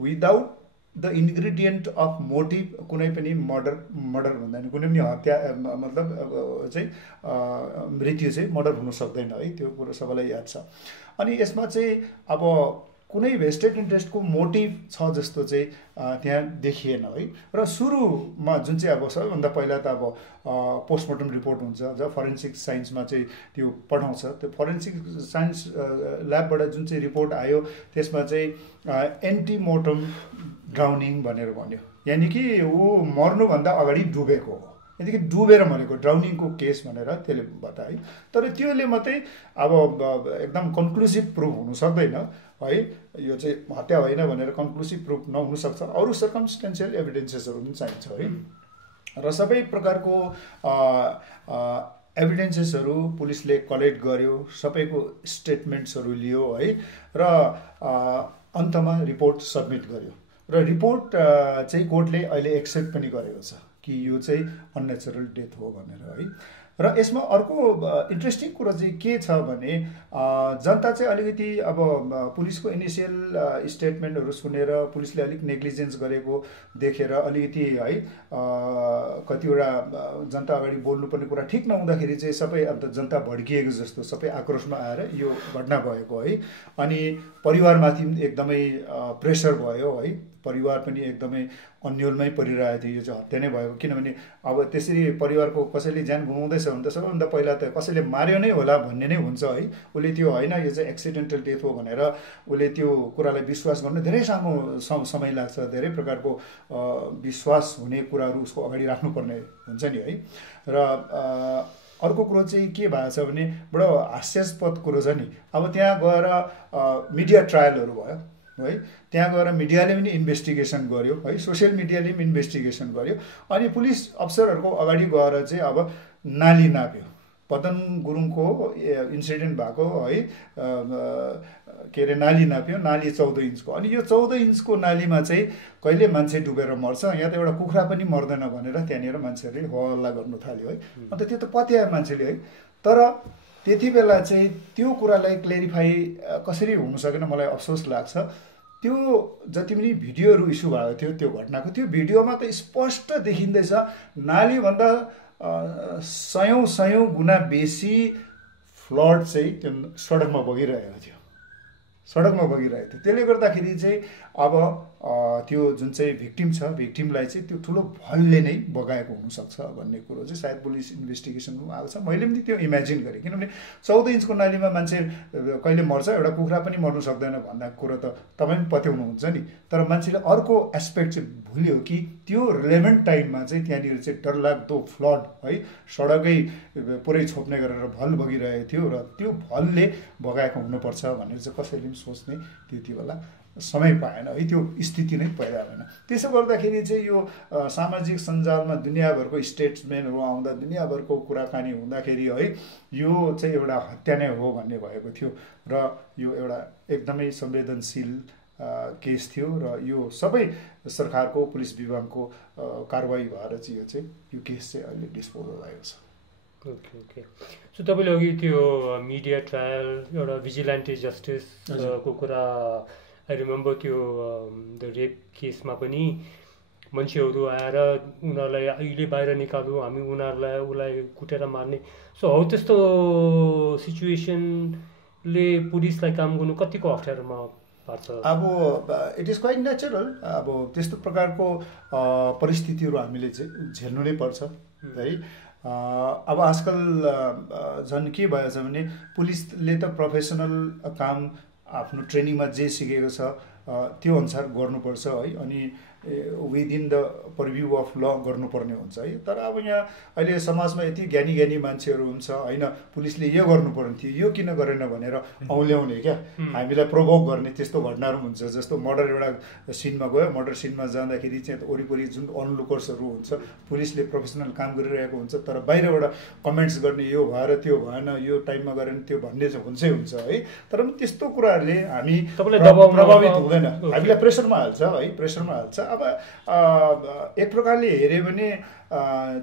Without the ingredient of motive कुनै पनि मर्डर भन्दैन, कुनै पनि हत्या मतलब चाहिँ मृत्यु चाहिँ मर्डर हुन सक्दैन है, त्यो कुरो सबैलाई याद छ। अनि यसमा चाहिँ अब कुनै भेस्टेड इन्ट्रेस्टको मोटिभ छ जस्तो चाहिँ त्यहाँ देखिएन है। र सुरुमा जुन चाहिँ अब सबैभन्दा पहिला त अब पोस्टमर्टम रिपोर्ट हुन्छ, जब फरेन्सिक साइन्समा चाहिँ त्यो पठाउँछ, त्यो फरेन्सिक साइन्स ल्याबबाट जुन चाहिँ रिपोर्ट आयो त्यसमा चाहिँ एन्टिमोर्टम ड्राउनिङ भनेर भन्यो, यानि कि ऊ मर्नुभन्दा अगाडि डुबेको हो, यतिकै डुबेर मरेको ड्राउनिङको केस भनेर त्यसले बताए। तर त्यसले मात्रै अब एकदम कन्क्लुसिभ प्रुफ हुन सक्दैन है, यो चाहिँ हत्या होइन भनेर कन्क्लुसिभ प्रुफ नहुन सक्छ, अरू सर्कमस्टेन्सियल एभिडेन्सेसहरू पनि चाहिन्छ है। र सबै प्रकारको एभिडेन्सेसहरू पुलिसले कलेक्ट गर्यो, सबैको स्टेटमेन्ट्सहरू लियो है, र अन्तमा रिपोर्ट सब्मिट गर्यो। र रिपोर्ट चाहिँ कोर्टले अहिले एक्सेप्ट पनि गरेको छ कि यो चाहिँ अननेचुरल डेथ हो भनेर है। र यसमा अर्को इन्ट्रेस्टिङ कुरो चाहिँ के छ भने जनता चाहिँ अलिकति अब पुलिसको इनिसियल स्टेटमेन्टहरू सुनेर पुलिसले अलिक नेग्लिजेन्स गरेको देखेर अलिकति है कतिवटा जनता अगाडि बोल्नुपर्ने कुरा ठिक नहुँदाखेरि चाहिँ सबै अब जनता भड्किएको जस्तो सबै आक्रोशमा आएर यो घटना भएको है। अनि परिवारमाथि एकदमै प्रेसर भयो है, परिवार पनि एकदमै अन्यलमै परिरहेको थियो, यो चाहिँ हत्या नै भएको। किनभने अब त्यसरी परिवारको कसैले ज्यान गुमाउँदैछ भने त सबैभन्दा पहिला त कसैले मार्यो नै होला भन्ने नै हुन्छ है। उसले त्यो होइन यो चाहिँ एक्सिडेन्टल डेथ हो भनेर उसले त्यो कुरालाई विश्वास गर्नु धेरै सानो समय लाग्छ, धेरै प्रकारको विश्वास हुने कुराहरू उसको अगाडि राख्नुपर्ने हुन्छ नि है। र अर्को कुरो चाहिँ के भएको छ भने बडो हास्यास्पद कुरो छ नि, अब त्यहाँ गएर मिडिया ट्रायलहरू भयो है, त्यहाँ गएर मिडियाले पनि इन्भेस्टिगेसन गर्यो है, सोसियल मिडियाले पनि इन्भेस्टिगेसन गर्यो। अनि पुलिस अफसरहरूको अगाडि गएर चाहिँ अब नाली नाप्यो, पदन गुरुङको इन्सिडेन्ट भएको है, के अरे नाली नाप्यो, नाली 14 इन्चको। अनि यो 14 इन्चको नालीमा चाहिँ कहिले मान्छे डुबेर मर्छ, यहाँ त एउटा कुखुरा पनि मर्दैन भनेर त्यहाँनिर मान्छेहरूले हल्ला गर्नु थाल्यो है। अन्त त्यो त पत्यायो मान्छेले है। तर त्यति बेला चाहिँ त्यो कुरालाई क्लेरिफाई कसरी हुन सकेन मलाई अफसोस लाग्छ। त्यो जति पनि भिडियोहरू इस्यु भएको थियो त्यो घटनाको, त्यो भिडियोमा त स्पष्ट देखिँदैछ नालीभन्दा 100 गुणा बेसी फ्लड चाहिँ त्यो सडकमा बगिरहेको थियो, सडकमा बगिरहेको थियो। त्यसले गर्दाखेरि चाहिँ अब त्यो जुन चाहिँ भिक्टिम छ, भिक्टिमलाई चाहिँ त्यो ठुलो भलले नै बगाएको हुनसक्छ भन्ने कुरो चाहिँ सायद पुलिस इन्भेस्टिगेसनमा आएको छ। मैले पनि त्यो इमेजिन गरेँ, किनभने 14 इन्चको नालीमा मान्छे कहिले मर्छ, एउटा कुखुरा पनि मर्नु सक्दैन भन्दा कुरो त तपाईँ पनि पत्याउनुहुन्छ नि। तर मान्छेले अर्को एस्पेक्ट चाहिँ भुल्यो कि त्यो रिलेभेन्ट टाइममा चाहिँ त्यहाँनिर चाहिँ डरलाग्दो फ्लड है, सडकै पुरै छोप्ने गरेर भल बगिरहेको थियो र त्यो भलले बगाएको हुनुपर्छ भनेर चाहिँ कसैले पनि सोच्ने त्यति बेला समय पाएन है, त्यो स्थिति नै पैदा भएन। त्यसो गर्दाखेरि चाहिँ यो सामाजिक सञ्जालमा दुनियाँभरको स्टेटमेन्टहरू आउँदा, दुनियाँभरको कुराकानी हुँदाखेरि है यो चाहिँ एउटा हत्या नै हो भन्ने भएको थियो। र यो एउटा एकदमै संवेदनशील केस थियो र यो सबै सरकारको पुलिस विभागको कारवाही भएर चाहिँ यो केस चाहिँ अहिले डिस्पोजल भएको छ। Okay okay. सो तपाईँले अघि त्यो मिडिया ट्रायल एउटा भिजिलेन्टी जस्टिसको कुरा आई रिमेम्बर त्यो द रेप केसमा पनि मान्छेहरू आएर उनीहरूलाई अहिले बाहिर निकाल्नु, हामी उसलाई कुटेर मार्ने, सो हौ त्यस्तो सिचुएसनले पुलिसलाई काम गर्नु कतिको अप्ठ्यारोमा पार्छ? अब इट इज क्वाइट नेचुरल। अब त्यस्तो प्रकारको परिस्थितिहरू हामीले झेल्नु नै पर्छ है। अब आजकल झन् के भएछ भने पुलिसले त प्रोफेसनल काम आफ्नो ट्रेनिङमा जे सिकेको छ त्यो अनुसार गर्नुपर्छ है, अनि विदिन द पर्भ्यू अफ ल गर्नुपर्ने हुन्छ है। तर अब यहाँ अहिले समाजमा यति ज्ञानी मान्छेहरू हुन्छ होइन, पुलिसले यो गर्नुपर्ने थियो यो किन गरेन भनेर औल्याउने क्या, हामीलाई प्रोभोक गर्ने त्यस्तो घटनाहरू हुन्छ। जस्तो मर्डर एउटा सिनमा गयो, मर्डर सिनमा जाँदाखेरि चाहिँ वरिपरि जुन अनलुकर्सहरू हुन्छ, पुलिसले प्रोफेसनल काम गरिरहेको हुन्छ, तर बाहिरबाट कमेन्ट्स गर्ने यो भएर त्यो भएन, यो टाइममा गरेन त्यो भन्ने चाहिँ हुन्छै हुन्छ है। तर पनि त्यस्तो कुराहरूले हामी प्रभावित हुँदैन, हामीलाई प्रेसरमा हाल्छ है, प्रेसरमा हाल्छ। अब एक प्रकारले हेऱ्यो भने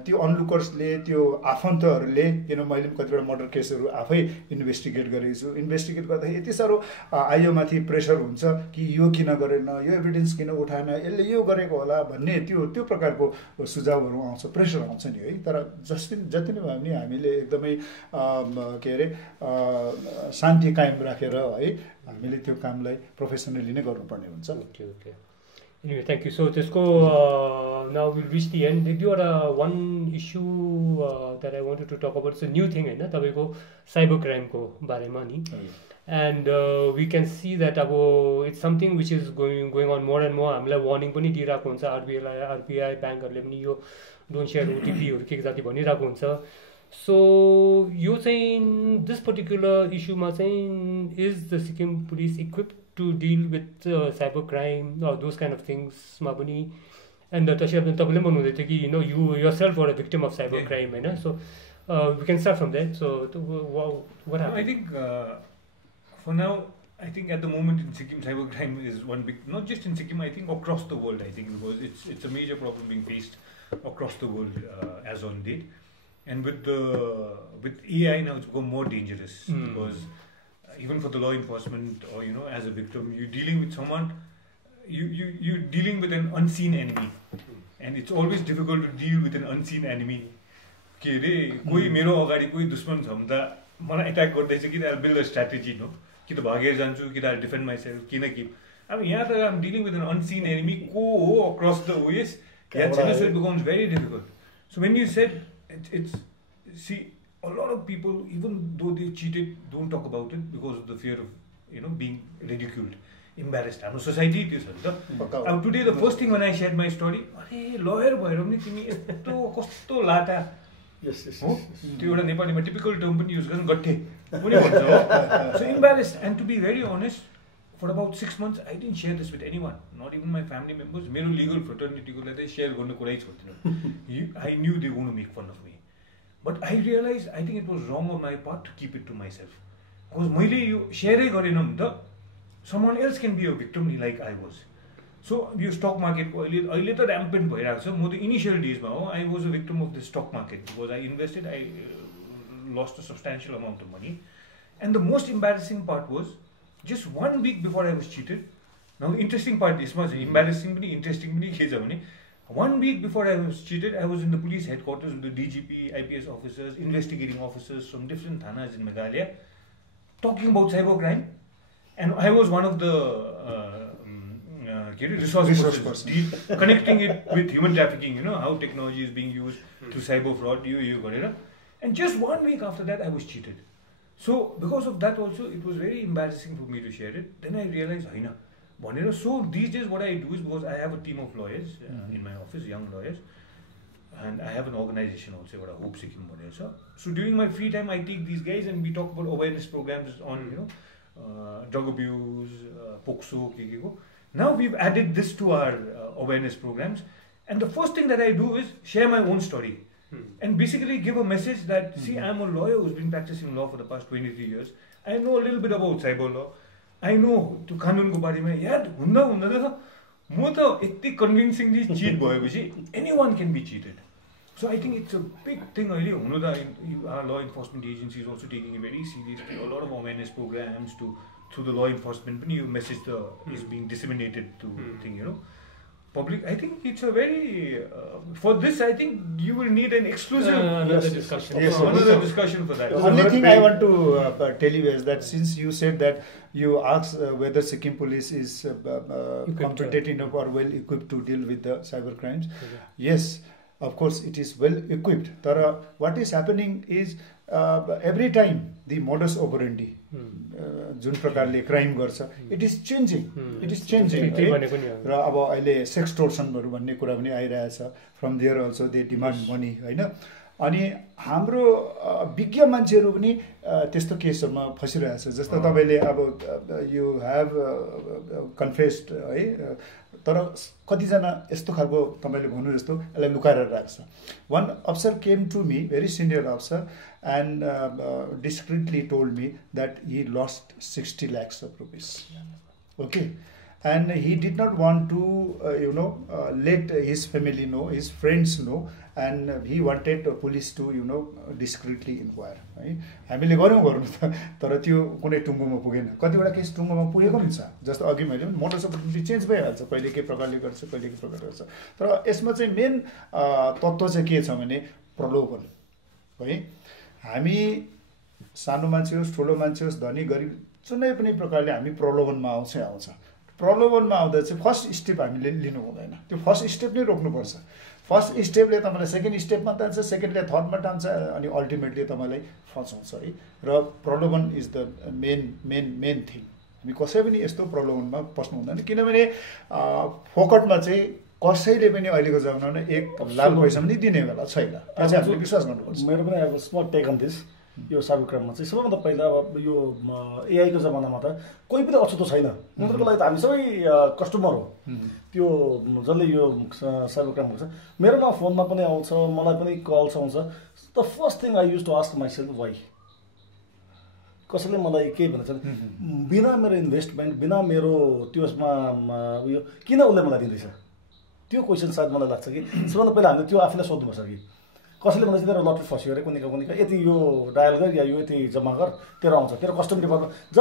त्यो अनलुकर्सले, त्यो आफन्तहरूले, किन मैले पनि कतिवटा मर्डर केसहरू आफै इन्भेस्टिगेट गरेको छु, इन्भेस्टिगेट गर्दाखेरि यति साह्रो आयोमाथि प्रेसर हुन्छ कि यो किन गरेन, यो एभिडेन्स किन उठाएन, यसले यो गरेको होला भन्ने त्यो प्रकारको सुझावहरू आउँछ, प्रेसर आउँछ नि है। तर जति नै भयो भने हामीले एकदमै के अरे शान्ति कायम राखेर है हामीले त्यो कामलाई प्रोफेसनली नै गर्नुपर्ने हुन्छ। Okay Anyway, thank you. So त्यसको now we'll reach the end. One issue that I wanted to talk about, it's a new thing हैन, तपाईको साइबर क्राइमको बारेमा नि, and we can see that अब it's something which is going on more and more. हामीलाई वार्निङ पनि दिइरहेको हुन्छ आरबिआई ब्याङ्कहरूले पनि, यो डोन्ट सेयर ओटिपीहरू के जाति भनिरहेको हुन्छ। सो यो चाहिँ दिस पर्टिकुलर इस्युमा चाहिँ is the Sikkim police equipped to deal with cyber crime or those kind of things ma pani? And तपाईँले पनि भन्नुहुँदै थियो कि you yourself were a victim of cyber crime हैन, so we can start from there. So what happened? I think for now, I think at the moment in Sikkim, cyber crime is one big, not just in Sikkim, I think across the world, I think, because it's a major problem being faced across the world as on date. And with AI now, it's become more dangerous because even for the law enforcement, or as a victim, you're dealing with someone, you're dealing with an unseen enemy, and it's always difficult to deal with an unseen enemy. के रे कोही मेरो अगाडि कोही दुश्मन छ भने त मलाई एट्याक गर्दैछ कि त बिल्ड अ स्ट्र्याटेजी नो, कि त भागेर जान्छु कि त डिफेन्ड माइसेल्फ, किनकि अब यहाँ त am dealing with an unseen enemy को हो अक्रस द वेज, याद छैन, so it becomes very difficult. So when you said it's see, a lot of people, even though they cheated, don't talk about it because of the fear of being ridiculed, embarrassed. Our society it is. And today the first thing when I shared my story, अरे lawyer भएर पनि तिमी यस्तो कस्तो लाटा, yes त्यो एउटा नेपालीमा टिपिकल टर्म पनि युज गर्न गट्ठे पनि भन्छ हो। So embarrassed, and to be very honest, for about 6 months I didn't share this with anyone, not even my family members. मेरो legal fraternity को लागि share गर्नु कुरै छोड्दिनु। I knew they were going to make fun of me. But I realized, I think it was wrong on my part to keep it to myself. Because मैले यो share गरेन भने त someone else can be a victim like I was. So यो stock market को अहिले त rampant भइरहेको छ। म त initial days मा हो, I was a victim of the stock market because I invested, I lost a substantial amount of money. And the most embarrassing part was just 1 week before I was cheated. Now the interesting part is embarrassing पनि interesting पनि के छ भने 1 week before I was cheated, I was in the police headquarters with the DGP, IPS officers, investigating officers from different thanas in Meghalaya, talking about cybercrime, and I was one of the resource persons, connecting it with human trafficking, how technology is being used to cyber fraud, and just 1 week after that I was cheated. So because of that also, it was very embarrassing for me to share it. Then I realized, so these days what I do is, because I have a team of lawyers in my office, young lawyers, and I have an organization also, what I hope Sikkim Lawyers. So during my free time, I take these guys and we talk about awareness programs on drug abuse, POCSO, KKO. Now we've added this to our awareness programs, and the first thing that I do is share my own story and basically give a message that, see, I'm a lawyer who's been practicing law for the past 23 years. I know a little bit about cyber law. I know to कानुनको बारेमा याद हुँदा म त यति कन्भिन्सिङली चिट भएपछि anyone can be cheated. So I think it's a big thing अहिले हुनु त our law enforcement agency is also taking it very seriously. A lot of awareness programs through the law enforcement पनि यो message is being disseminated to thing, public, I think it's a very for this I think you will need an exclusive another discussion. Yes, another discussion for that. The only thing I want to tell you is that since you said that you asked whether Sikkim police is competent enough or well equipped to deal with the cyber crimes, yes, of course it is well equipped. What is happening is every time the modus operandi जुन प्रकारले क्राइम गर्छ इट इज चेन्जिङ र अब अहिले सेक्सटोर्सनहरू भन्ने कुरा पनि आइरहेछ from there also they demand money होइन अनि हाम्रो विज्ञ मान्छेहरू पनि त्यस्तो केसहरूमा फसिरहेछ जस्तो तपाईँले अब यु हेभ कन्फेस्ड है तर कतिजना यस्तो खालको तपाईँले भन्नु जस्तो यसलाई लुकाएर राख्छ one officer came to me very senior officer and discreetly told me that he lost 60 lakhs of rupees. Okay, and he did not want to let his family know, his friends know, and he wanted the police to discreetly inquire. है हामीले गर्नु त तर त्यो कुनै टुङ्गोमा पुगेन कतिवटा केस टुङ्गोमा पुगेको हुन्छ जस्तो अघि मैले मोडस अपरेन्डी चेन्ज भइहाल्छ कहिले के प्रकारले गर्छ कहिले के प्रकारले गर्छ तर यसमा चाहिँ मेन तत्त्व चाहिँ के छ भने प्रलोभन है हामी सानो मान्छे होस् ठुलो मान्छे होस् धनी गरिब जुनै पनि प्रकारले हामी प्रलोभनमा आउँछ प्रलोभनमा आउँदा चाहिँ फर्स्ट स्टेप हामीले लिनु हुँदैन त्यो फर्स्ट स्टेप नै रोक्नुपर्छ फर्स्ट स्टेपले तपाईँलाई सेकेन्ड स्टेपमा तान्छ सेकेन्डले थर्डमा तान्छ अनि अल्टिमेटली तपाईँलाई फसाउँछ है र प्रलोभन इज द मेन थिङ हामी कसै पनि यस्तो प्रलोभनमा पस्नु हुँदैन किनभने फोकटमा चाहिँ कसैले पनि अहिलेको जमानामा एक लाख पैसा पनि दिने बेला छैन हामीले विश्वास गर्नुपर्छ मेरो पनि अब स्मल टेक अन दिस यो साइबर क्राइममा चाहिँ सबैभन्दा पहिला अब यो एआईको जमानामा त कोही पनि अछुतो छैन उनीहरूको लागि त हामी सबै कस्टमर हो त्यो जसले यो साइबर क्राइम गर्छ मेरोमा फोनमा पनि आउँछ मलाई पनि कल्स आउँछ the first thing I use to ask myself why कसैले मलाई के भन्छ बिना मेरो इन्भेस्टमेन्ट बिना मेरो त्यसमा उयो किन उसले मलाई दिँदैछ त्यो क्वेसन सायद मलाई लाग्छ कि सबभन्दा पहिला हामीले त्यो आफैलाई सोध्नुपर्छ कि कसैले भन्दैछ तेरो लटरी फस्यो अरे कुनै यति यो डायल गर या यो यति जम्मा गर तेरो आउँछ तेरो कस्टम डिपार्टमेन्ट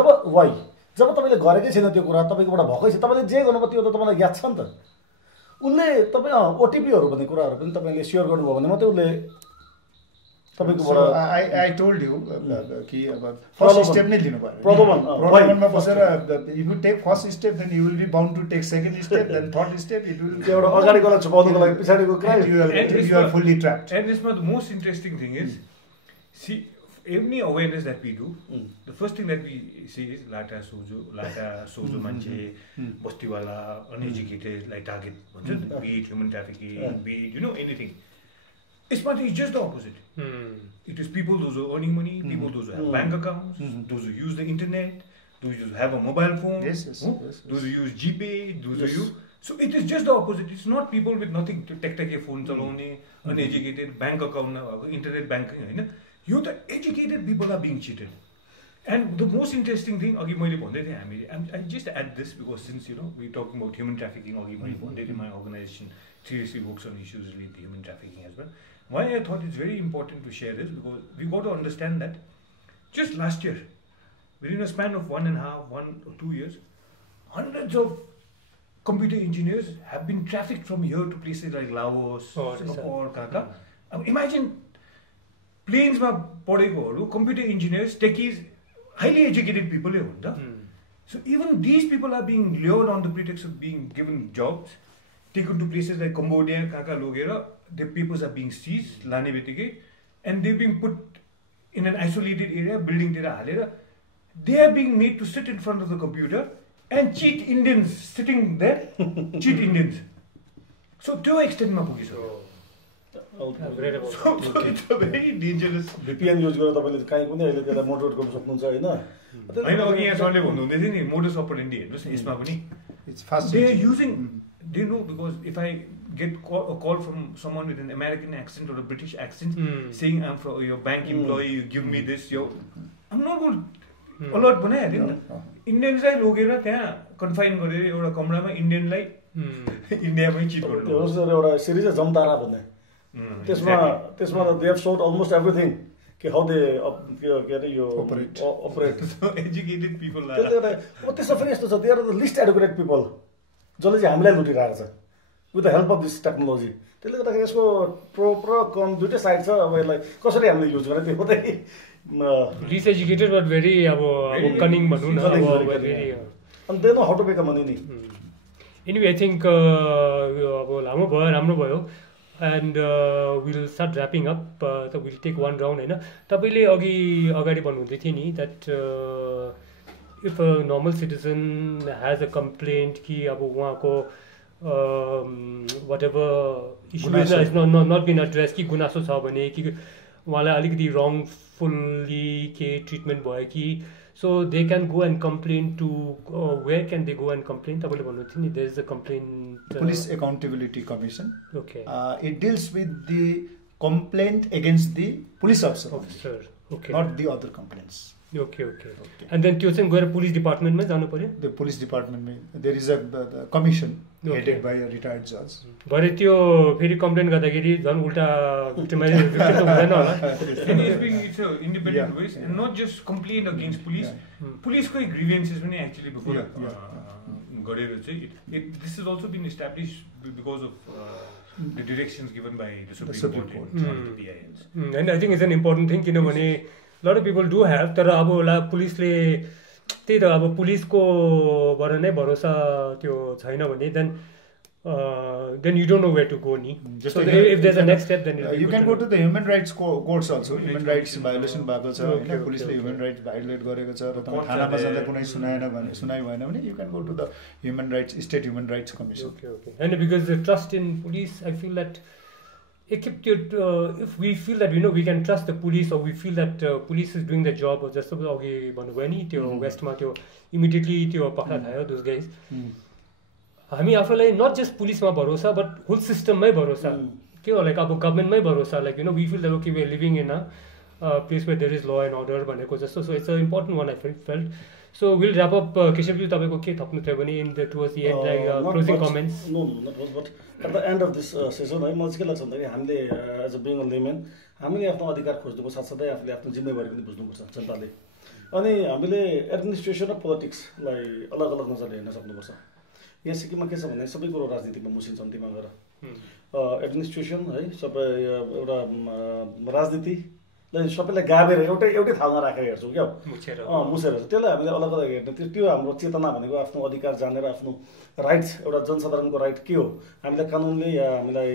जब तपाईँले गरेकै छैन त्यो कुरा तपाईँकोबाट भएकै छ तपाईँले जे गर्नुभयो त्यो त तपाईँलाई याद छ नि त उसले तपाईँ ओटिपीहरू भन्ने कुराहरू पनि तपाईँले सेयर गर्नुभयो भने मात्रै उसले तपाईँकोबाट आई टोल्ड यु कि अब फर्स्ट स्टेप नै लिनु पर्यो प्रलोभनमा बसेर if you take first step then you will be bound to take second step then third step it will एउटा अगाडिकोलाई छुपाउनुको लागि पछाडिको crime you are fully trapped and यसमा the most interesting thing is she any awareness that we do the first thing that we see is lata soju manche basti-wala uneducated like target be it human trafficking be it anything it's just the opposite it is people those who are earning money people those who have bank accounts those who use the internet those who have a mobile phone yes. Those who use GPay those who use so it is just the opposite it's not people with nothing to tech phone chalone uneducated bank account internet banking the educated people are being cheated and the most interesting thing I just add this because since we're talking about human trafficking my organization seriously works on issues related to human trafficking as well why I thought it's very important to share this because we got to understand that just last year within a span of 1 or 2 years hundreds of computer engineers have been trafficked from here to places like Laos, Singapore, Kaka. Imagine planes ma padeko computer engineers, techies, highly educated people so even these people are being lured on the pretext of being given jobs taken to places like Cambodia Kaka Logera their papers are being seized lane betike and they're being put in an isolated area building tera halera they are being made to sit in front of the computer and cheat Indians sitting there cheat Indians so to extent ma pugisa so it's a very dangerous VPN use गरेर तपाईले काहीँ पनि अहिले त्यसलाई मोडरेट गर्न सक्नुहुन्छ हैन हैन अघि यहाँ सरले भन्नु हुँदै थियो नि मोडस अपरेन्डी हेर्नुस् यसमा पनि it's fast they are using they know because if I get a call from someone with an American accent or a British accent saying I'm from your bank employee you give me this I'm not going alert बनाइहाल्यो नि त इन्डियन्सलाई लगेर त्यहाँ कन्फाइन गरेर एउटा कमरामा इन्डियनलाई इन्डियामै चिट गर्नु एउटा सिरिज जमतारा भन्ने त्यसमा they have sold almost everything कि हाउ दे के अरे यो अपरेट एजुकेटेड पिपल त्यसमा फेरि यस्तो छ they are the least educated people जसले चाहिँ हामीलाई लुटिरहेको छ with the help of this technology. त्यसले गर्दाखेरि यसको प्रो र कन दुइटै साइड छ। अब यसलाई कसरी हामीले युज गर्ने त्यो चाहिँ लिस्ट एजुकेटेड बट भेरी अब कनिङ भनौँ न, अनि they know how to make a money नि। एनिवे आई थिङ्क अब लामो भयो, राम्रो भयो, and will start wrapping up. त विल टेक वान राउन्ड होइन। तपाईँले अगाडि भन्नुहुँदै थियो नि that if a normal citizen has a complaint कि अब उहाँको whatever issue is not been address कि गुनासो छ भने कि उहाँलाई अलिकति रङफुल्ली के ट्रिटमेन्ट भयो कि, so they can go and complain to where can they go and complain? तपाईँले भन्नुहुन्थ्यो नि there is a complain police accountability commission. Okay, it deals with the complaint against the police officer, okay, not the other complaints. Okay okay, and then त्यो चाहिँ गएर पुलिस डिपार्टमेन्टमै जानु पर्यो? द पुलिस डिपार्टमेन्टमै there is a commission headed by a retired जज। भरे त्यो फेरि कम्प्लेन गर्दाखेरि झन् उल्टा हुँदैन होला? It's an independent voice and not just complain against police. पुलिसकै grievances पनि actually before गरेर चाहिँ this has also been established because of the directions given by the Supreme Court on the PILs. And I think it's an important thing किनभने lot of people do have, तर अब पुलिसले त्यही त अब पुलिसकोबाट नै भरोसा त्यो छैन भने then you don't know where to go ni. So if there's a next step, then you can go to the human rights courts also. Human rights violation भएको छ हैन, पुलिसले human rights violate गरेको छ र तपाईं थानामा जाँदा कुनै सुनाइ भएन भने you can go to the human rights state human rights commission. Okay. And because the trust in police, I feel that if we feel that we can trust the police, or we feel that police is doing the job, or जस्तो अघि भन्नुभयो नि त्यो वेस्टमा त्यो इमिडिएटली त्यो पक्रा खायो those guys, हामी आफूलाई नट जस्ट पुलिसमा भरोसा बट होल सिस्टममै भरोसा के हो, लाइक अब गभर्मेन्टमै भरोसा, like we feel that okay we are living in a place where there is law and order भनेको जस्तो। So it's a important one I felt. So will wrap up. Keshavji तपाईँको के थप्नु थियो भने in the towards the end, like closing comments? No but at the end of this session है, मलाई चाहिँ के लाग्छ भन्दाखेरि हामीले as a being a layman हामीले आफ्नो अधिकार खोज्नुको साथसाथै आफूले आफ्नो जिम्मेवारी पनि बुझ्नुपर्छ जनताले। अनि हामीले एडमिनिस्ट्रेसन र पोलिटिक्सलाई अलग अलग नजरले हेर्न सक्नुपर्छ। यहाँ सिक्किममा के छ भने सबै कुरो राजनीतिमा मुसिन्छ अन्तिममा गएर। एडमिनिस्ट्रेसन है सबै एउटा राजनीतिलाई सबैलाई गाबेर एउटै थालमा राखेर हेर्छौँ क्या, मुसेर। त्यसलाई हामीले अलग अलग हेर्ने त्यो हाम्रो चेतना भनेको आफ्नो अधिकार जानेर आफ्नो राइट्स, एउटा जनसाधारणको राइट के हो, हामीलाई कानुनले या हामीलाई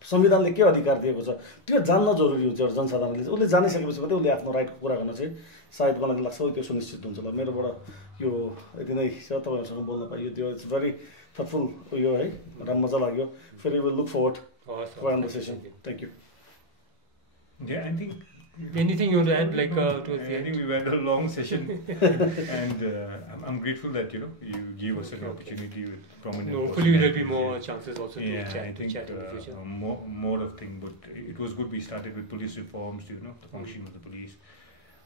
संविधानले के अधिकार दिएको छ त्यो जान्न जरुरी हुन्छ। एउटा जनसाधारणले उसले जानिसकेपछि मात्रै उसले आफ्नो राइटको कुरा गर्न चाहिँ सायद मलाई लाग्छ त्यो सुनिश्चित हुन्छ। ल मेरोबाट यो यति नै छ, तपाईँहरूसँग बोल्न पाइयो, त्यो इट्स भेरी थटफुल उयो है, मजा लाग्यो। फेरि will look forward for another session. Thank you. Yeah, I think anything you want to add, like towards the I end? think we had a long session, and I'm grateful that you gave us an opportunity with prominent. Hopefully there'll be more chances also to I chat think in the future. more of thing, but it was good we started with police reforms, the function of the police.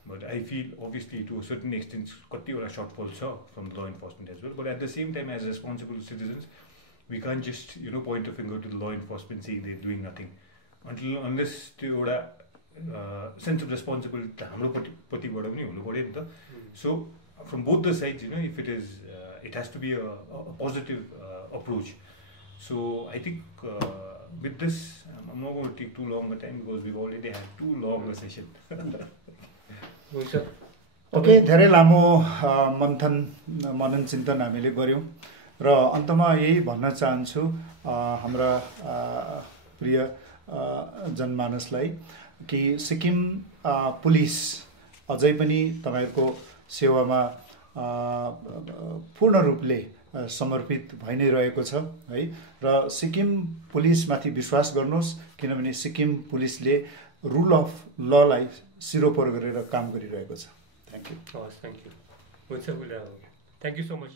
But I feel obviously to a certain extent kati wala shortfall cha from the law enforcement as well. But at the same time, as responsible citizens, we can't just point a finger to the law enforcement saying they're doing nothing unless त्यो एउटा sense of responsibility हाम्रो पतिबाट पनि हुनु पर्यो नि त। So from both the sides, if it is it has to be a positive approach. So I think with this I'm not going to take too long a time because we've already had too long a session. Okay, धेरै लामो मनन चिन्तन हामीले गऱ्यौँ र अन्तमा यही भन्न चाहन्छु हाम्रा प्रिय जनमानसलाई कि सिक्किम पुलिस अझै पनि तपाईको सेवामा पूर्ण रूपले समर्पित भइ नै रहेको छ है, र सिक्किम पुलिसमाथि विश्वास गर्नुहोस् किनभने सिक्किम पुलिसले रुल अफ ललाई सिरोपर गरेर काम गरिरहेको छ। Thank you. Thank you. Thank you so much.